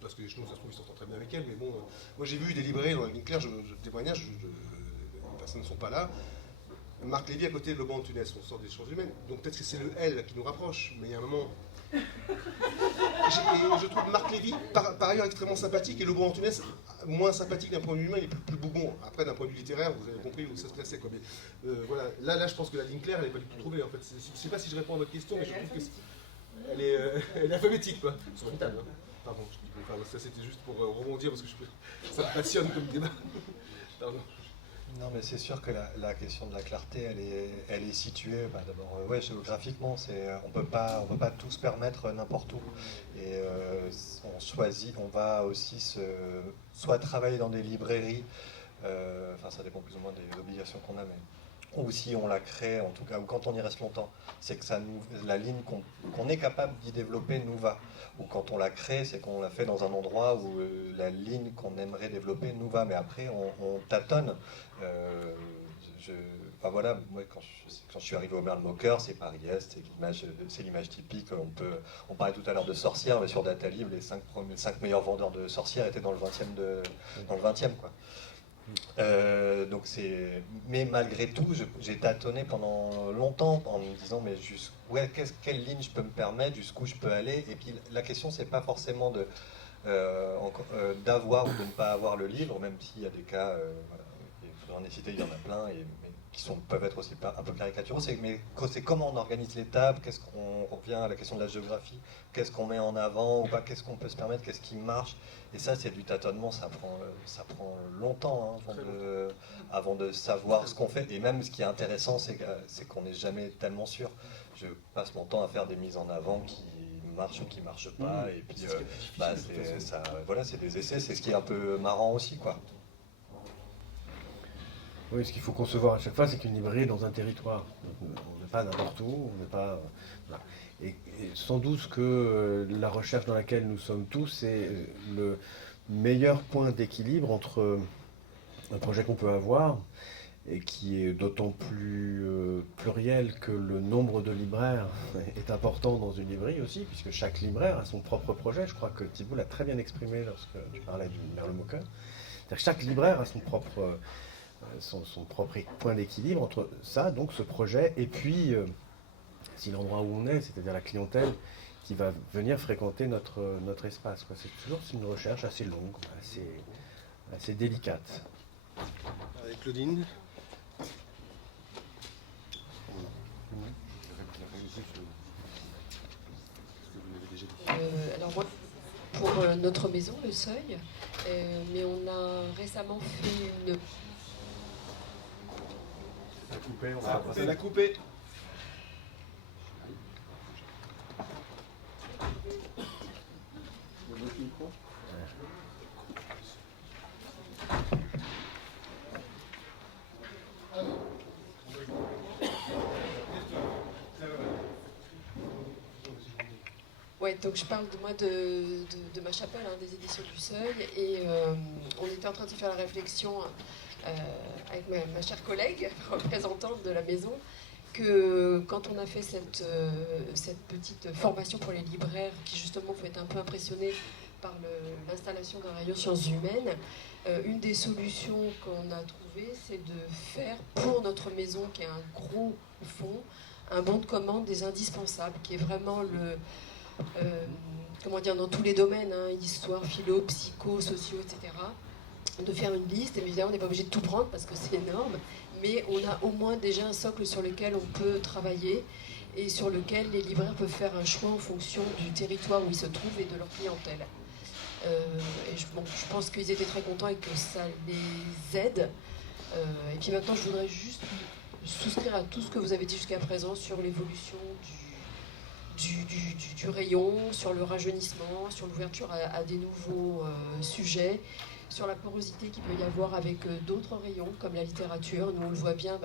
parce que les Schnoz, ça se trouve, ils s'entendent très bien avec elle, mais bon, moi j'ai vu des librairies dans la ligne claire, je témoignage, les personnes ne sont pas là. Marc Lévy à côté de Loban Antunes, on sort des choses humaines, donc peut-être que c'est le L qui nous rapproche, mais il y a un moment... je trouve Marc Lévy, par ailleurs, extrêmement sympathique, et Loban Antunes, moins sympathique d'un point de vue humain, il est plus bougon. Après, d'un point de vue littéraire, vous avez compris où ça se plaçait, quoi. Mais voilà, là, je pense que la ligne claire, elle n'est pas du tout trouvée, en fait. Je ne sais pas si je réponds à votre question, mais je trouve que elle est alphabétique, quoi. Sur une table, hein. Pardon, ça c'était juste pour rebondir, parce que ça me passionne comme débat. Pardon. Non, mais c'est sûr que la question de la clarté, elle est située, d'abord, géographiquement, on peut pas tout se permettre n'importe où. Et on choisit, on va aussi soit travailler dans des librairies, ça dépend plus ou moins des obligations qu'on a, mais ou si on la crée, en tout cas, ou quand on y reste longtemps, c'est que la ligne qu'on est capable d'y développer nous va. Ou quand on la crée, c'est qu'on la fait dans un endroit où la ligne qu'on aimerait développer nous va. Mais après, on tâtonne. Voilà, moi, quand je suis arrivé au Merle-Mocker, c'est Paris-Est, c'est l'image typique. On parlait tout à l'heure de sorcières, mais sur Datalib, les 5 meilleurs vendeurs de sorcières étaient dans le 20e, quoi. Mais malgré tout, j'ai tâtonné pendant longtemps en me disant mais quelle ligne je peux me permettre, jusqu'où je peux aller. Et puis la question c'est pas forcément d'avoir ou de ne pas avoir le livre, même s'il y a des cas, il faudrait en citer, il y en a plein, mais qui peuvent être aussi un peu caricaturaux. Mais c'est comment on organise les tables, on revient à la question de la géographie, qu'est-ce qu'on met en avant ou pas, qu'est-ce qu'on peut se permettre, qu'est-ce qui marche. Et ça, c'est du tâtonnement, ça prend longtemps avant de savoir ce qu'on fait. Et même ce qui est intéressant, c'est qu'on n'est jamais tellement sûr. Je passe mon temps à faire des mises en avant qui marchent ou qui ne marchent pas. Et puis, c'est des essais, c'est ce qui est un peu marrant aussi, quoi. Oui, ce qu'il faut concevoir à chaque fois, c'est qu'une librairie est dans un territoire. On n'est pas n'importe où, on n'est pas... Voilà. Et sans doute que la recherche dans laquelle nous sommes tous, c'est le meilleur point d'équilibre entre un projet qu'on peut avoir et qui est d'autant plus pluriel que le nombre de libraires est important dans une librairie aussi, puisque chaque libraire a son propre projet. Je crois que Thibault l'a très bien exprimé lorsque tu parlais du Merleau-Moqueur. C'est-à-dire que chaque libraire a son propre point d'équilibre entre ça, donc ce projet, et puis si l'endroit où on est, c'est-à-dire la clientèle qui va venir fréquenter notre espace, quoi. C'est toujours une recherche assez longue, assez délicate. Avec Claudine. Alors moi, pour notre maison, le Seuil, mais on a récemment fait une... Ça l'a coupé. Ouais, donc je parle de moi de ma chapelle, hein, des éditions du Seuil, et on était en train de se faire la réflexion avec ma chère collègue, représentante de la maison, que quand on a fait cette petite formation pour les libraires, qui justement faut être un peu impressionné par l'installation d'un rayon sciences humaines, une des solutions qu'on a trouvées, c'est de faire pour notre maison, qui est un gros fonds, un bon de commande des indispensables, qui est vraiment comment dire, dans tous les domaines, hein, histoire, philo, psycho, sociaux, etc., de faire une liste. Et évidemment, on n'est pas obligé de tout prendre parce que c'est énorme, mais on a au moins déjà un socle sur lequel on peut travailler et sur lequel les libraires peuvent faire un choix en fonction du territoire où ils se trouvent et de leur clientèle. Et je pense qu'ils étaient très contents et que ça les aide. Et puis maintenant, je voudrais juste souscrire à tout ce que vous avez dit jusqu'à présent sur l'évolution du rayon, sur le rajeunissement, sur l'ouverture à des nouveaux sujets, sur la porosité qu'il peut y avoir avec d'autres rayons comme la littérature. Nous on le voit bien,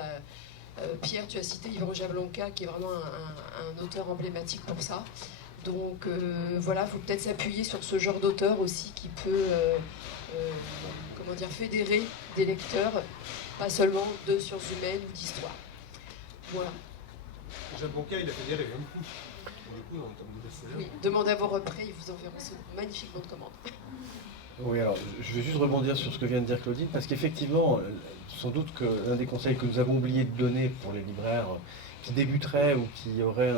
Pierre, tu as cité Yves Roger-Blanca qui est vraiment un auteur emblématique pour ça. Donc voilà, il faut peut-être s'appuyer sur ce genre d'auteur aussi qui peut comment dire, fédérer des lecteurs, pas seulement de sciences humaines ou d'histoire. Voilà. Jabonca, il a fédéré. Hein. Pour le coup, en termes de best-seller. Oui, demandez à vos représ, ils vous enverront ce magnifique bon de commande. Oui, alors je vais juste rebondir sur ce que vient de dire Claudine, parce qu'effectivement, sans doute que l'un des conseils que nous avons oublié de donner pour les libraires qui débuteraient ou qui auraient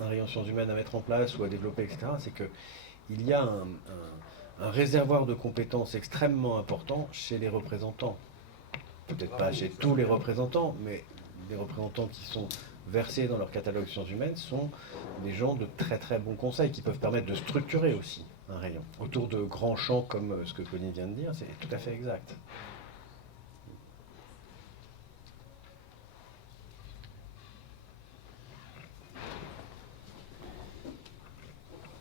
un rayon sciences humaines à mettre en place ou à développer, etc., c'est qu'il y a un réservoir de compétences extrêmement important chez les représentants. Peut-être pas chez tous les représentants, mais les représentants qui sont versés dans leur catalogue sciences humaines sont des gens de très très bons conseils qui peuvent permettre de structurer aussi un rayon autour de grands champs comme ce que Claudine vient de dire. C'est tout à fait exact.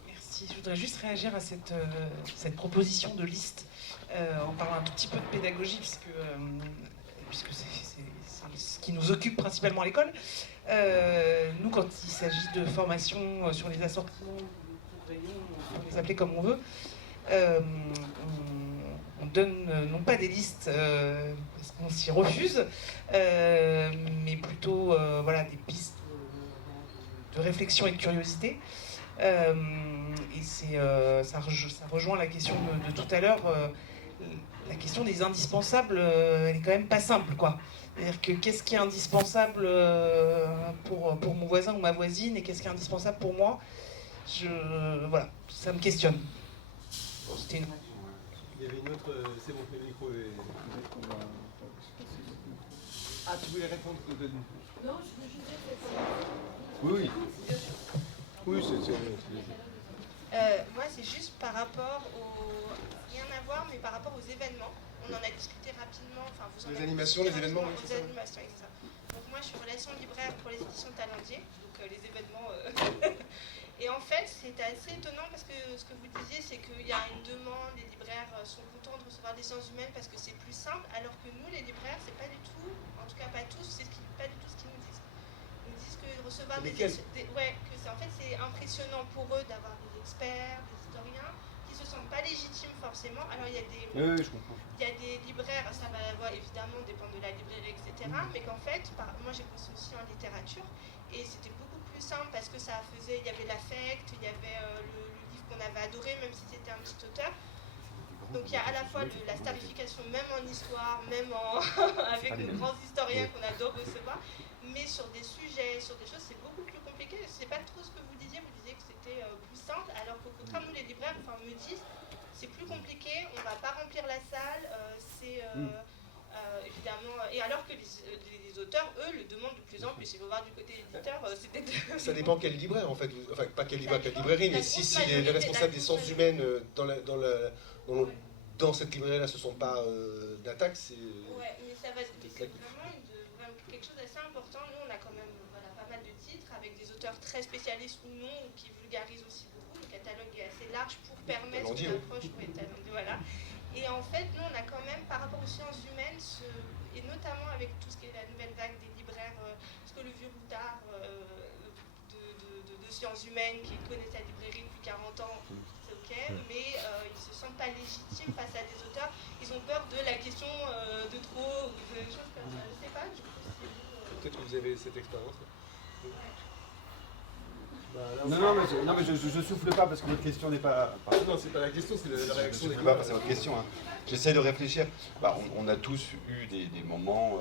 Merci. Je voudrais juste réagir à cette proposition de liste en parlant un tout petit peu de pédagogie puisque c'est ce qui nous occupe principalement à l'école. Nous, quand il s'agit de formation sur les assortiments, on peut les appeler comme on veut, on donne non pas des listes parce qu'on s'y refuse, mais plutôt voilà, des pistes de réflexion et de curiosité. Et ça rejoint la question de tout à l'heure. La question des indispensables, elle est quand même pas simple, quoi. C'est-à-dire que qu'est-ce qui est indispensable pour mon voisin ou ma voisine et qu'est-ce qui est indispensable pour moi, voilà, ça me questionne. C'était une... Il y avait une autre... c'est bon, le micro est... Ah, tu voulais répondre Claudine? Non, je veux juste dire que Oui, oui. Oui, c'est... Moi, c'est juste par rapport aux... Rien à voir, mais par rapport aux événements. On en a discuté rapidement. Enfin, vous en les avez animations, discuté les événements, rapidement, oui, aux animations, c'est ça. Donc moi, je suis relation libraire pour les éditions Talendier, donc les événements... Et en fait, c'était assez étonnant parce que ce que vous disiez, c'est qu'il y a une demande, les libraires sont contents de recevoir des sciences humaines parce que c'est plus simple, alors que nous, les libraires, c'est pas du tout, en tout cas pas tous, c'est pas du tout ce qu'ils nous disent. Ils nous disent que recevoir ouais, que en fait, c'est impressionnant pour eux d'avoir des experts, des historiens, qui se sentent pas légitimes forcément. Alors il y a des, Oui, je comprends. il y a des libraires, ça va évidemment dépendre de la librairie, etc. Mais qu'en fait, moi j'ai bossé aussi en littérature et c'était beaucoup plus simple parce que ça faisait, il y avait l'affect, il y avait le livre qu'on avait adoré, même si c'était un petit auteur. Donc il y a à la fois la starification, même en histoire, même avec nos grands historiens qu'on adore recevoir, mais sur des sujets, sur des choses, c'est beaucoup plus compliqué. Je ne sais pas trop ce que vous disiez que c'était plus simple, alors qu'au contraire, nous les libraires me disent c'est plus compliqué, on ne va pas remplir la salle, évidemment, et alors que les auteurs, eux, le demandent de plus en plus. Il faut voir du côté éditeur, c'était... Ça dépend quel libraire en fait, enfin pas quel libraire, quelle librairie, mais si les responsables des sciences humaines dans cette librairie-là ne se sont pas d'attaque, c'est... Ouais, mais ça va, c'est vraiment quelque chose d'assez important. Nous, on a quand même pas mal de titres avec des auteurs très spécialistes ou non, ou qui vulgarisent aussi beaucoup. Le catalogue est assez large pour permettre une approche. Voilà. Et en fait, nous, on a quand même, par rapport aux sciences humaines, et notamment avec tout ce qui est la nouvelle vague des libraires, parce que le vieux routard de sciences humaines qui connaissent la librairie depuis 40 ans, c'est ok, mais ils ne se sentent pas légitimes face à des auteurs. Ils ont peur de la question de trop, ou de choses comme ça. Je ne sais pas, du coup, peut-être que vous avez cette expérience. Non, mais je souffle pas parce que votre question n'est pas... Non, c'est pas la question, c'est la réaction. Je souffle pas parce que c'est votre question. Hein. J'essaie de réfléchir. On a tous eu des moments,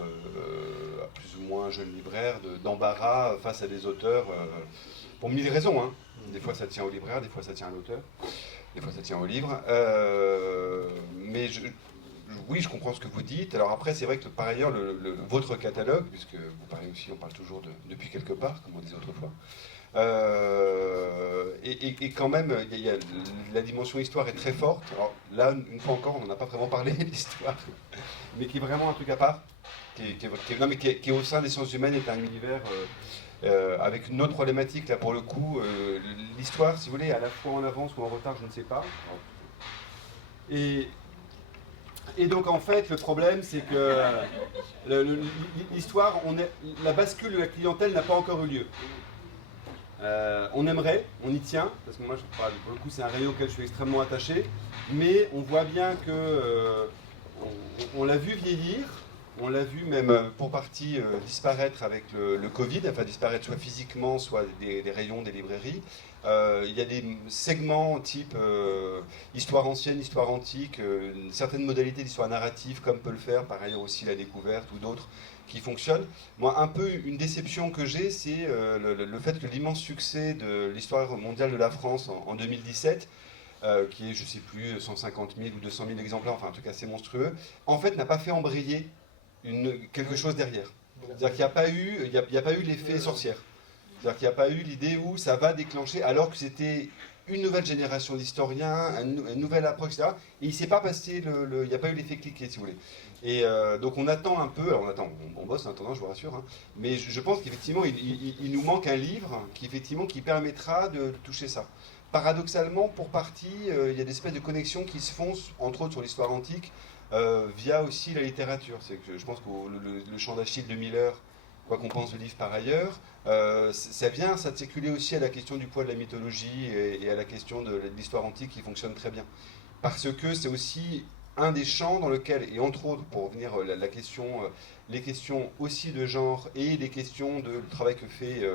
à plus ou moins jeunes libraires, d'embarras face à des auteurs, pour mille raisons. Hein. Des fois ça tient au libraire, des fois ça tient à l'auteur, des fois ça tient au livre. Mais oui, je comprends ce que vous dites. Alors après, c'est vrai que par ailleurs, votre catalogue, puisque vous parlez aussi, on parle toujours depuis quelque part, comme on disait autrefois, et quand même, la dimension histoire est très forte. Alors là, une fois encore, on n'en a pas vraiment parlé, l'histoire, mais qui est vraiment un truc à part, qui est au sein des sciences humaines, est un univers avec une autre problématique, là pour le coup. L'histoire, si vous voulez, est à la fois en avance ou en retard, je ne sais pas. Et donc en fait, le problème, c'est que l'histoire, la bascule de la clientèle n'a pas encore eu lieu. On aimerait, on y tient, parce que moi, pour le coup, c'est un rayon auquel je suis extrêmement attaché, mais on voit bien que on l'a vu vieillir, on l'a vu même pour partie disparaître avec le Covid, enfin disparaître soit physiquement, soit des rayons des librairies. Il y a des segments type histoire ancienne, histoire antique, certaines modalités d'histoire narrative, comme peut le faire par ailleurs aussi La Découverte ou d'autres, qui fonctionne. Moi, un peu une déception que j'ai, c'est le fait que l'immense succès de l'histoire mondiale de la France en 2017, qui est, je ne sais plus, 150 000 ou 200 000 exemplaires, enfin un truc assez monstrueux, en fait n'a pas fait embrayer quelque chose derrière. C'est-à-dire qu'il n'y a pas eu l'effet sorcière. C'est-à-dire qu'il n'y a pas eu l'idée où ça va déclencher, alors que c'était une nouvelle génération d'historiens, une nouvelle approche, etc. Et il ne s'est pas passé, il n'y a pas eu l'effet cliquet, si vous voulez. Et donc on attend un peu, alors on bosse en attendant, je vous rassure, hein, mais je pense qu'effectivement il nous manque un livre qui permettra de toucher ça. Paradoxalement, pour partie, il y a des espèces de connexions qui se font, entre autres sur l'histoire antique, via aussi la littérature. C'est que je pense que le Chant d'Achille de Miller, quoi qu'on pense du livre par ailleurs, ça vient s'articuler aussi à la question du poids de la mythologie et à la question de l'histoire antique qui fonctionne très bien. Parce que c'est aussi un des champs dans lequel, et entre autres, pour revenir à les questions aussi de genre et les questions du travail que fait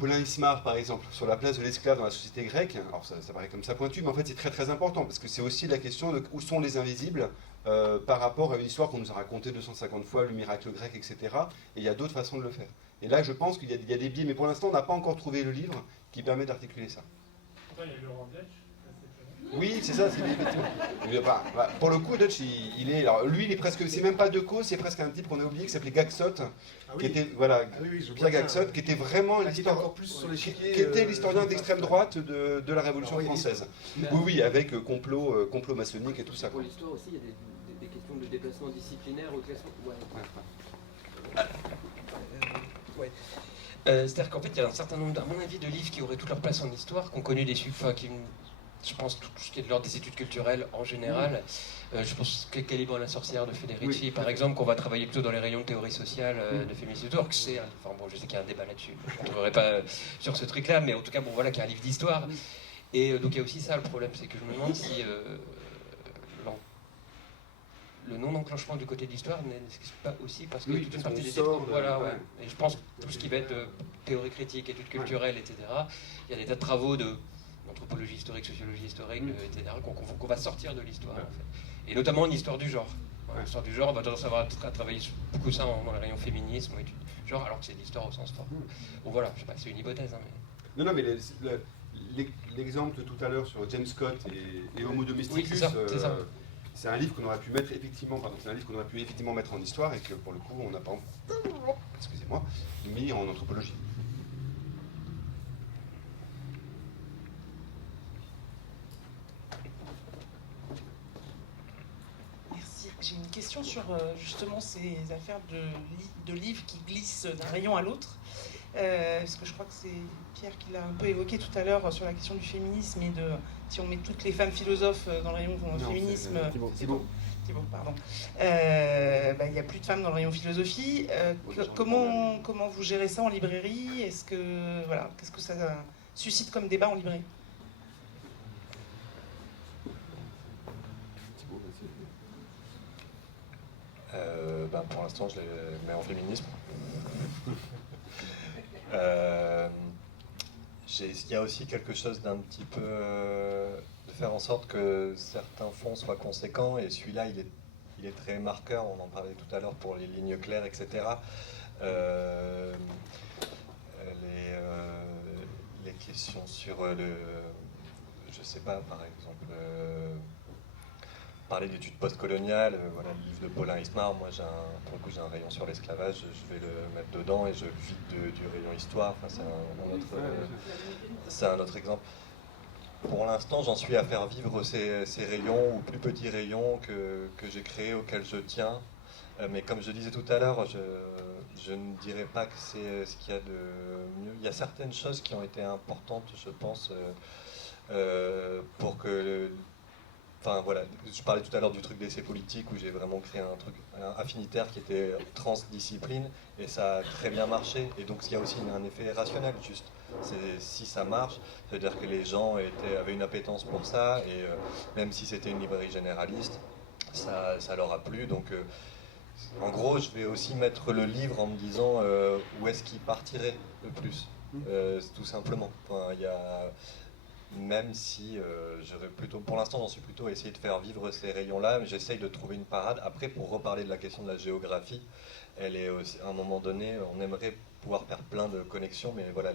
Paulin Ismar, par exemple, sur la place de l'esclave dans la société grecque. Alors ça paraît comme ça pointu, mais en fait c'est très très important, parce que c'est aussi la question de où sont les invisibles par rapport à une histoire qu'on nous a racontée 250 fois, le miracle grec, etc. Et il y a d'autres façons de le faire. Et là, je pense qu'il y a des biais, mais pour l'instant, on n'a pas encore trouvé le livre qui permet d'articuler ça. Il y a Laurent Deutsch. Oui, c'est ça, c'est lui. Pour le coup, Deutsch, il est. Alors, lui, il est presque. C'est même pas Decaux, c'est presque un type qu'on a oublié qui s'appelait Gaxot, qui était. Voilà, Pierre Gaxot, qui était vraiment l'historien d'extrême droite de la Révolution française. Oui, avec complot maçonnique et tout ça. Pour l'histoire aussi, il y a des questions de déplacement disciplinaire au classement. Ouais. C'est-à-dire qu'en fait, il y a un certain nombre, à mon avis, de livres qui auraient toute leur place en histoire, qui ont connu des succès, je pense tout ce qui est de l'ordre des études culturelles en général. Je pense que Caliban la sorcière de Federici, par exemple, qu'on va travailler plutôt dans les rayons de théorie sociale de Féminicide Tour, que c'est, enfin bon, je sais qu'il y a un débat là-dessus, je ne rentrerai pas sur ce truc-là, mais en tout cas, bon voilà, qu'il y a un livre d'histoire. Et donc il y a aussi ça le problème, c'est que je me demande si le non-enclenchement du côté de l'histoire n'existe pas aussi parce que toute une partie des voilà, ouais. Et je pense tout ce qui va être théorie critique, études culturelles, etc. Il y a des tas de travaux d'anthropologie historique, sociologie historique, etc. qu'on va sortir de l'histoire en fait. Et notamment en histoire du genre. L'histoire du genre, on va tendance à travailler beaucoup ça dans les rayons féminisme ou études du genre, alors que c'est de l'histoire au sens fort. Bon voilà, je sais pas, c'est une hypothèse. Hein, mais... Non, mais l'exemple tout à l'heure sur James Scott et Homo domesticus, c'est un livre qu'on aurait pu mettre effectivement, mettre en histoire et que pour le coup on n'a pas, excusez-moi, mis en anthropologie. Merci. J'ai une question sur justement ces affaires de livres qui glissent d'un rayon à l'autre. Parce que je crois que c'est Pierre qui l'a un peu évoqué tout à l'heure sur la question du féminisme et de si on met toutes les femmes philosophes dans le rayon féminisme. Thibaut, pardon. Il n'y a plus de femmes dans le rayon philosophie. Comment vous gérez ça en librairie? Qu'est-ce que ça suscite comme débat en librairie? Pour l'instant, je les mets en féminisme. Il y a aussi quelque chose d'un petit peu de faire en sorte que certains fonds soient conséquents, et celui-là il est très marqueur, on en parlait tout à l'heure pour les lignes claires, etc. Les questions sur je sais pas, par exemple parler d'études postcoloniales, voilà, le livre de Paulin Ismar, moi pour le coup j'ai un rayon sur l'esclavage, je vais le mettre dedans et je vide du rayon histoire, enfin, c'est un autre exemple. Pour l'instant j'en suis à faire vivre ces rayons, ou plus petits rayons que j'ai créés, auxquels je tiens, mais comme je disais tout à l'heure, je ne dirais pas que c'est ce qu'il y a de mieux. Il y a certaines choses qui ont été importantes, je pense, pour que... Enfin voilà, je parlais tout à l'heure du truc d'essai politique où j'ai vraiment créé un truc affinitaire qui était transdiscipline et ça a très bien marché. Et donc il y a aussi un effet rationnel juste. Si ça marche, ça veut dire que les gens avaient une appétence pour ça et même si c'était une librairie généraliste, ça leur a plu. Donc en gros, je vais aussi mettre le livre en me disant où est-ce qu'il partirait le plus, tout simplement. Enfin, même si pour l'instant j'en suis plutôt à essayer de faire vivre ces rayons-là, mais j'essaye de trouver une parade. Après, pour reparler de la question de la géographie, elle est aussi, à un moment donné, on aimerait pouvoir faire plein de connexions, mais voilà,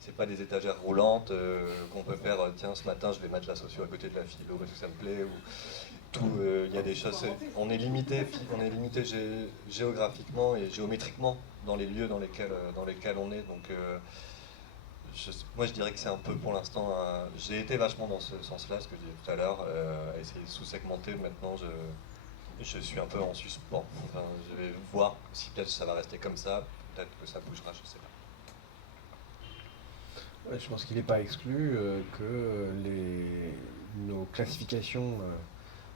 c'est pas des étagères roulantes qu'on peut faire, tiens, ce matin je vais mettre la socio à côté de la philo parce que ça me plaît, ou il y a des choses, on est limité géographiquement et géométriquement dans les lieux dans lesquels on est, donc moi je dirais que c'est un peu pour l'instant, j'ai été vachement dans ce sens-là, ce que je disais tout à l'heure, à essayer de sous-segmenter. Maintenant je suis un peu en suspens, enfin, je vais voir si peut-être ça va rester comme ça, peut-être que ça bougera, je sais pas. Ouais, je pense qu'il n'est pas exclu que nos classifications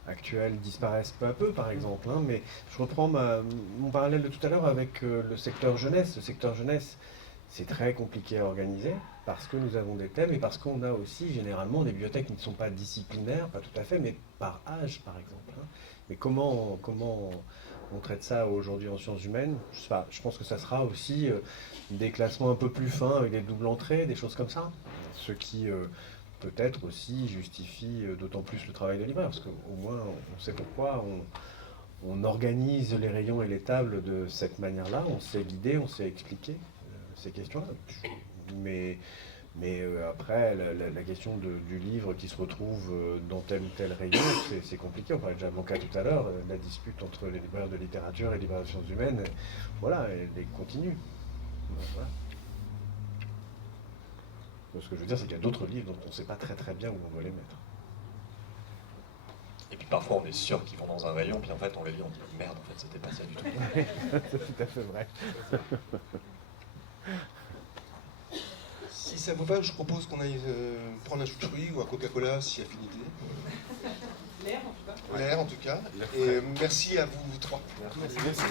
actuelles disparaissent peu à peu, par exemple, hein, mais je reprends mon parallèle de tout à l'heure avec le secteur jeunesse. Le secteur jeunesse, c'est très compliqué à organiser parce que nous avons des thèmes et parce qu'on a aussi généralement des bibliothèques qui ne sont pas disciplinaires, pas tout à fait, mais par âge par exemple. Hein. Mais comment on traite ça aujourd'hui en sciences humaines? Je sais pas, je pense que ça sera aussi des classements un peu plus fins avec des doubles entrées, des choses comme ça. Ce qui peut-être aussi justifie d'autant plus le travail de libraire, parce qu'au moins on sait pourquoi on organise les rayons et les tables de cette manière-là, on sait guider, on sait expliquer ces questions-là. Mais après, la question du livre qui se retrouve dans tel ou tel rayon, c'est compliqué. On parlait de Jablonka tout à l'heure, la dispute entre les libraires de littérature et les libraires de sciences humaines, voilà, elle continue. Voilà. Donc, ce que je veux dire, c'est qu'il y a d'autres livres dont on ne sait pas très très bien où on doit les mettre. Et puis parfois on est sûr qu'ils vont dans un rayon, puis en fait on les lit, on dit merde, en fait c'était pas ça du tout. C'est tout à fait vrai. Si ça vous va, je propose qu'on aille prendre un jus de fruits ou un Coca-Cola si affinité. L'air en tout cas. L'air en tout cas. Et merci à vous trois. Merci.